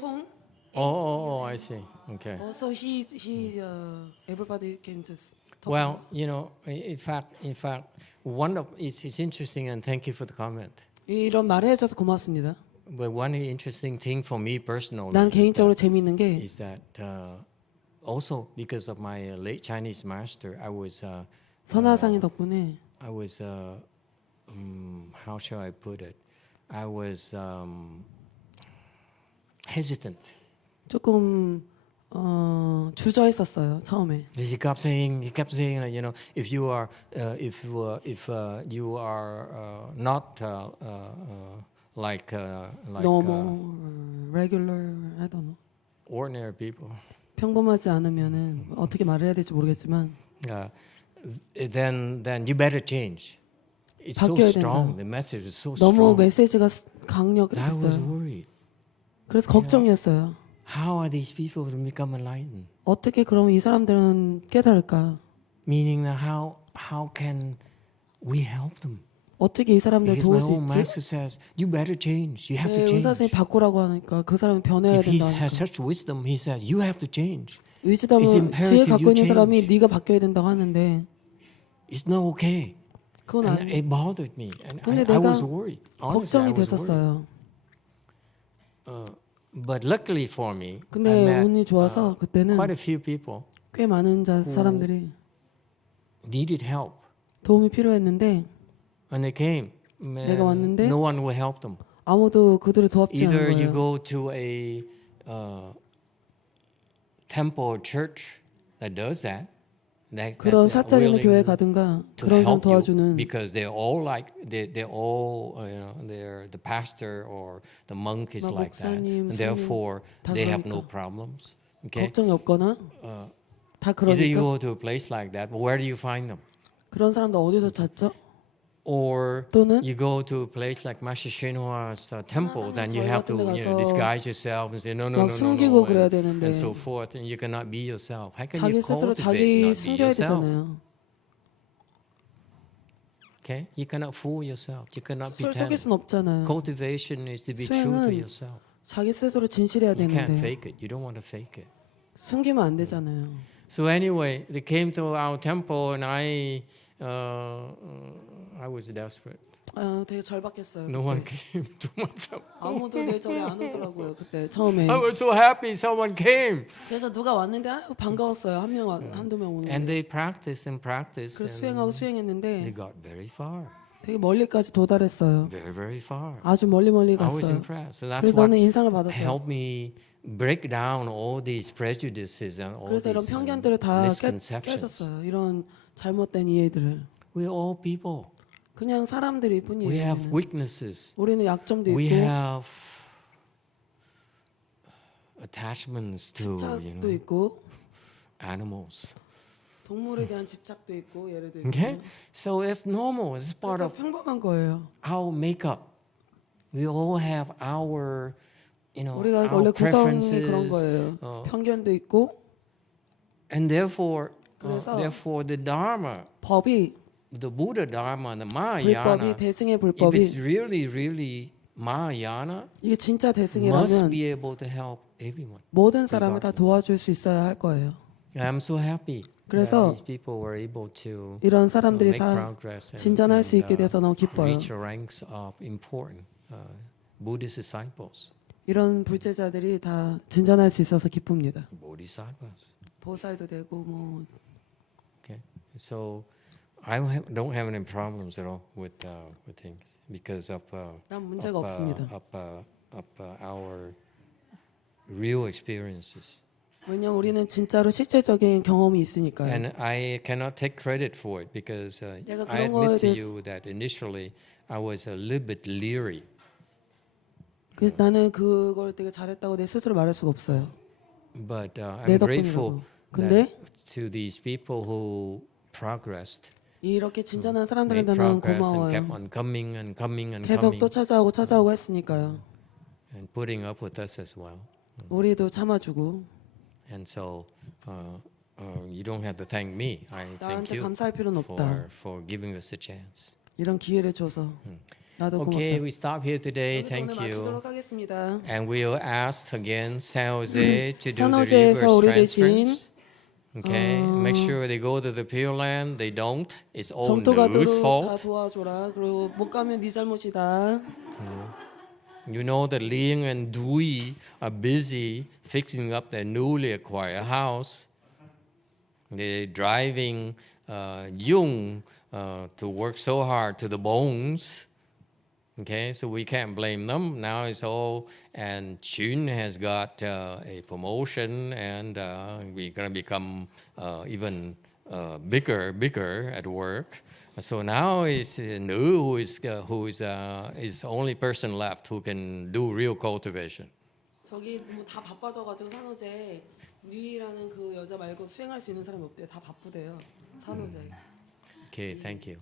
Hong. Oh, I see. Okay. Also, everybody can just talk. Well, you know, in fact, one of it's interesting, and thank you for the comment. 이런 말을 해줘서 고맙습니다. But one interesting thing for me personally 난 개인적으로 재미있는 게 is that also because of my late Chinese master, I was 선화상인 덕분에 how shall I put it? I was hesitant. 조금 주저했었어요 처음에. He kept saying, you know, if you are not like normal, regular, I don't know. ordinary people, 평범하지 않으면은 어떻게 말을 해야 될지 모르겠지만 then you better change. It's so 바뀌어야 strong. 된다. The message is so 너무 strong. 메시지가 I was 강력했어요. worried. 그래서 걱정이었어요. How are these people to become enlightened? 어떻게 그럼 이 사람들은 깨달을까? Meaning that how can we help them. 어떻게 이 사람들 Because my 도울 수 own 있지? master says, you better change. You have to 네, 의사 change. 선생님 바꾸라고 하니까 그 사람은 변해야 If he 된다. has such wisdom, he says, you have to change. 의지담은 It's 지혜 imperative 갖고 you 있는 사람이 change. 네가 바뀌어야 된다고 하는데 It's not okay. 그건 And 안. it bothered me. And 근데 I 내가 was worried. Honestly, I 걱정이 was worried. 됐었어요. But luckily for me, I 근데 met 운이 좋아서 그때는 quite a few people 꽤 많은 사람들이 needed help. 도움이 필요했는데 When they came, 내가 왔는데 no one would help them. 아무도 그들을 도와주지 않은 Either you 거예요. go to a temple or church that does that. 그런 사찰 있는 교회 가든가 그런 사람 도와주는 because they're all like they're all they're the pastor or the monk is like that, 목사님, and therefore 다 they have 그러니까. no problems. Okay, 걱정이 없거나 다 either you 그러니까 go to a place like that, but where do you find them? 그런 사람들 어디서 찾죠? Or 또는 you go to a place like Master Shinhua's temple, then you have to disguise yourself and say no, no, 막 no, no, 숨기고 no, 그래야 and 되는데 so forth, and you cannot be yourself. How can 자기 you 스스로 cultivate 자기 not be 숨겨야 yourself? 되잖아요. Okay, you cannot fool yourself. You cannot 스스로 속일 pretend. 순 없잖아요. Cultivation is to be true to 수행은 yourself. 자기 스스로 진실해야 You can't 되는데 fake it. You don't want to fake it. 숨기면 안 되잖아요. So anyway, they came to our temple, and I was desperate. 되게 절박했어요. No one came to my temple. 아무도 내 절에 안 오더라고요. 그때 처음에. I was so happy someone came. 그래서 누가 왔는데 아유, 반가웠어요. 한 명, 한두 명 오는 And 게. they practiced and practiced. 그래서 And 수행하고 they 수행했는데 got very far. 되게 멀리까지 도달했어요. Very, very far. 아주 멀리 I was 갔어요. impressed. And that's 그래서 what 나는 인상을 받았어요. helped me break down all these prejudices and all 그래서 이런 these 편견들을 다 misconceptions. 깨졌어요. 이런 잘못된 이해들을. We're all people. 그냥 사람들일 We 뿐이에요. have weaknesses. 우리는 약점도 We 있고 have attachments to 집착도 있고 animals. 동물에 대한 집착도 있고 예를 들면 Okay? So it's normal. It's part 그래서 of 평범한 거예요. our makeup. We all have our, 우리가 our 원래 구성이 그런 preferences. 거예요. 편견도 있고 And therefore, 그래서 the Dharma, 법이 the Buddha Dharma and the 불법이 Mahayana, 대승의 if 불법이 it's really Mahayana, 이게 진짜 must 대승이라면 be able to help everyone. 모든 사람을 다 regardless. 도와줄 수 있어야 할 거예요. I'm so happy 그래서 that these people were able to 이런 사람들이 make 다 progress 진전할 수 있게 돼서 너무 기뻐요. reach the ranks of important Buddhist disciples. 이런 불제자들이 다 진전할 수 있어서 기쁩니다. Bodhisattvas. 보살도 되고 뭐 Okay, so I don't have any problems at all with things because of 난 문제가 없습니다. our real experiences. 왜냐면 우리는 진짜로 실제적인 경험이 있으니까요. And I cannot take credit for it because 내가 I 그런 거에 admit to 대해서- you that initially I was a little bit leery. 그래서 나는 그걸 되게 잘했다고 내 스스로 말할 수가 없어요. But 내 I'm grateful 덕분이라고. 근데 that to these people who progressed, 이렇게 진전한 made 사람들한테 나는 progress and kept 고마워요. on coming and coming and 계속 coming 또 찾아오고 했으니까요. and putting up with us as well. 우리도 참아주고 And so you don't have to thank me. I thank 나한테 you 감사할 필요는 없다. for giving us a chance. 이런 기회를 줘서 나도 Okay, 고맙다. we stop here today. 여기서 Thank 오늘 you. 마치도록 하겠습니다. And we'll ask again San Jose to do the 산호제에서 reverse 우리 대신 transference. Okay, make sure they go to the Pure Land. They don't. It's all 점토 가도록 Nu's 다 fault. 도와줘라. 그리고 못 가면 네 잘못이다. You know that Liang and Dui are busy fixing up their newly acquired house. They're driving Yung to work so hard to the bones. Okay, so we can't blame them. Now it's all, and Chun has got a promotion, and we're gonna become even bigger at work. So now it's Nu who is the only person left who can do real cultivation. 저기 뭐 다 바빠져가지고 산호제 뉴이라는 그 여자 말고 수행할 수 있는 사람이 없대요. 다 바쁘대요. 산호제. Okay, thank you.